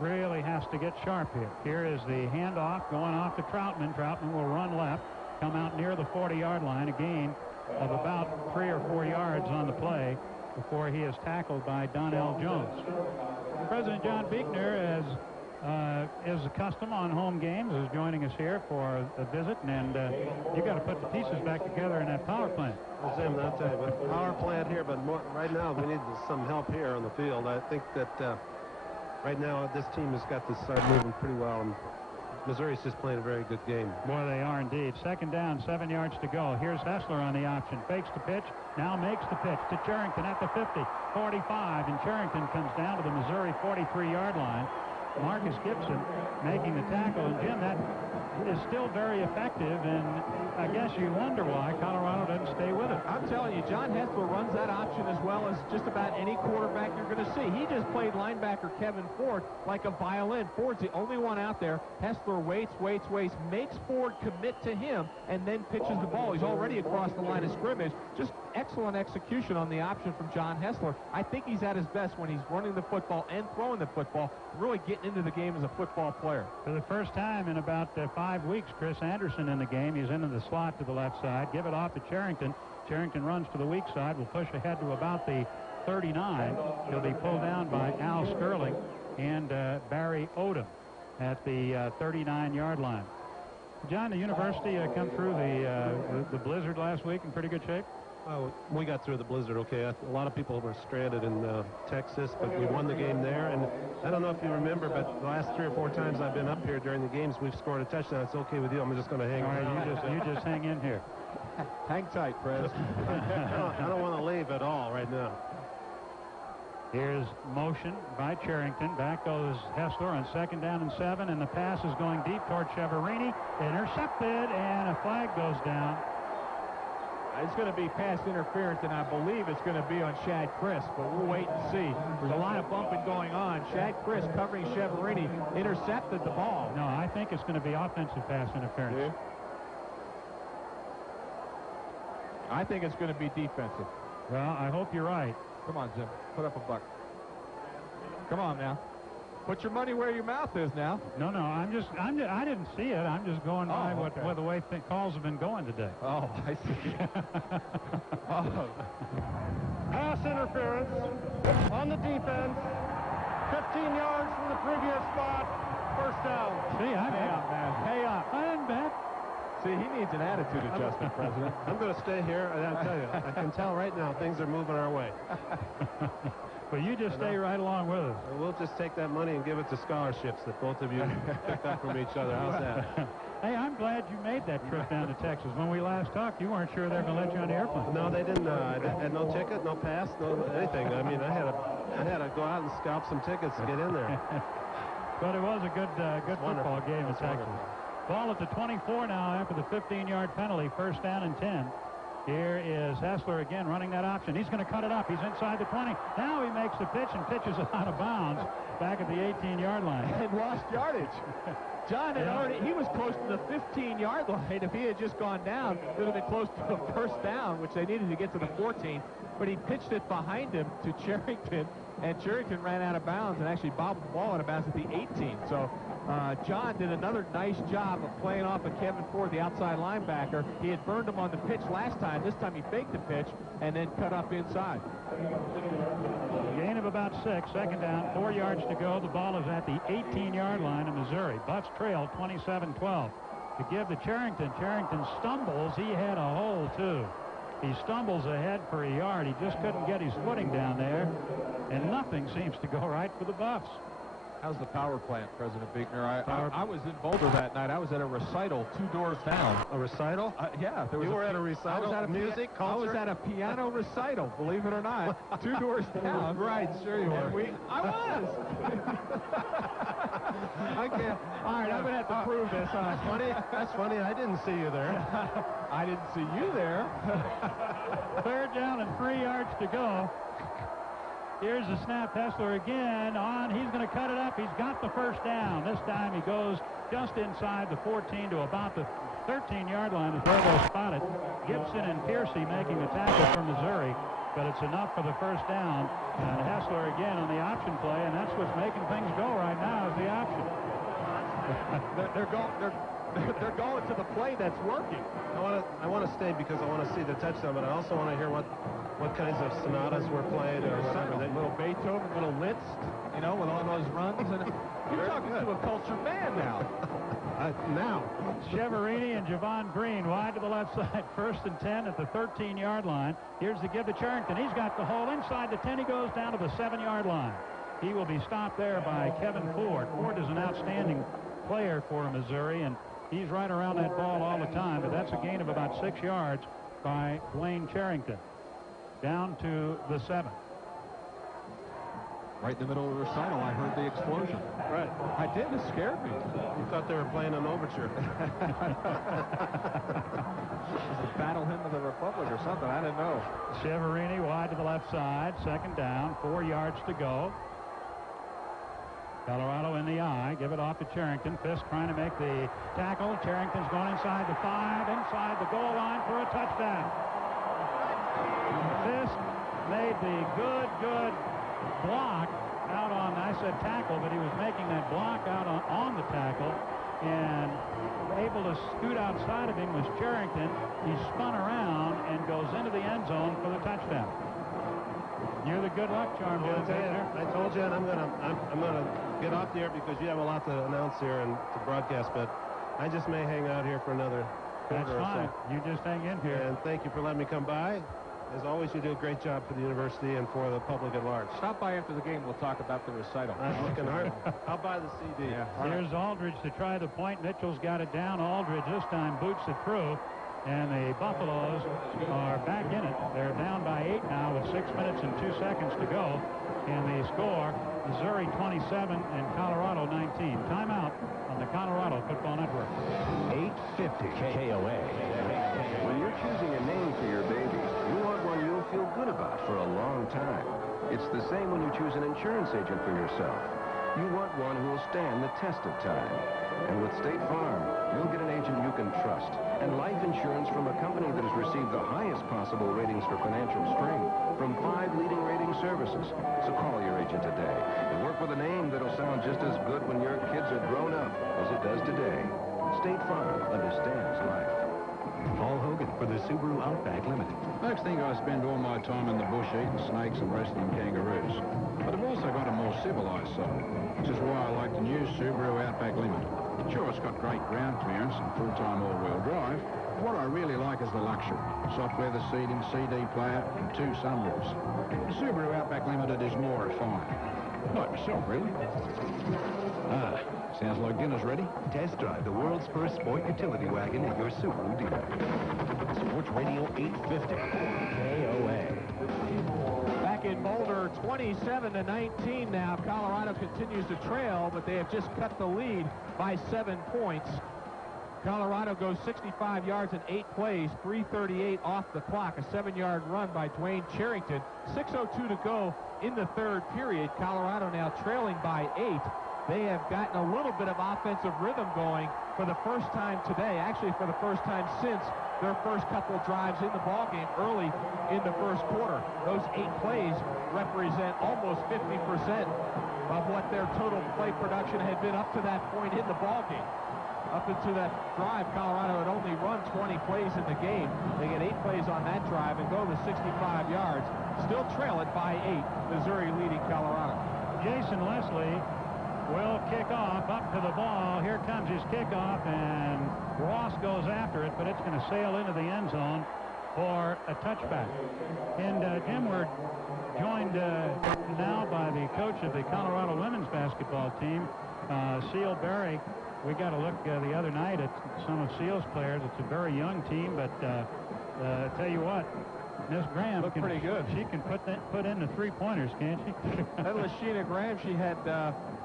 really has to get sharp here. Here is the handoff going off to Troutman. Troutman will run left, come out near the 40-yard line, a gain of about 3 or 4 yards on the play before he is tackled by Donnell Jones. President John Buechner, as is the custom on home games, is joining us here for a visit, and you got to put the pieces back together in that power plant. Well, Jim, I'll tell you, but power plant here, but more, right now we need some help here on the field. I think that right now this team has got to start moving pretty well, and Missouri's just playing a very good game. Boy, they are indeed. Second down, 7 yards to go. Here's Hessler on the option. Fakes the pitch, now makes the pitch to Charrington at the 50, 45, and Charrington comes down to the Missouri 43-yard line. Marcus Gibson making the tackle, and Jim, that is still very effective, and I guess you wonder why Colorado doesn't stay with it. I'm telling you, John Hessler runs that option as well as just about any quarterback you're going to see. He just played linebacker Kevin Ford like a violin. Ford's the only one out there. Hessler waits, makes Ford commit to him, and then pitches the ball. He's already across the line of scrimmage. Just excellent execution on the option from John Hessler. I think he's at his best when he's running the football and throwing the football, really getting into the game as a football player. For the first time in about 5 weeks, Chris Anderson in the game. He's into the slot to the left side. Give it off to Charrington. Charrington runs to the weak side. Will push ahead to about the 39. He'll be pulled down by Al Sterling and Barry Odom at the 39-yard line. John, the university come through the blizzard last week in pretty good shape? Oh, we got through the blizzard okay. A lot of people were stranded in Texas, but we won the game there. And I don't know if you remember, but the last 3 or 4 times I've been up here during the games, we've scored a touchdown. It's okay with you. I'm just going to hang. All right, you just hang in here. Hang tight, Prez. I don't want to leave at all right now. Here's motion by Charrington. Back goes Hessler on 2nd down and 7, and the pass is going deep toward Cheverini. Intercepted, and a flag goes down. It's going to be pass interference, and I believe it's going to be on Shad Chris, but we'll wait and see. There's a lot of bumping going on. Shad Chris covering Cheverini intercepted the ball. No, I think it's going to be offensive pass interference. Yeah. I think it's going to be defensive. Well, I hope you're right. Come on, Jim. Put up a buck. Come on now. Put your money where your mouth is now. No, I didn't see it. I'm just going by what the way calls have been going today. Oh, I see. Pass interference on the defense. 15 yards from the previous spot. First down. See, Pay up, man. Pay up. I didn't bet. See, he needs an attitude adjustment, President. I'm going to stay here, and I'll tell you, I can tell right now things are moving our way. Well, you just stay right along with us. We'll just take that money and give it to scholarships that both of you picked up from each other. How's that? Hey, I'm glad you made that trip down to Texas. When we last talked, you weren't sure they were going to let you on the airplane. No, they didn't. I had no ticket, no pass, no anything. I mean, I had to go out and scalp some tickets to get in there. But it was a good football game in Texas. Ball at the 24 now after the 15-yard penalty. First down and 10. Here is Hessler again running that option. He's going to cut it up. He's inside the 20. Now he makes the pitch and pitches it out of bounds back at the 18-yard line. And lost yardage. John had he was close to the 15-yard line. If he had just gone down, it would have been close to a first down, which they needed to get to the 14. But he pitched it behind him to Charrington, and Charrington ran out of bounds and actually bobbled the ball out of bounds at the 18. So John did another nice job of playing off of Kevin Ford, the outside linebacker. He had burned him on the pitch last time. This time he faked the pitch and then cut up inside. Gain of about 6. Second down, 4 yards to go. The ball is at the 18-yard line of Missouri. Buffs trail 27-12. To give to Charrington. Charrington stumbles. He had a hole, too. He stumbles ahead for a yard. He just couldn't get his footing down there. And nothing seems to go right for the Buffs. How's the power plant, President Buechner? I was in Boulder that night. I was at a recital 2 doors down. A recital? Yeah. You were at a recital? Music, culture? I was at a piano recital, believe it or not. 2 doors down. Right, sure you were. I was. I can't. All right, I'm going to have to prove this. That's funny. I didn't see you there. I didn't see you there. 3rd down and 3 yards to go. Here's the snap. Hessler again on. He's going to cut it up. He's got the first down. This time he goes just inside the 14 to about the 13-yard line is where they'll spot it. Gibson and Piercy making the tackle for Missouri, but it's enough for the first down. And Hessler again on the option play, and that's what's making things go right now is the option. They're going to the play that's working. I want to stay because I want to see the touchdown, but I also want to hear what kinds of sonatas were played or whatever. A little Beethoven, a little Liszt, you know, with all those runs. And you're talking to a cultured man now. Now. Cheverini and Javon Green wide to the left side. 1st and 10 at the 13-yard line. Here's the give to Charrington. He's got the hole inside the 10. He goes down to the 7-yard line. He will be stopped there by Kevin Ford. Ford is an outstanding player for Missouri, and he's right around that ball all the time, but that's a gain of about 6 yards by Dwayne Charrington. Down to the 7. Right in the middle of the recital, I heard the explosion. Right. I did. It scared me. You thought they were playing an overture. It was the Battle Hymn of the Republic or something. I didn't know. Cheverini wide to the left side. 2nd down. 4 yards to go. Colorado in the eye. Give it off to Charrington. Fisk trying to make the tackle. Charrington's going inside the 5, inside the goal line for a touchdown. Fisk made the good block out on, I said tackle, but he was making that block out on the tackle, and able to scoot outside of him was Charrington. He spun around and goes into the end zone for the touchdown. You're the good luck charm, John. I told you, and I'm gonna get off the air because you have a lot to announce here and to broadcast, but I just may hang out here for another That's quarter fine. or so. You just hang in here. And thank you for letting me come by. As always, you do a great job for the university and for the public at large. Stop by after the game. We'll talk about the recital. I'm looking hard. I'll buy the CD. Yeah. Here's Aldridge to try the point. Mitchell's got it down. Aldridge this time boots it through. And the Buffaloes are back in it. They're down by 8 now with 6 minutes and 2 seconds to go. And the score, Missouri 27 and Colorado 19. Timeout on the Colorado Football Network. 850 KOA. When you're choosing a name for your baby, you want one you'll feel good about for a long time. It's the same when you choose an insurance agent for yourself. You want one who will stand the test of time. And with State Farm, you'll get an agent you can trust. And life insurance from a company that has received the highest possible ratings for financial strength from 5 leading rating services. So call your agent today and work with a name that'll sound just as good when your kids are grown up as it does today. State Farm understands life. Paul Hogan for the Subaru Outback Limited. Folks think I spend all my time in the bush eating snakes and wrestling kangaroos. But I've also got a more civilized side, which is why I like the new Subaru Outback Limited. Sure, it's got great ground clearance and full-time all-wheel drive. What I really like is the luxury. Soft leather seating, CD player, and 2 sunroofs. The Subaru Outback Limited is more refined. Like myself, really. Sounds like dinner's ready. Test drive the world's first sport utility wagon at your Subaru dealer. Sports Radio 850 KOA. Back in Boulder, 27-19 now. Colorado continues to trail, but they have just cut the lead by 7 points. Colorado goes 65 yards in 8 plays, 3:38 off the clock. A 7-yard run by Dwayne Charrington. 6:02 to go in the 3rd period. Colorado now trailing by 8. They have gotten a little bit of offensive rhythm going for the first time today, actually for the first time since their first couple drives in the ballgame early in the first quarter. Those 8 plays represent almost 50% of what their total play production had been up to that point in the ballgame. Up into that drive, Colorado had only run 20 plays in the game. They get 8 plays on that drive and go to 65 yards. Still trail it by 8. Missouri leading Colorado. Jason Leslie will kick off up to the ball. Here comes his kickoff, and Ross goes after it, but it's going to sail into the end zone. for a touchback. And Jim, we're joined now by the coach of the Colorado women's basketball team, Seal Berry. We got a look the other night at some of Seal's players. It's a very young team, but tell you what, Miss Graham looked pretty good. She can put in the three-pointers, can't she? That Lashina Graham, she had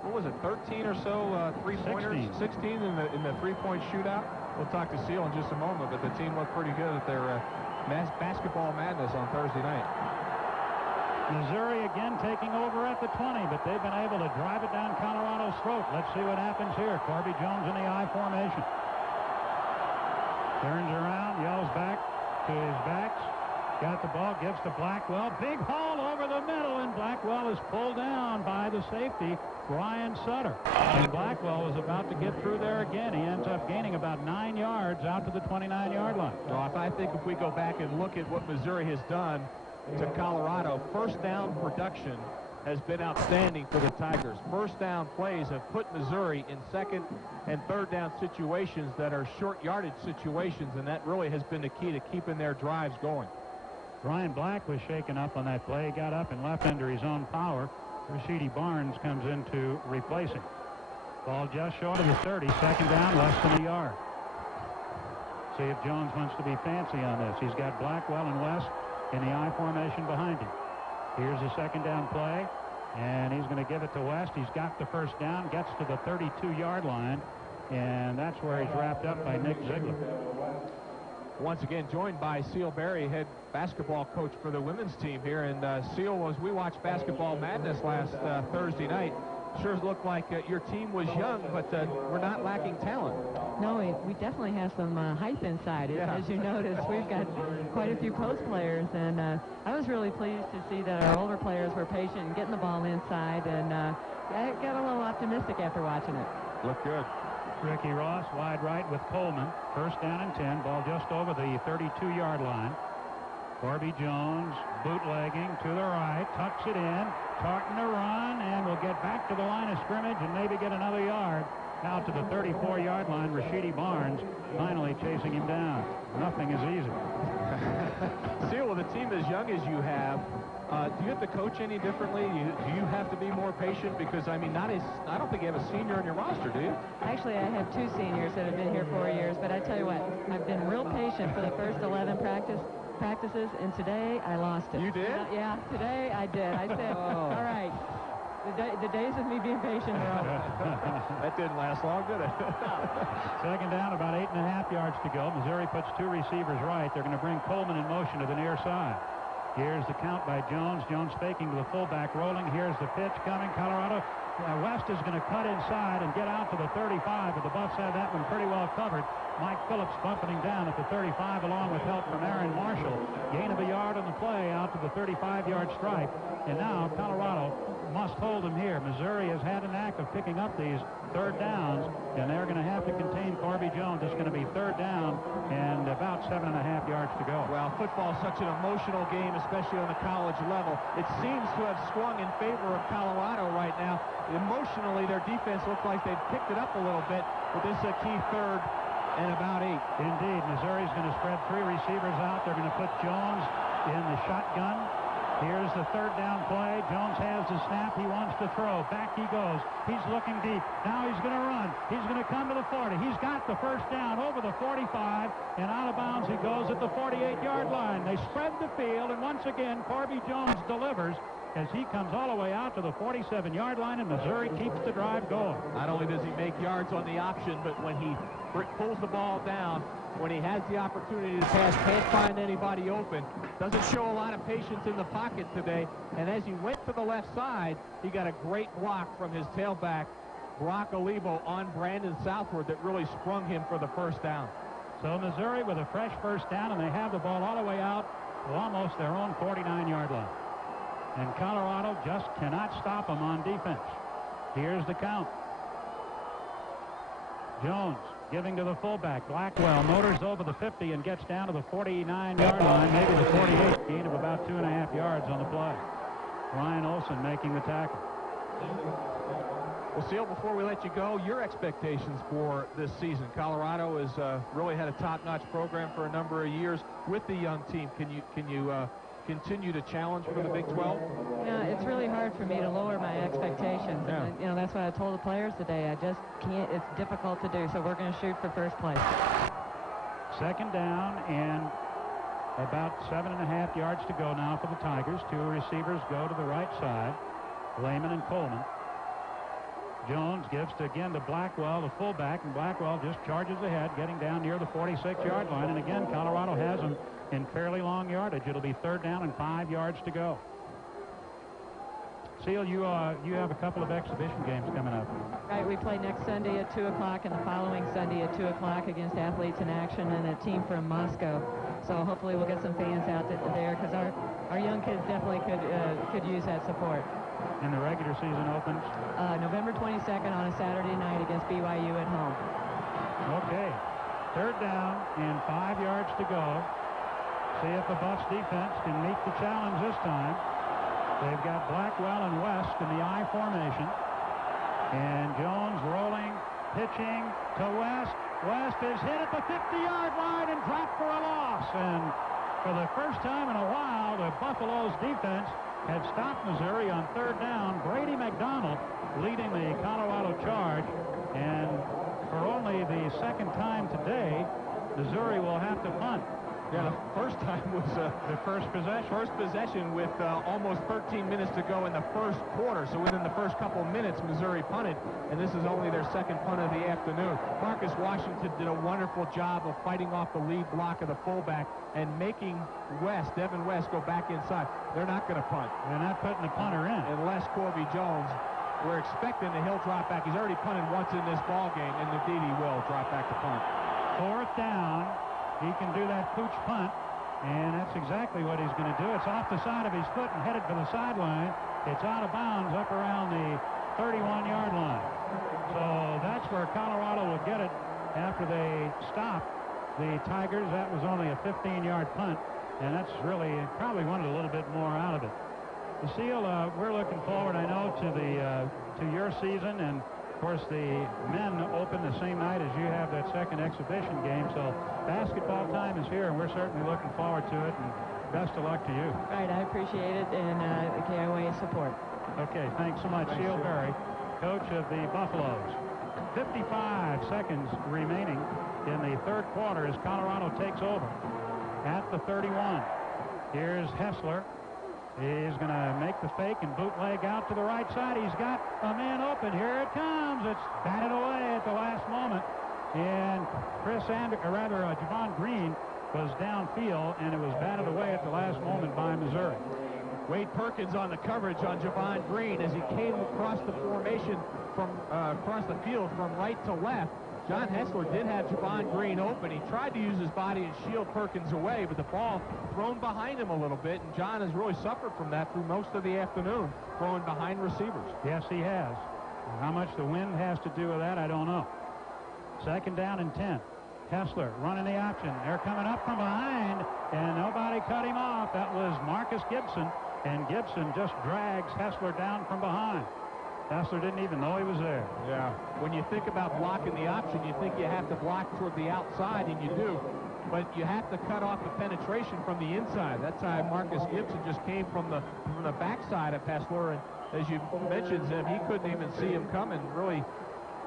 what was it, 13 or so three-pointers, 16 in the three-point shootout. We'll talk to Seal in just a moment, but the team looked pretty good at their basketball madness on Thursday night. Missouri again taking over at the 20, but they've been able to drive it down Colorado's throat. Let's see what happens here. Corby Jones in the I formation. Turns around, yells back to his backs. Got the ball, gives to Blackwell. Big haul over the middle, and Blackwell is pulled down by the safety, Brian Sutter. And Blackwell was about to get through there again. He ends up gaining about 9 yards out to the 29-yard line. Well, I think if we go back and look at what Missouri has done to Colorado, first down production has been outstanding for the Tigers. First down plays have put Missouri in second and third down situations that are short yardage situations, and that really has been the key to keeping their drives going. Ryan Black was shaken up on that play. He got up and left under his own power. Rashidi Barnes comes in to replace him. Ball just short of the 30. Second down, less than a yard. See if Jones wants to be fancy on this. He's got Blackwell and West in the I formation behind him. Here's the second down play, and he's going to give it to West. He's got the first down, gets to the 32-yard line, and that's where he's wrapped up by Nick Ziegler. Once again joined by Seal Berry, head basketball coach for the women's team here. And Seal, as we watched Basketball Madness last Thursday night, sure looked like your team was young, but we're not lacking talent. No, we definitely have some hype inside. As you notice, we've got quite a few post players, and I was really pleased to see that our older players were patient and getting the ball inside, and I got a little optimistic after watching it. Looked good. Ricky Ross wide right with Coleman. First down and 10. Ball just over the 32-yard line. Corby Jones bootlegging to the right. Tucks it in. Tartan to run, and will get back to the line of scrimmage and maybe get another yard. Out to the 34-yard line. Rashidi Barnes finally chasing him down. Nothing is easy. Seal, with a team as young as you have, do you have to coach any differently? Do you have to be more patient? Because, I mean, I don't think you have a senior on your roster, do you? Actually, I have 2 seniors that have been here 4 years, but I tell you what, I've been real patient for the first 11 practices, and today I lost it. You did? Yeah, today I did. I said, all right, the days of me being patient are over. That didn't last long, did it? Second down, about 8.5 yards to go. Missouri puts 2 receivers right. They're going to bring Coleman in motion to the near side. Here's the count by Jones. Jones faking to the fullback, rolling. Here's the pitch coming. Colorado. West is going to cut inside and get out to the 35, but the Buffs have that one pretty well covered. Mike Phillips bumping him down at the 35 along with help from Aaron Marshall. Gain of a yard on the play out to the 35-yard stripe. And now Colorado must hold him here. Missouri has had a knack of picking up these third downs, and they're going to have to contain Corby Jones. It's going to be third down and about 7.5 yards to go. Well, football is such an emotional game, especially on the college level. It seems to have swung in favor of Colorado right now. Emotionally, their defense looks like they've picked it up a little bit, but this is a key third and about 8. Indeed, Missouri's going to spread 3 receivers out. They're going to put Jones in the shotgun. Here's the third down play. Jones has the snap. He wants to throw. Back he goes. He's looking deep. Now he's going to run. He's going to come to the 40. He's got the first down over the 45, and out of bounds he goes at the 48-yard line. They spread the field, and once again, Corby Jones delivers as he comes all the way out to the 47-yard line, and Missouri keeps the drive going. Not only does he make yards on the option, but when he pulls the ball down, when he has the opportunity to pass, can't find anybody open. Doesn't show a lot of patience in the pocket today. And as he went to the left side, he got a great block from his tailback, Brock Olivo, on Brandon Southward that really sprung him for the first down. So Missouri with a fresh first down, and they have the ball all the way out to almost their own 49-yard line. And Colorado just cannot stop them on defense. Here's the count. Jones giving to the fullback. Blackwell motors over the 50 and gets down to the 49-yard line, maybe the 48. Gain of about 2.5 yards on the play. Ryan Olson making the tackle. Well, Seal, before we let you go, your expectations for this season. Colorado has really had a top-notch program for a number of years with the young team. Can you continue to challenge for the Big 12? Yeah, it's really hard for me to lower my expectations. Yeah. And, you know, that's what I told the players today. I just can't. It's difficult to do, so we're going to shoot for first place. Second down and about 7.5 yards to go now for the Tigers. Two receivers go to the right side, Lehman and Coleman. Jones gives again to Blackwell, the fullback, and Blackwell just charges ahead, getting down near the 46-yard line. And again, Colorado has them in fairly long yardage. It'll be third down and 5 yards to go. Seal, you have a couple of exhibition games coming up. Right, we play next Sunday at 2 o'clock and the following Sunday at 2 o'clock against Athletes in Action and a team from Moscow. So hopefully we'll get some fans out there because our young kids definitely could use that support. And the regular season opens? November 22nd on a Saturday night against BYU at home. Okay. Third down and 5 yards to go. See if the Buffs defense can meet the challenge this time. They've got Blackwell and West in the I formation. And Jones rolling, pitching to West. West is hit at the 50-yard line and dropped for a loss. And for the first time in a while, the Buffalo's defense had stopped Missouri on third down. Brady McDonald leading the Colorado charge. And for only the second time today, Missouri will have to punt. Yeah, the first time was the first possession. First possession with almost 13 minutes to go in the first quarter. So within the first couple of minutes, Missouri punted, and this is only their second punt of the afternoon. Marcus Washington did a wonderful job of fighting off the lead block of the fullback and making Devin West, go back inside. They're not going to punt. They're not putting the punter in. Unless Corby Jones, we're expecting that he'll drop back. He's already punted once in this ball game, and indeed he will drop back to punt. Fourth down. He can do that pooch punt, and that's exactly what he's going to do. It's off the side of his foot and headed for the sideline. It's out of bounds up around the 31-yard line. So that's where Colorado will get it after they stop the Tigers. That was only a 15-yard punt, and that's really probably wanted a little bit more out of it. The Seal, we're looking forward, I know, to your season, and of course, the men open the same night as you have that second exhibition game, so basketball time is here, and we're certainly looking forward to it, and best of luck to you. Right, I appreciate it, and the KOA support. Okay, thanks so much. Seal Berry, coach of the Buffaloes. 55 seconds remaining in the third quarter as Colorado takes over at the 31. Here's Hessler. He's going to make the fake and bootleg out to the right side. He's got a man open. Here it comes. It's batted away at the last moment. And Javon Green was downfield, and it was batted away at the last moment by Missouri. Wade Perkins on the coverage on Javon Green as he came across the formation from across the field from right to left. John Hessler did have Javon Green open. He tried to use his body and shield Perkins away, but the ball thrown behind him a little bit, and John has really suffered from that through most of the afternoon, throwing behind receivers. Yes, he has. How much the wind has to do with that, I don't know. Second down and 10. Hessler running the option. They're coming up from behind, and nobody cut him off. That was Marcus Gibson, and Gibson just drags Hessler down from behind. Hessler didn't even know he was there. Yeah. When you think about blocking the option, you think you have to block toward the outside, and you do. But you have to cut off the penetration from the inside. That's how Marcus Gibson just came from the backside of Hessler. And as you mentioned, Zim, he couldn't even see him coming, really,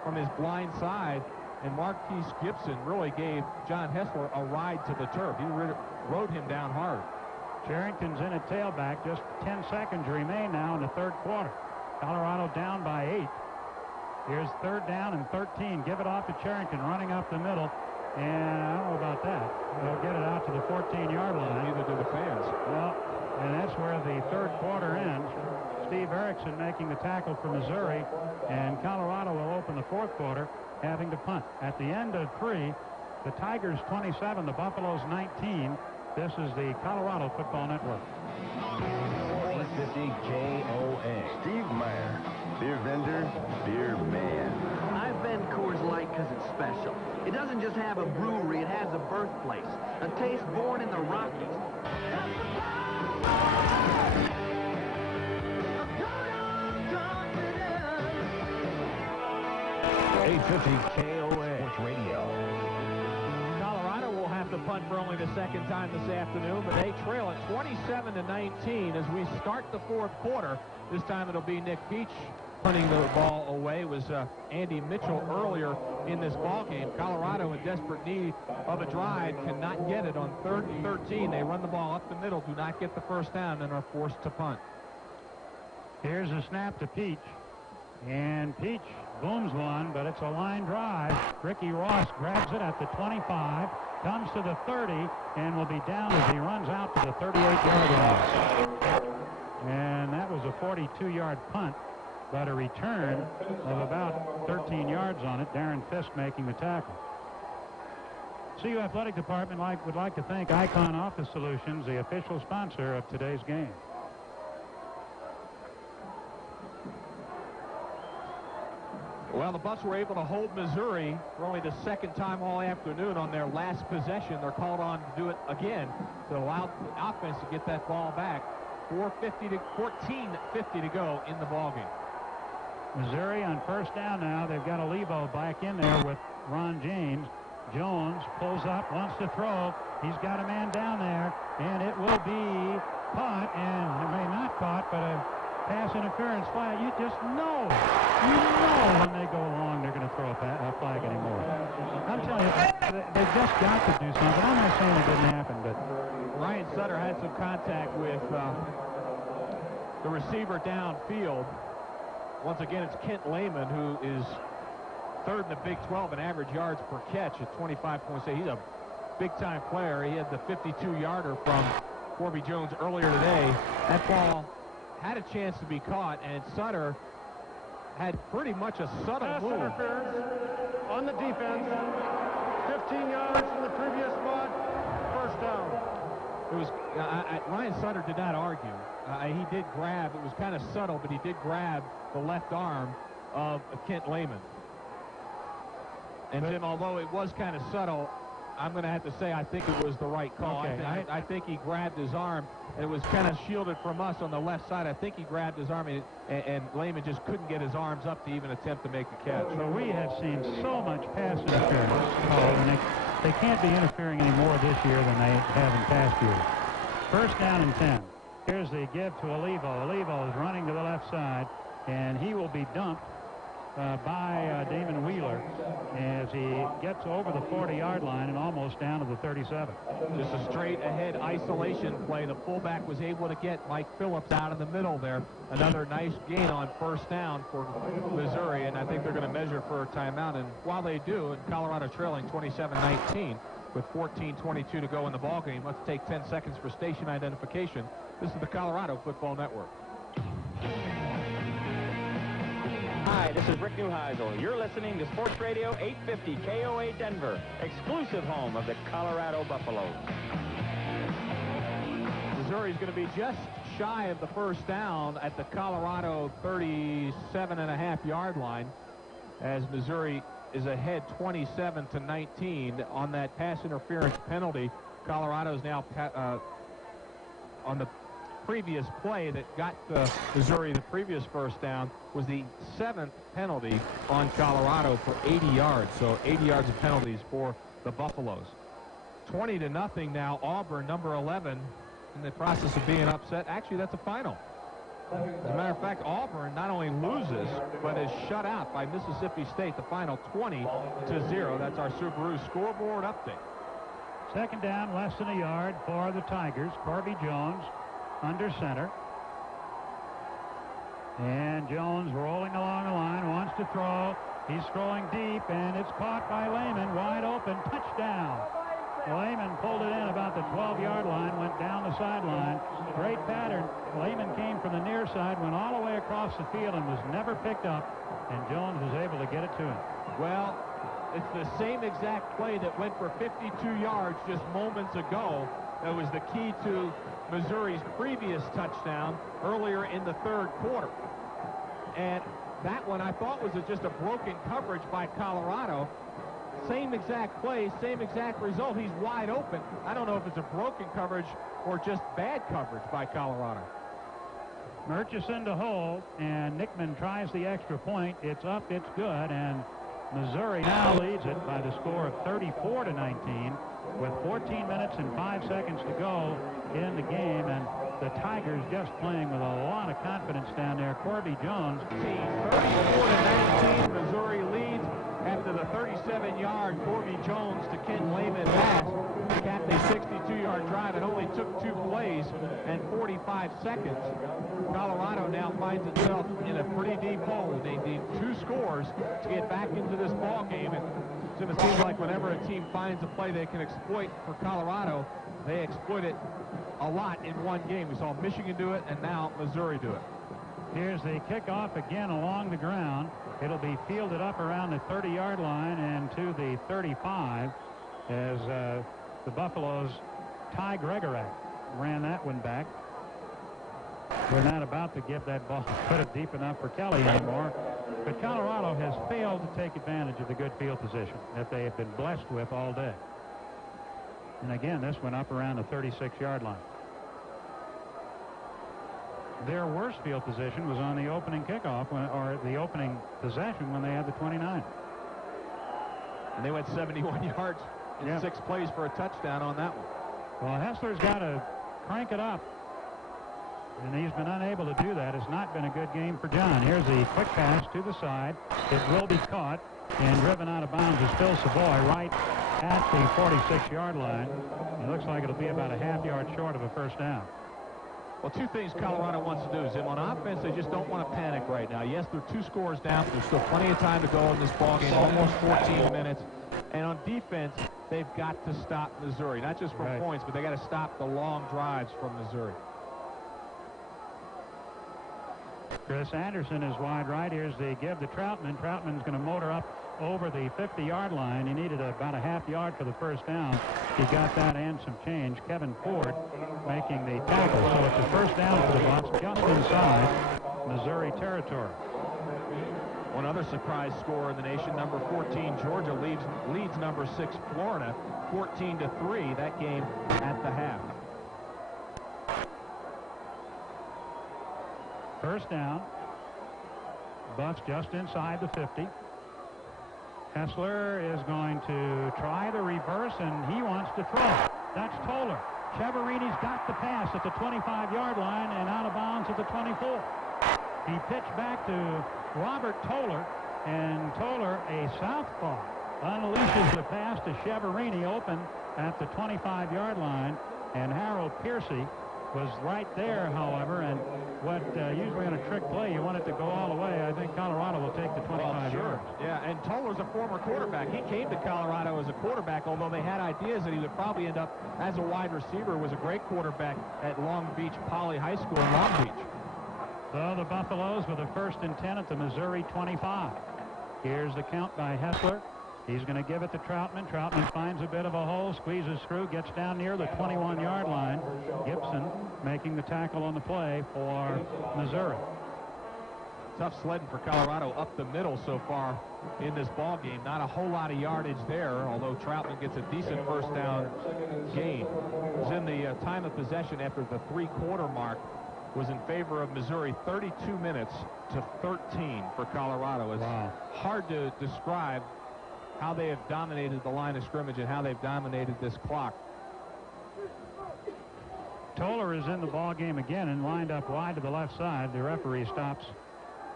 from his blind side. And Marquise Gibson really gave John Hessler a ride to the turf. He rode him down hard. Sherrington's in at tailback. Just 10 seconds remain now in the third quarter. Colorado down by 8. Here's third down and 13. Give it off to Sherrington, running up the middle. And I don't know about that. They'll get it out to the 14-yard line. Neither do the fans. Well, and that's where the third quarter ends. Steve Erickson making the tackle for Missouri. And Colorado will open the fourth quarter having to punt. At the end of 3, the Tigers 27, the Buffaloes 19. This is the Colorado Football Network. 850 KOA. Steve Meyer, beer vendor, beer man. I've been Coors Light because it's special. It doesn't just have a brewery, it has a birthplace. A taste born in the Rockies. 850 KOA. Sports Radio. Colorado will have to punt for only the second time this afternoon, but they trail at 27-19 as we start the fourth quarter. This time it'll be Nick Peach punting the ball away. Was Andy Mitchell earlier in this ball game. Colorado in desperate need of a drive, cannot get it on 3rd and 13. They run the ball up the middle, do not get the first down, and are forced to punt. Here's a snap to Peach. And Peach booms one, but it's a line drive. Ricky Ross grabs it at the 25, comes to the 30, and will be down as he runs out to the 38-yard line. And that was a 42-yard punt, but a return of about 13 yards on it. Darren Fisk making the tackle. CU Athletic Department would like to thank Icon Office Solutions, the official sponsor of today's game. Well, the Bucks were able to hold Missouri for only the second time all afternoon on their last possession. They're called on to do it again to allow the offense to get that ball back. 14:50 to go in the ballgame. Missouri on first down now. They've got Olivo back in there with Ron James. Jones pulls up, wants to throw. He's got a man down there, and it will be caught, and it may not caught, but a pass interference flag. You just know. You know when they go along, they're going to throw a flag anymore. I'm telling you, they've just got to do something. I'm not saying it didn't happen, but Ryan Sutter had some contact with the receiver downfield. Once again, it's Kent Lehman, who is third in the Big 12 in average yards per catch at 25.8. He's a big-time player. He had the 52-yarder from Corby Jones earlier today. That ball had a chance to be caught, and Sutter had pretty much a subtle move. Interference on the defense. 15 yards from the previous spot. First down. It was Ryan Sutter did not argue. He did grab. It was kind of subtle, but he did grab the left arm of Kent Lehman. And Jim, although it was kind of subtle, I'm going to have to say I think it was the right call. Okay. I think he grabbed his arm, and it was kind of shielded from us on the left side. I think he grabbed his arm, and Lehman just couldn't get his arms up to even attempt to make a catch. So we have seen so much pass interference, and they can't be interfering any more this year than they have in past years. First down and 10. Here's the give to Olivo. Olivo is running to the left side, and he will be dumped by Damon Wheeler as he gets over the 40-yard line and almost down to the 37. Just a straight-ahead isolation play. The fullback was able to get Mike Phillips out in the middle there. Another nice gain on first down for Missouri, and I think they're going to measure for a timeout. And while they do, and Colorado trailing 27-19 with 14:22 to go in the ballgame, let's take 10 seconds for station identification. This is the Colorado Football Network. Hi, this is Rick Neuheisel. You're listening to Sports Radio 850 KOA Denver, exclusive home of the Colorado Buffaloes. Missouri's going to be just shy of the first down at the Colorado 37.5-yard line as Missouri is ahead 27-19 on that pass interference penalty. Colorado's now on the previous play that got Missouri the previous first down was the 7th penalty on Colorado for 80 yards. So 80 yards of penalties for the Buffaloes. 20-0 now. Auburn, number 11, in the process of being upset. Actually, that's a final. As a matter of fact, Auburn not only loses, but is shut out by Mississippi State. The final 20-0. That's our Subaru scoreboard update. Second down, less than a yard for the Tigers. Corby Jones under center. And Jones rolling along the line, wants to throw. He's throwing deep, and it's caught by Lehman. Wide open, touchdown. Lehman pulled it in about the 12-yard line, went down the sideline. Great pattern. Lehman came from the near side, went all the way across the field, and was never picked up. And Jones was able to get it to him. Well, it's the same exact play that went for 52 yards just moments ago. That was the key to Missouri's previous touchdown earlier in the third quarter. And that one I thought was just a broken coverage by Colorado. Same exact play, same exact result. He's wide open. I don't know if it's a broken coverage or just bad coverage by Colorado. Murchison to hold, and Nickman tries the extra point. It's up, it's good, and Missouri now leads it by the score of 34-19 with 14 minutes and 5 seconds to go in the game, and the Tigers just playing with a lot of confidence down there. Corby Jones. 34-19, Missouri leads after the 37-yard Corby Jones to Ken Lehman pass. Capped a 62-yard drive. It only took 2 plays and 45 seconds. Colorado now finds itself in a pretty deep hole. They need 2 scores to get back into this ball game. And it seems like whenever a team finds a play they can exploit for Colorado, they exploit it a lot in one game. We saw Michigan do it, and now Missouri do it. Here's the kickoff again along the ground. It'll be fielded up around the 30-yard line and to the 35 as the Buffaloes' Ty Gregorak ran that one back. We're not about to give that ball put it deep enough for Kelly anymore. But Colorado has failed to take advantage of the good field position that they have been blessed with all day. And again, this one up around the 36-yard line. Their worst field position was on the opening kickoff, or the opening possession when they had the 29. And they went 71 yards in 6 plays for a touchdown on that one. Well, Hessler's got to crank it up, and he's been unable to do that. It's not been a good game for John. Here's the quick pass to the side. It will be caught and driven out of bounds is Phil Savoy right at the 46-yard line. It looks like it'll be about a half-yard short of a first down. Well, 2 things Colorado wants to do is on offense, they just don't want to panic right now. Yes, they're 2 scores down, but there's still plenty of time to go in this ballgame, almost 14 minutes. And on defense, they've got to stop Missouri, not just from points, but they got to stop the long drives from Missouri. Chris Anderson is wide right. Here's the give to Troutman. Troutman's going to motor up over the 50-yard line. He needed about a half yard for the first down. He got that and some change. Kevin Ford making the tackle. So it's a first down for the Bucs just inside Missouri territory. One other surprise score in the nation, number 14, Georgia leads number 6, Florida, 14-3. That game at the half. First down. Bucs just inside the 50. Hessler is going to try the reverse, and he wants to throw. That's Toller. Cheverini's got the pass at the 25-yard line and out of bounds at the 24. He pitched back to Robert Toller, and Toller, a southpaw, unleashes the pass to Cheverini open at the 25-yard line, and Harold Piercy was right there, however, and what usually on a trick play, you want it to go all the way. I think Colorado will take the 25 yards. Yeah, and Toller's a former quarterback. He came to Colorado as a quarterback, although they had ideas that he would probably end up as a wide receiver. Was a great quarterback at Long Beach Poly High School in Long Beach. So the Buffaloes with a 1st and 10 at the Missouri 25. Here's the count by Hessler. He's going to give it to Troutman. Troutman finds a bit of a hole, squeezes through, gets down near the 21-yard line. Gibson making the tackle on the play for Missouri. Tough sledding for Colorado up the middle so far in this ball game. Not a whole lot of yardage there, although Troutman gets a decent first down gain. It's in the time of possession after the 3-quarter mark was in favor of Missouri, 32 minutes to 13 for Colorado. It's hard to describe how they have dominated the line of scrimmage and how they've dominated this clock. Toller is in the ball game again and lined up wide to the left side. The referee stops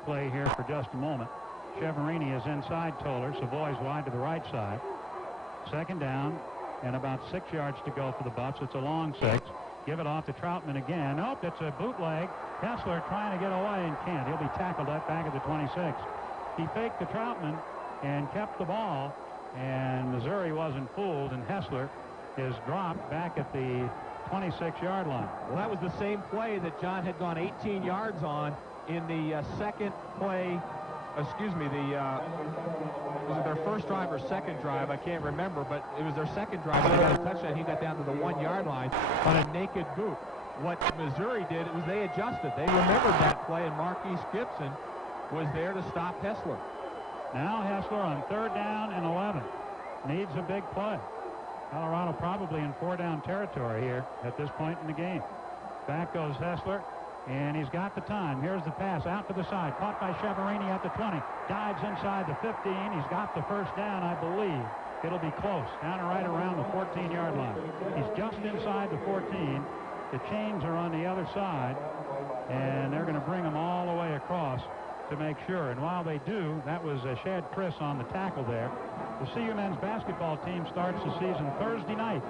play here for just a moment. Cheverini is inside Toller. Savoy's wide to the right side. 2nd down and about 6 yards to go for the Bucs. It's a long 6. Give it off to Troutman again. Nope, it's a bootleg. Hessler trying to get away and can't. He'll be tackled up back at the 26. He faked to Troutman and kept the ball, and Missouri wasn't fooled, and Hessler is dropped back at the 26-yard line. Well, that was the same play that John had gone 18 yards on in the second play. Excuse me, was it their first drive or second drive? I can't remember, but it was their second drive. They got a touchdown. He got down to the 1-yard line on a naked boot. What Missouri did was they adjusted. They remembered that play, and Marquise Gibson was there to stop Hessler. Now Hessler on 3rd down and 11. Needs a big play. Colorado probably in 4-down territory here at this point in the game. Back goes Hessler. And he's got the time. Here's the pass out to the side. Caught by Chavarini at the 20. Dives inside the 15. He's got the first down, I believe. It'll be close. Down and right around the 14-yard line. He's just inside the 14. The chains are on the other side. And they're going to bring him all the way across to make sure. And while they do, that was Shad Chris on the tackle there. The CU men's basketball team starts the season Thursday night.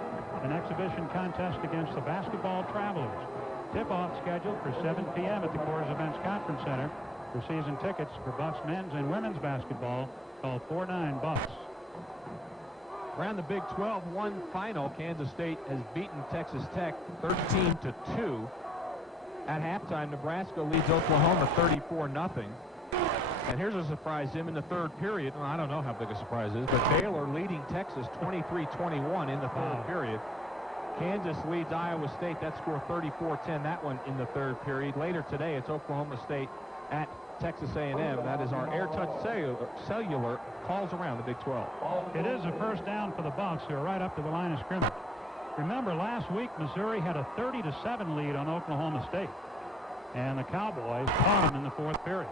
An exhibition contest against the Basketball Travelers. Tip-off scheduled for 7 p.m. at the Coors Events Conference Center. For season tickets for Bucks men's and women's basketball, call 49-BUCKS. Around the Big 12-1 final, Kansas State has beaten Texas Tech 13-2. At halftime, Nebraska leads Oklahoma 34-0. And here's a surprise, Jim, in the third period. Well, I don't know how big a surprise it is, but Baylor leading Texas 23-21 in the third period. Kansas leads Iowa State. That score 34-10, that one in the third period. Later today, it's Oklahoma State at Texas A&M. That is our Air Touch cellular calls around the Big 12. It is a first down for the Bucks, who are right up to the line of scrimmage. Remember, last week, Missouri had a 30-7 lead on Oklahoma State. And the Cowboys caught them in the fourth period.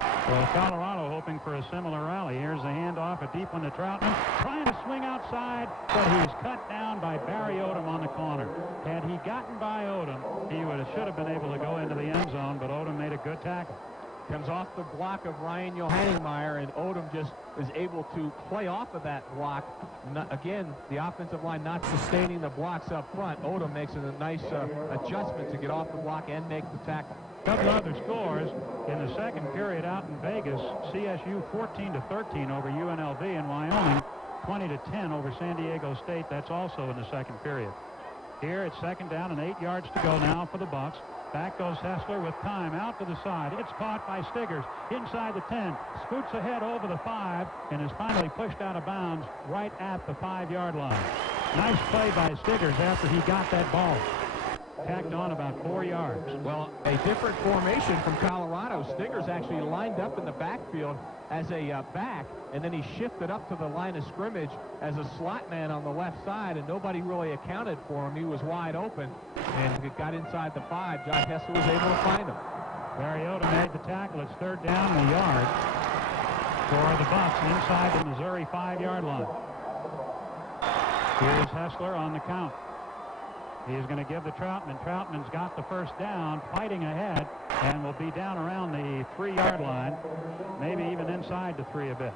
So Colorado hoping for a similar rally. Here's the handoff, a deep one to Troutman. Trying to swing outside, but he's cut down by Barry Odom on the corner. Had he gotten by Odom, he should have been able to go into the end zone, but Odom made a good tackle. Comes off the block of Ryan Johanningmeyer, and Odom just is able to play off of that block. Again, the offensive line not sustaining the blocks up front. Odom makes a nice adjustment to get off the block and make the tackle. Couple other scores in the second period out in Vegas. CSU 14-13 over UNLV, and Wyoming 20-10 over San Diego State. That's also in the second period. Here it's second down and 8 yards to go now for the Bucks. Back goes Hessler with time out to the side. It's caught by Stiggers inside the 10. Scoots ahead over the 5 and is finally pushed out of bounds right at the 5-yard line. Nice play by Stiggers after he got that ball. Tacked on about 4 yards. Well, a different formation from Colorado. Stiggers actually lined up in the backfield as a back, and then he shifted up to the line of scrimmage as a slot man on the left side, and nobody really accounted for him. He was wide open, and it got inside the 5. Josh Hessler was able to find him. Mariota made the tackle. It's third down and a yard for the Bucks inside the Missouri 5-yard line. Here's Hessler on the count. He's going to give the Troutman. Troutman's got the first down, fighting ahead, and will be down around the 3-yard line, maybe even inside the 3 a bit.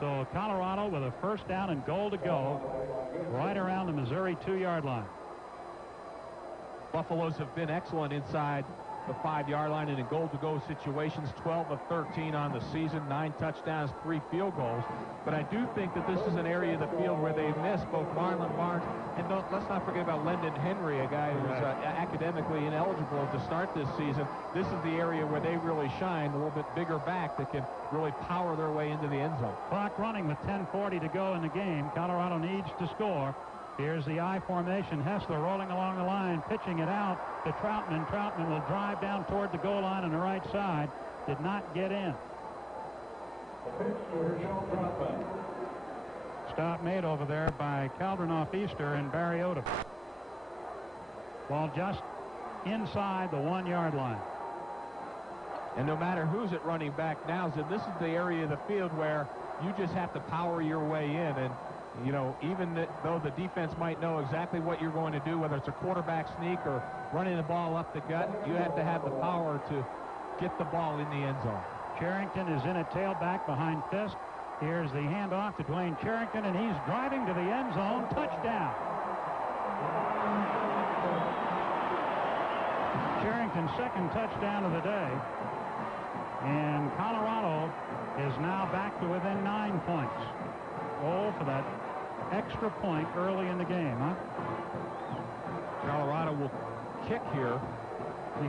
So Colorado with a first down and goal to go, right around the Missouri 2-yard line. Buffaloes have been excellent inside the 5-yard line and in goal-to-go situations, 12 of 13 on the season, 9 touchdowns, 3 field goals. But I do think that this is an area of the field where they've missed both Marlon Barnes and let's not forget about Lyndon Henry, a guy who's academically ineligible to start this season. This is the area where they really shine, a little bit bigger back that can really power their way into the end zone. Clock running with 10:40 to go in the game. Colorado needs to score. Here's the I formation. Hessler rolling along the line, pitching it out to Troutman. Troutman will drive down toward the goal line on the right side. Did not get in. Stop made over there by Caldron Easter and Barry Odom. Ball just inside the 1-yard line. And no matter who's at running back now, so this is the area of the field where you just have to power your way in. And you know, even though the defense might know exactly what you're going to do, whether it's a quarterback sneak or running the ball up the gut, you have to have the power to get the ball in the end zone. Charrington is in at tailback behind Fisk. Here's the handoff to Dwayne Charrington, and he's driving to the end zone. Touchdown. Charrington's second touchdown of the day. And Colorado is now back to within 9 points. Oh, for that extra point early in the game, huh? Colorado will kick here. You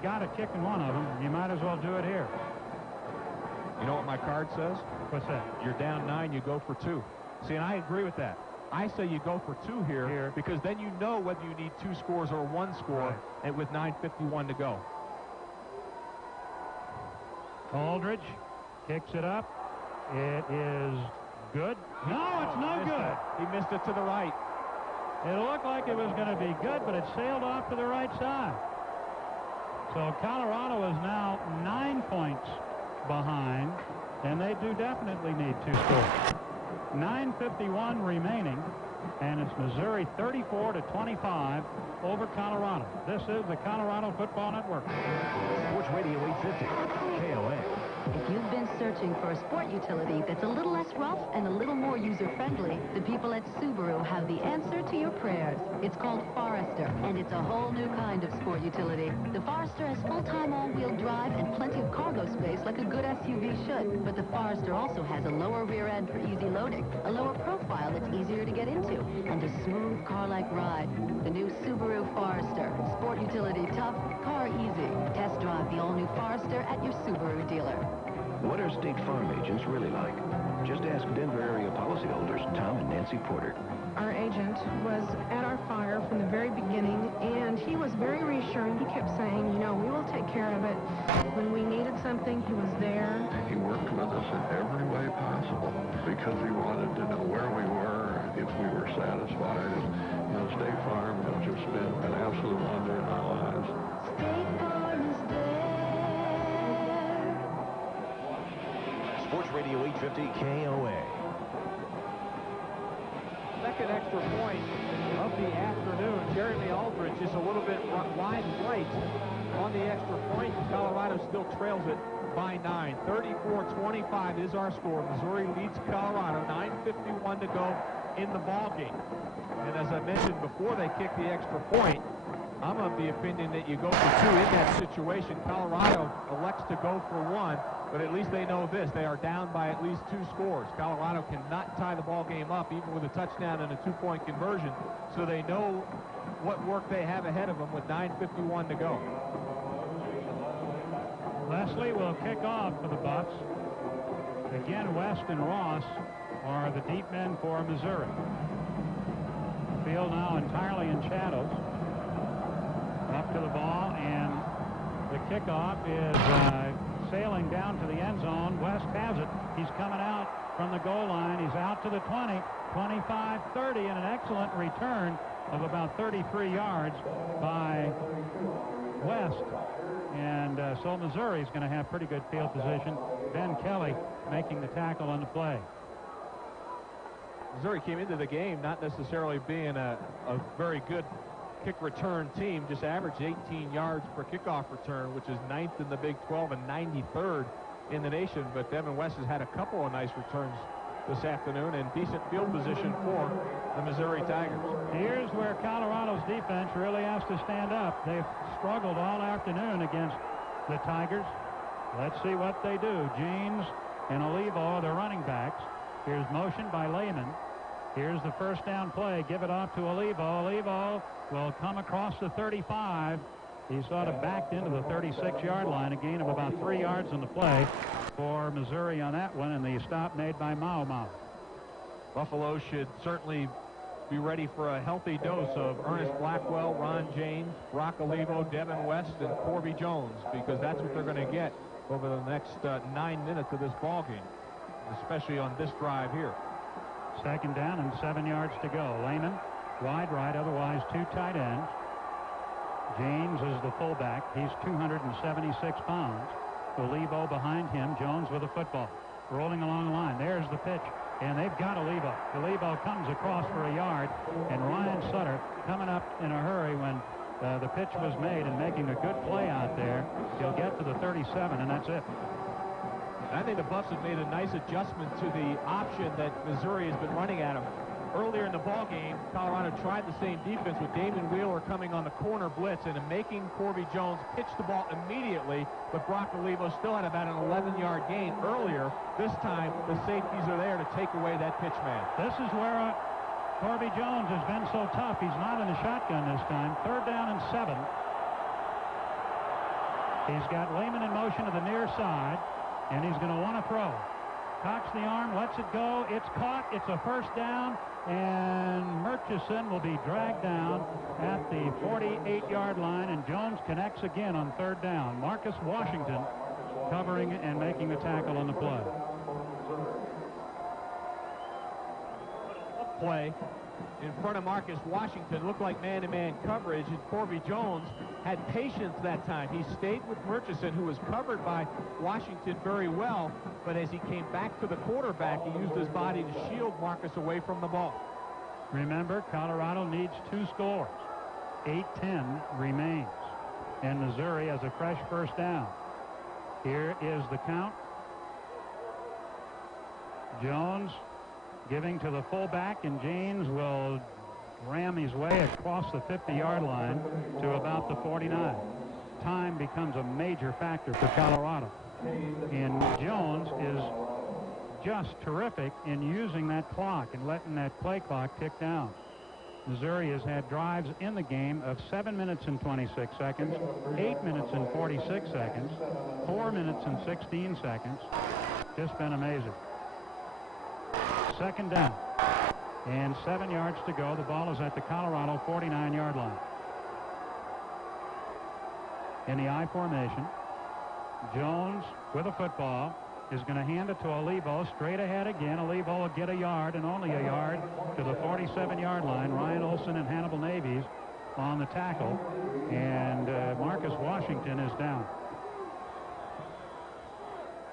got to kick in one of them. You might as well do it here. You know what my card says? What's that? You're down 9, you go for 2. See, and I agree with that. I say you go for 2 here because then you know whether you need 2 scores or 1 score, right, and with 9:51 to go. Aldridge kicks it up. It is good. No, it's no good. He missed it to the right. It looked like it was going to be good, but it sailed off to the right side. So Colorado is now 9 points behind, and they do definitely need 2 scores. 9:51 remaining, and it's Missouri 34-25 over Colorado. This is the Colorado Football Network. Sports Radio 850, KOA. If you've been searching for a sport utility that's a little less rough and a little more user-friendly, the people at Subaru have the answer to your prayers. It's called Forester, and it's a whole new kind of sport utility. The Forester has full-time all-wheel drive and plenty of cargo space like a good SUV should. But the Forester also has a lower rear end for easy loading, a lower profile that's easier to get into, and a smooth car-like ride. The new Subaru Forester. Sport utility tough, car easy. Test drive the all-new Forester at your Subaru dealer. What are State Farm agents really like? Just ask Denver area policyholders Tom and Nancy Porter. Our agent was at our fire from the very beginning, and he was very reassuring. He kept saying, you know, we will take care of it. When we needed something, he was there. He worked with us in every way possible because he wanted to know where we were, if we were satisfied. And, you know, State Farm has just been an absolute wonder in our lives. State Farm is there. Sports Radio 850 KOA. Second extra point of the afternoon. Jeremy Aldrich is a little bit wide right on the extra point. Colorado still trails it by 9. 34-25 is our score. Missouri leads Colorado. 9:51 to go in the ball game. And as I mentioned before they kick the extra point, I'm of the opinion that you go for 2 in that situation. Colorado elects to go for 1, but at least they know this. They are down by at least 2 scores. Colorado cannot tie the ball game up even with a touchdown and a 2-point conversion, so they know what work they have ahead of them with 9:51 to go. Leslie will kick off for the Bucks. Again, West and Ross are the deep men for Missouri. Field now entirely in shadows. Up to the ball, and the kickoff is sailing down to the end zone. West has it. He's coming out from the goal line. He's out to the 20, 25, 30, and an excellent return of about 33 yards by West. And so Missouri is going to have pretty good field position. Ben Kelly making the tackle on the play. Missouri came into the game not necessarily being a very good kick return team, just averaged 18 yards per kickoff return, which is 9th in the Big 12 and 93rd in the nation. But Devin West has had a couple of nice returns this afternoon and decent field position for the Missouri Tigers. Here's where Colorado's defense really has to stand up. They've struggled all afternoon against the Tigers. Let's see what they do. James and Olivo are the running backs. Here's motion by Lehman. Here's the first down play. Give it off to Olivo. Olivo will come across the 35. He sort of backed into the 36-yard line, a gain of about 3 yards on the play for Missouri on that one, and the stop made by Mau Mau. Buffalo should certainly be ready for a healthy dose of Ernest Blackwell, Ron James, Brock Olivo, Devin West, and Corby Jones, because that's what they're going to get over the next 9 minutes of this ball game, especially on this drive here. Second down and 7 yards to go. Lehman wide right, otherwise 2 tight ends. James is the fullback. He's 276 pounds. Olivo behind him. Jones with the football. Rolling along the line. There's the pitch. And they've got Olivo. Olivo comes across for a yard. And Ryan Sutter coming up in a hurry when the pitch was made and making a good play out there. He'll get to the 37, and that's it. I think the Buffs have made a nice adjustment to the option that Missouri has been running at them. Earlier in the ball game, Colorado tried the same defense with Damon Wheeler coming on the corner blitz and making Corby Jones pitch the ball immediately, but Brock Olivo still had about an 11-yard gain earlier. This time, the safeties are there to take away that pitch man. This is where Corby Jones has been so tough. He's not in the shotgun this time. 3rd down and 7. He's got Lehman in motion to the near side, and he's going to want to throw. Cocks the arm, lets it go. It's caught. It's a first down, and Murchison will be dragged down at the 48-yard line, and Jones connects again on 3rd down. Marcus Washington covering and making the tackle on the play. play in front of Marcus Washington. Looked like man-to-man coverage, and Corby Jones had patience that time. He stayed with Murchison, who was covered by Washington very well, but as he came back to the quarterback, he used his body to shield Marcus away from the ball. Remember, Colorado needs 2 scores. 8:10 remains, and Missouri has a fresh first down. Here is the count. Jones giving to the fullback, and James will ram his way across the 50-yard line to about the 49. Time becomes a major factor for Colorado, and Jones is just terrific in using that clock and letting that play clock tick down. Missouri has had drives in the game of 7 minutes and 26 seconds, 8 minutes and 46 seconds, 4 minutes and 16 seconds. Just been amazing. Second down, and 7 yards to go. The ball is at the Colorado 49-yard line. In the I formation, Jones with a football is going to hand it to Olivo, straight ahead again. Olivo will get a yard, and only a yard, to the 47-yard line. Ryan Olson and Hannibal Navies on the tackle, and Marcus Washington is down.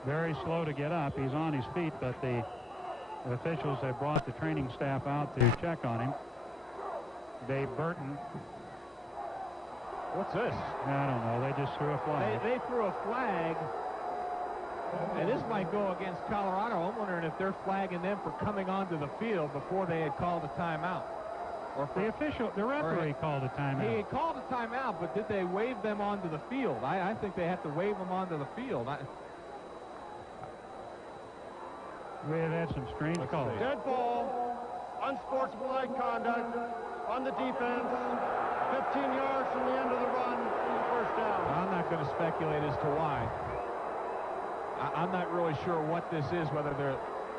Very slow to get up. He's on his feet, but the officials have brought the training staff out to check on him. Dave Burton. What's this? I don't know. They just threw a flag. They threw a flag. And this might go against Colorado. I'm wondering if they're flagging them for coming onto the field before they had called a timeout. Or the referee called a timeout. He had called a timeout, but did they wave them onto the field? I think they have to wave them onto the field. We have had some strange calls. Dead ball, unsportsmanlike conduct on the defense, 15 yards from the end of the run, first down. I'm not going to speculate as to why. I'm not really sure what this is, whether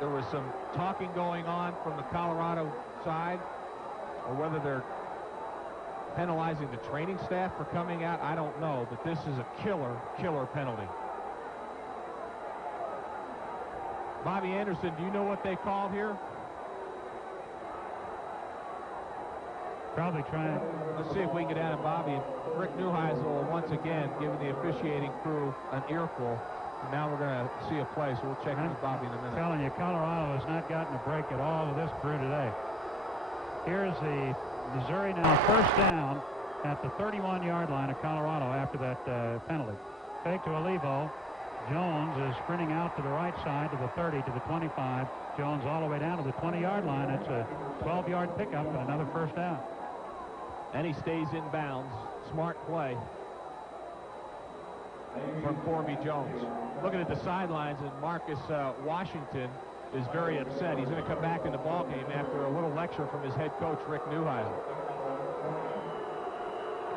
there was some talking going on from the Colorado side or whether they're penalizing the training staff for coming out. I don't know, but this is a killer penalty. Bobby Anderson, do you know what they called here? Probably trying. Let's see if we can get out of Bobby. Rick Neuheisel will once again giving the officiating crew an earful. And now we're going to see a play, so we'll check with Bobby in a minute. I'm telling you, Colorado has not gotten a break at all with this crew today. Here's the Missouri now first down at the 31-yard line of Colorado after that penalty. Fake to Olivo. Jones is sprinting out to the right side to the 30, to the 25. Jones all the way down to the 20-yard line. It's a 12-yard pickup and another first down. And he stays in bounds. Smart play from Corby Jones. Looking at the sidelines, and Marcus Washington is very upset. He's going to come back in the ball game after a little lecture from his head coach, Rick Neuheisel.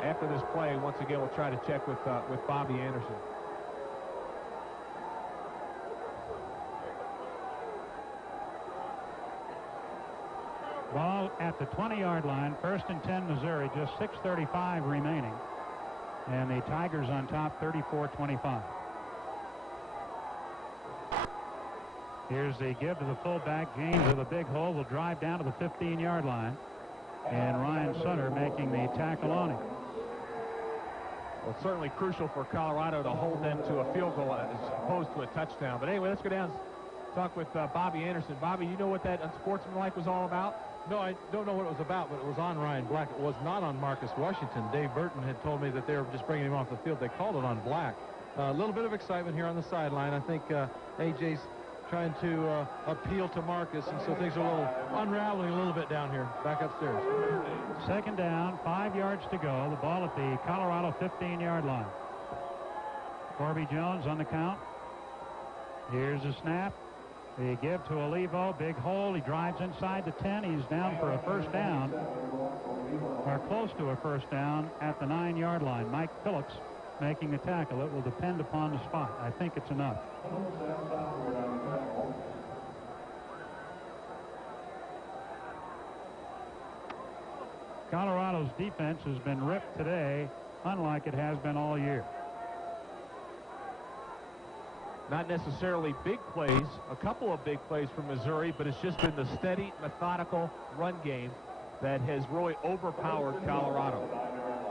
After this play, once again, we'll try to check with Bobby Anderson. Ball at the 20-yard line, 1st and 10 Missouri, just 6:35 remaining. And the Tigers on top, 34-25. Here's the give to the fullback. James with a big hole will drive down to the 15-yard line. And Ryan Sutter making the tackle on him. Well, it's certainly crucial for Colorado to hold them to a field goal as opposed to a touchdown. But anyway, let's go down and talk with Bobby Anderson. Bobby, you know what that unsportsmanlike was all about? No, I don't know what it was about, but it was on Ryan Black. It was not on Marcus Washington. Dave Burton had told me that they were just bringing him off the field. They called it on Black. A little bit of excitement here on the sideline. I think AJ's trying to appeal to Marcus, and so things are a little unraveling a little bit down here, back upstairs. Second down, 5 yards to go. The ball at the Colorado 15-yard line. Corby Jones on the count. Here's a snap. The give to Olivo, big hole. He drives inside the 10. He's down for a first down, or close to a first down at the 9-yard line. Mike Phillips making the tackle. It will depend upon the spot. I think it's enough. Colorado's defense has been ripped today, unlike it has been all year. Not necessarily big plays, a couple of big plays from Missouri, but it's just been the steady, methodical run game that has really overpowered Colorado.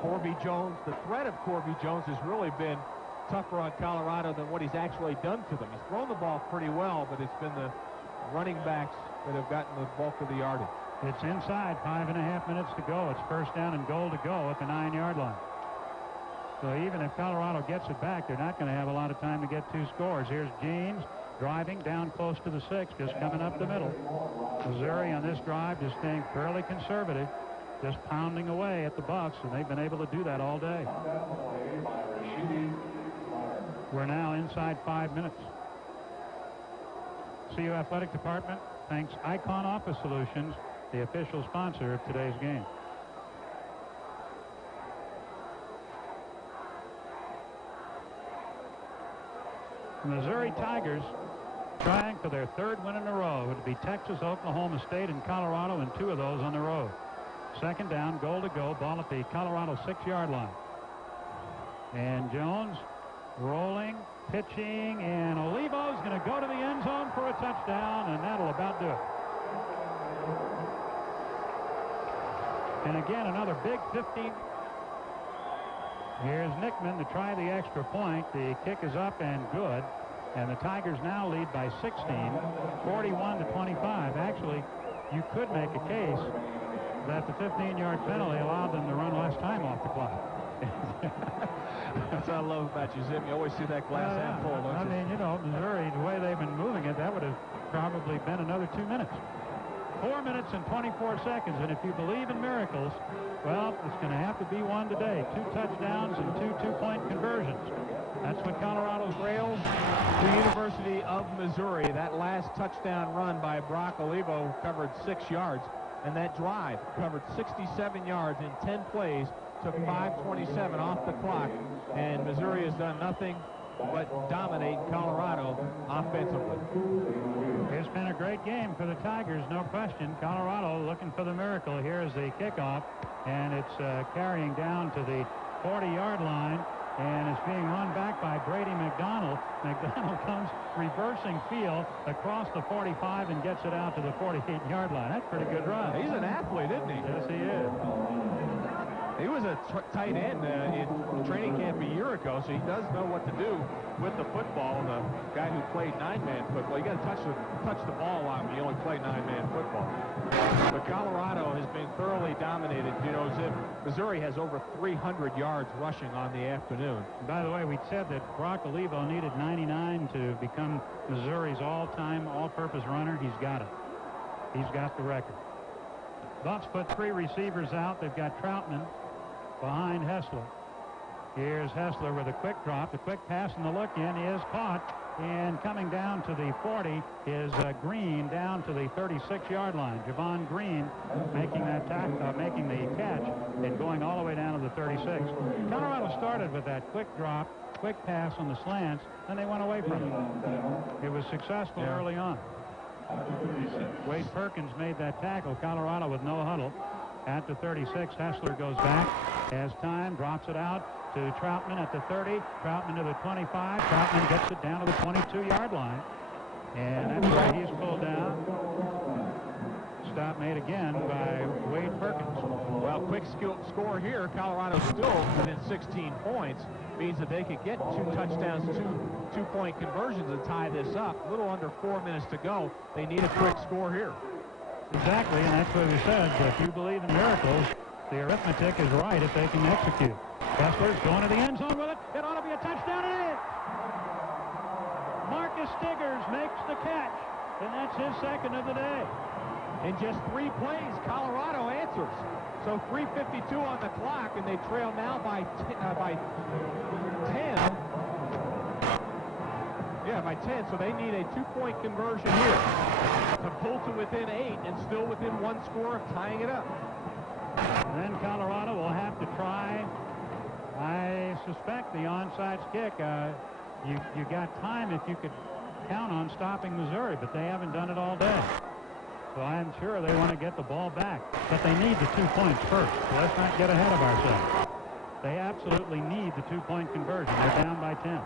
Corby Jones, the threat of Corby Jones has really been tougher on Colorado than what he's actually done to them. He's thrown the ball pretty well, but it's been the running backs that have gotten the bulk of the yardage. It's inside, 5.5 minutes to go. It's first down and goal to go at the 9-yard line. So even if Colorado gets it back, they're not going to have a lot of time to get 2 scores. Here's Jeans driving down close to the 6, just coming up the middle. Missouri on this drive just staying fairly conservative, just pounding away at the Buffs, and they've been able to do that all day. We're now inside 5 minutes. CU Athletic Department thanks Icon Office Solutions, the official sponsor of today's game. The Missouri Tigers trying for their 3rd win in a row. It would be Texas, Oklahoma State, and Colorado, and 2 of those on the road. Second down, goal to go, ball at the Colorado 6-yard line. And Jones rolling, pitching, and Olivo's going to go to the end zone for a touchdown, and that'll about do it. And again, another big 15. Here's Nickman to try the extra point. The kick is up and good. And the Tigers now lead by 16, 41-25. Actually, you could make a case that the 15-yard penalty allowed them to run less time off the clock. That's what I love about you, Zip. You always see that glass half full, don't you? I mean, you know, Missouri, the way they've been moving it, that would have probably been another 2 minutes. 4 minutes and 24 seconds, and if you believe in miracles, well, it's going to have to be one today. 2 touchdowns and 2 two-point conversions. That's what Colorado's rails the University of Missouri. That last touchdown run by Brock Olivo covered 6 yards, and that drive covered 67 yards in 10 plays, took 5:27 off the clock, and Missouri has done nothing but dominate Colorado offensively. It's been a great game for the Tigers, no question. Colorado looking for the miracle. Here's the kickoff, and it's carrying down to the 40-yard line, and it's being run back by Brady McDonald. McDonald comes reversing field across the 45 and gets it out to the 48-yard line. That's a pretty good run. He's an athlete, isn't he? Yes, he is. He was a tight end in training camp a year ago, so he does know what to do with the football. The guy who played 9-man football, you got to touch the ball a lot when you only play 9-man football. But Colorado has been thoroughly dominated. You know, Missouri has over 300 yards rushing on the afternoon. By the way, we said that Brock Olivo needed 99 to become Missouri's all-time, all-purpose runner. He's got it. He's got the record. Buffs put 3 receivers out. They've got Troutman behind Hessler. Here's Hessler with a quick drop, a quick pass, and the look in is caught. And coming down to the 40 is Green down to the 36-yard line. Javon Green making that making the catch and going all the way down to the 36. Colorado started with that quick drop, quick pass on the slants, and they went away from it. It was successful early on. Wade Perkins made that tackle. Colorado with no huddle. At the 36, Hessler goes back, has time, drops it out to Troutman at the 30, Troutman to the 25, Troutman gets it down to the 22-yard line, and that's where he's pulled down. Stop made again by Wade Perkins. Well, quick score here. Colorado still within 16 points. Means that they could get 2 touchdowns, 2 two-point conversions and tie this up. A little under 4 minutes to go. They need a quick score here. Exactly, and that's what we said. If you believe in miracles, the arithmetic is right if they can execute. Hessler's going to the end zone with it. It ought to be a touchdown. It is. Marcus Stiggers makes the catch, and that's his 2nd of the day. In just 3 plays, Colorado answers. So 3:52 on the clock, and they trail now by 10. Yeah, by 10, so they need a 2-point conversion here to pull to within 8 and still within 1 score of tying it up. And then Colorado will have to try, I suspect, the onside kick. You got time if you could count on stopping Missouri, but they haven't done it all day. So I'm sure they want to get the ball back, but they need the 2 points first. So let's not get ahead of ourselves. They absolutely need the 2-point conversion. They're down by 10.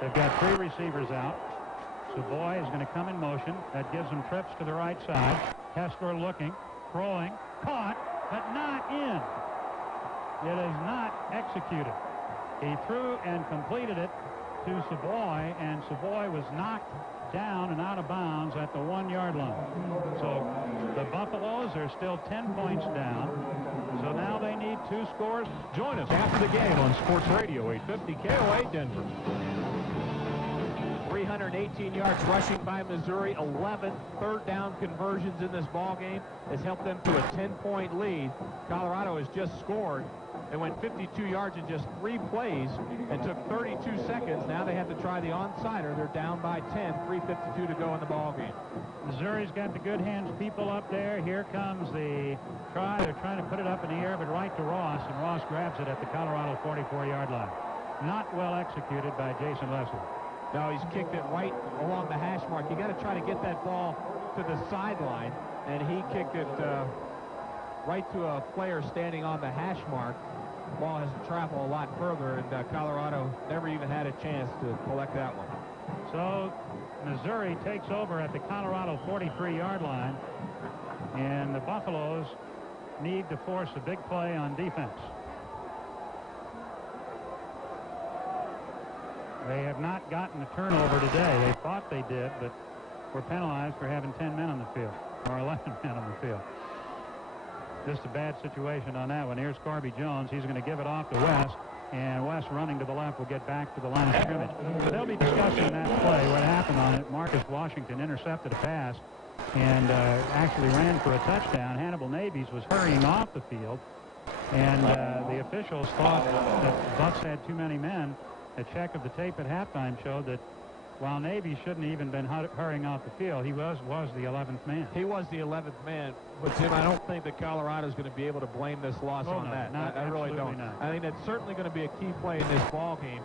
They've got 3 receivers out. Savoy is going to come in motion. That gives him trips to the right side. Kessler looking, throwing, caught, but not in. It is not executed. He threw and completed it to Savoy, and Savoy was knocked down and out of bounds at the 1-yard line. So the Buffaloes are still 10 points down. So now they need 2 scores. Join us after the game on Sports Radio 850 KOA Denver. 318 yards rushing by Missouri. 11 third-down conversions in this ball game has helped them to a 10-point lead. Colorado has just scored. They went 52 yards in just 3 plays and took 32 seconds. Now they have to try the onside-er. They're down by 10, 3:52 to go in the ball game. Missouri's got the good hands people up there. Here comes the try. They're trying to put it up in the air, but right to Ross, and Ross grabs it at the Colorado 44-yard line. Not well executed by Jason Leslie. No, he's kicked it right along the hash mark. You got to try to get that ball to the sideline, and he kicked it right to a player standing on the hash mark. The ball has to travel a lot further, and Colorado never even had a chance to collect that one. So Missouri takes over at the Colorado 43-yard line, and the Buffaloes need to force a big play on defense. They have not gotten a turnover today. They thought they did, but were penalized for having 10 men on the field, or 11 men on the field. Just a bad situation on that one. Here's Corby Jones. He's going to give it off to West, and West running to the left will get back to the line of scrimmage. So they'll be discussing that play, what happened on it. Marcus Washington intercepted a pass and actually ran for a touchdown. Hannibal Navies was hurrying off the field, and the officials thought that Bucks had too many men. A check of the tape at halftime showed that while Navy shouldn't even been hurrying off the field, he was the 11th man. He was the 11th man, but Tim, I don't think that Colorado's going to be able to blame this loss on that. I really don't. Not. I think it's certainly going to be a key play in this ball game.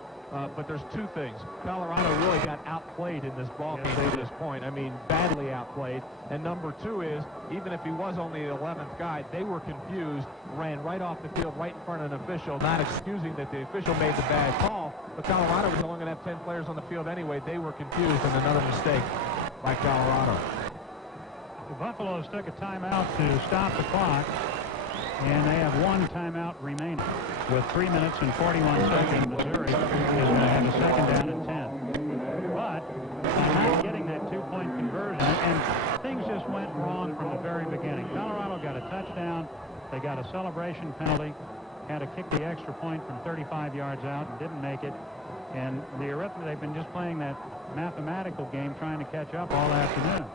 But there's 2 things. Colorado really got outplayed in this ball game to this point. I mean, badly outplayed. And number 2 is, even if he was only the 11th guy, they were confused, ran right off the field, right in front of an official, not excusing that the official made the bad call. But Colorado was only going to have 10 players on the field anyway. They were confused, and another mistake by Colorado. The Buffaloes took a timeout to stop the clock, and they have 1 timeout remaining. With 3 minutes and 41 seconds, Missouri is going to have a second down and 10. But by not getting that 2-point conversion, and things just went wrong from the very beginning. Colorado got a touchdown. They got a celebration penalty. Had to kick the extra point from 35 yards out and didn't make it. And the arithmetic, they've been just playing that mathematical game, trying to catch up all afternoon,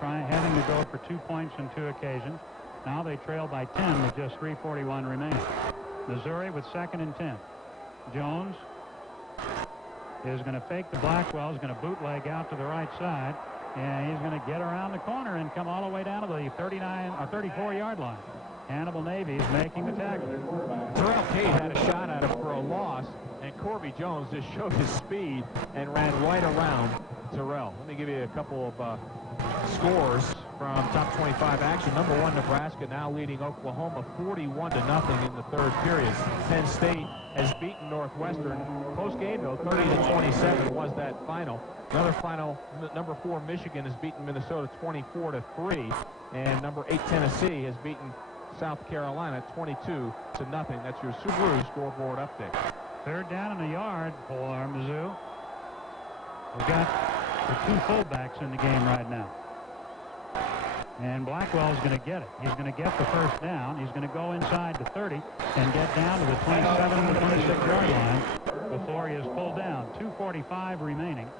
having to go for 2 points on 2 occasions. Now they trail by 10 with just 3:41 remaining. Missouri with 2nd and 10. Jones is going to fake the Blackwell. He's going to bootleg out to the right side, and he's going to get around the corner and come all the way down to the 34-yard line. Hannibal Navies making the tackle. Terrell Cade had a shot at him for a loss, and Corby Jones just showed his speed and ran right around Terrell. Let me give you a couple of scores from top 25 action. Number 1, Nebraska now leading Oklahoma 41-0 in the 3rd period. Penn State has beaten Northwestern. Close game though, 30-27 was that final. Another final, number 4 Michigan has beaten Minnesota 24-3, and number 8 Tennessee has beaten South Carolina 22-0. That's your Subaru scoreboard update. 3rd down and a yard for Mizzou. We've got the 2 fullbacks in the game right now. And Blackwell's going to get it. He's going to get the 1st down. He's going to go inside the 30 and get down to the 27 to 26-yard line before he is pulled down. 2:45 remaining.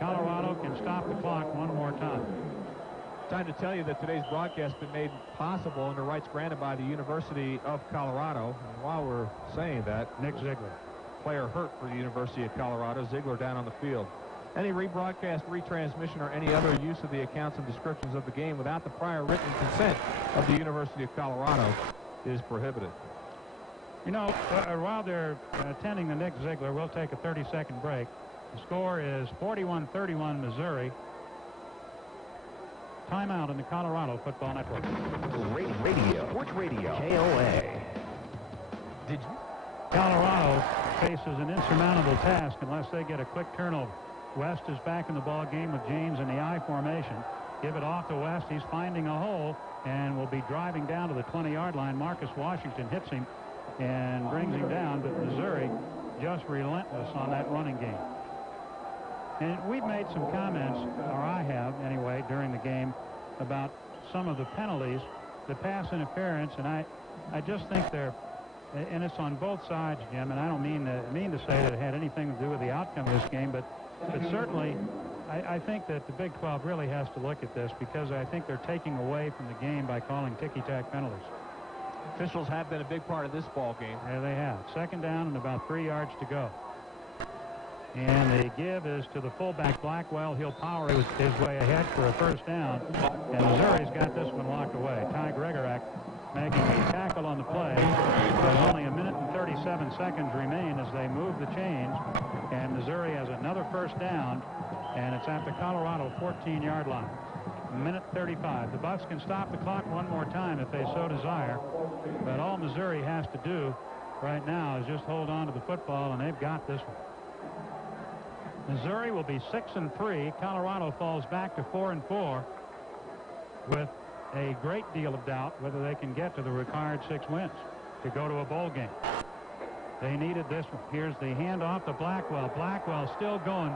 Colorado can stop the clock one more time. Time to tell you that today's broadcast has been made possible under rights granted by the University of Colorado. And while we're saying that, Nick Ziegler, player hurt for the University of Colorado. Ziegler down on the field. Any rebroadcast, retransmission, or any other use of the accounts and descriptions of the game without the prior written consent of the University of Colorado is prohibited. You know, while they're attending the Nick Ziegler, we'll take a 30-second break. The score is 41-31 Missouri. Timeout in the Colorado Football Network. Radio. Sports Radio. KOA. Colorado faces an insurmountable task unless they get a quick turnover. West is back in the ball game with James in the I formation. Give it off to West. He's finding a hole and will be driving down to the 20-yard line. Marcus Washington hits him and brings him down, but Missouri just relentless on that running game. And we've made some comments, or I have anyway, during the game about some of the penalties, the pass interference, and I just think they're, and it's on both sides, Jim, and I don't mean to say that it had anything to do with the outcome of this game, but certainly I think that the Big 12 really has to look at this, because I think they're taking away from the game by calling ticky-tack penalties. Officials have been a big part of this ball game. Yeah, they have. Second down and about 3 yards to go. And the give is to the fullback, Blackwell. He'll power his way ahead for a first down. And Missouri's got this one locked away. Ty Gregorak making a tackle on the play. With only a minute and 37 seconds remain as they move the chains. And Missouri has another first down. And it's at the Colorado 14-yard line. Minute 35. The Bucks can stop the clock one more time if they so desire. But all Missouri has to do right now is just hold on to the football, and they've got this one. Missouri will be 6-3. Colorado falls back to 4-4 with a great deal of doubt whether they can get to the required 6 wins to go to a bowl game. They needed this one. Here's the handoff to Blackwell. Blackwell still going,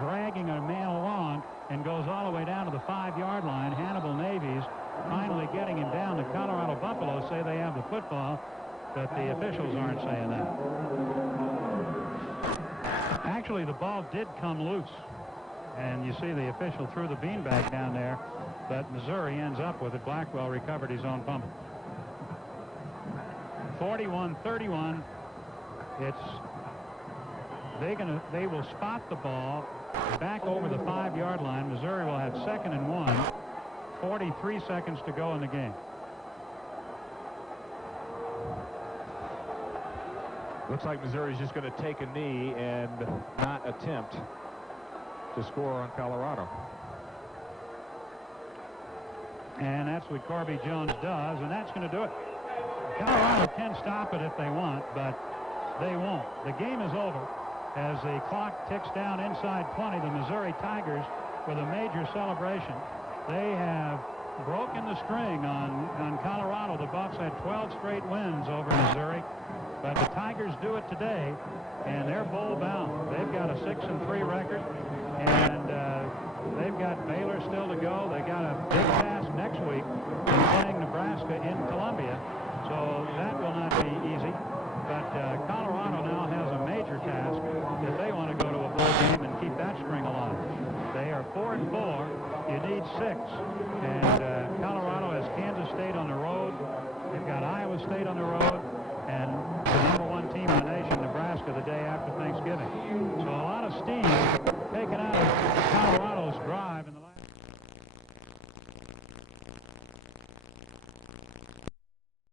dragging a man along, and goes all the way down to the 5-yard line. Hannibal Navies finally getting him down. The Colorado Buffaloes say they have the football, but the officials aren't saying that. Actually, the ball did come loose, and you see the official threw the beanbag down there, but Missouri ends up with it. Blackwell recovered his own fumble. 41-31. They will spot the ball back over the 5-yard line. Missouri will have 2nd and 1. 43 seconds to go in the game. Looks like Missouri's just going to take a knee and not attempt to score on Colorado. And that's what Corby Jones does, and that's going to do it. Colorado can stop it if they want, but they won't. The game is over as the clock ticks down inside 20. The Missouri Tigers with a major celebration. They have broken the string on Colorado. The Bucks had 12 straight wins over Missouri, but the Tigers do it today, and they're bowl bound. They've got a 6-3 record, and they've got Baylor still to go. They got a big task next week in playing Nebraska in Columbia, so that will not be easy. But Colorado now has a major task if they want to go to a bowl game and keep that string alive. They are 4-4. You need 6. And Colorado has Kansas State on the road. They've got Iowa State on the road. And the #1 team in the nation, Nebraska, the day after Thanksgiving. So a lot of steam taken out of Colorado's drive in the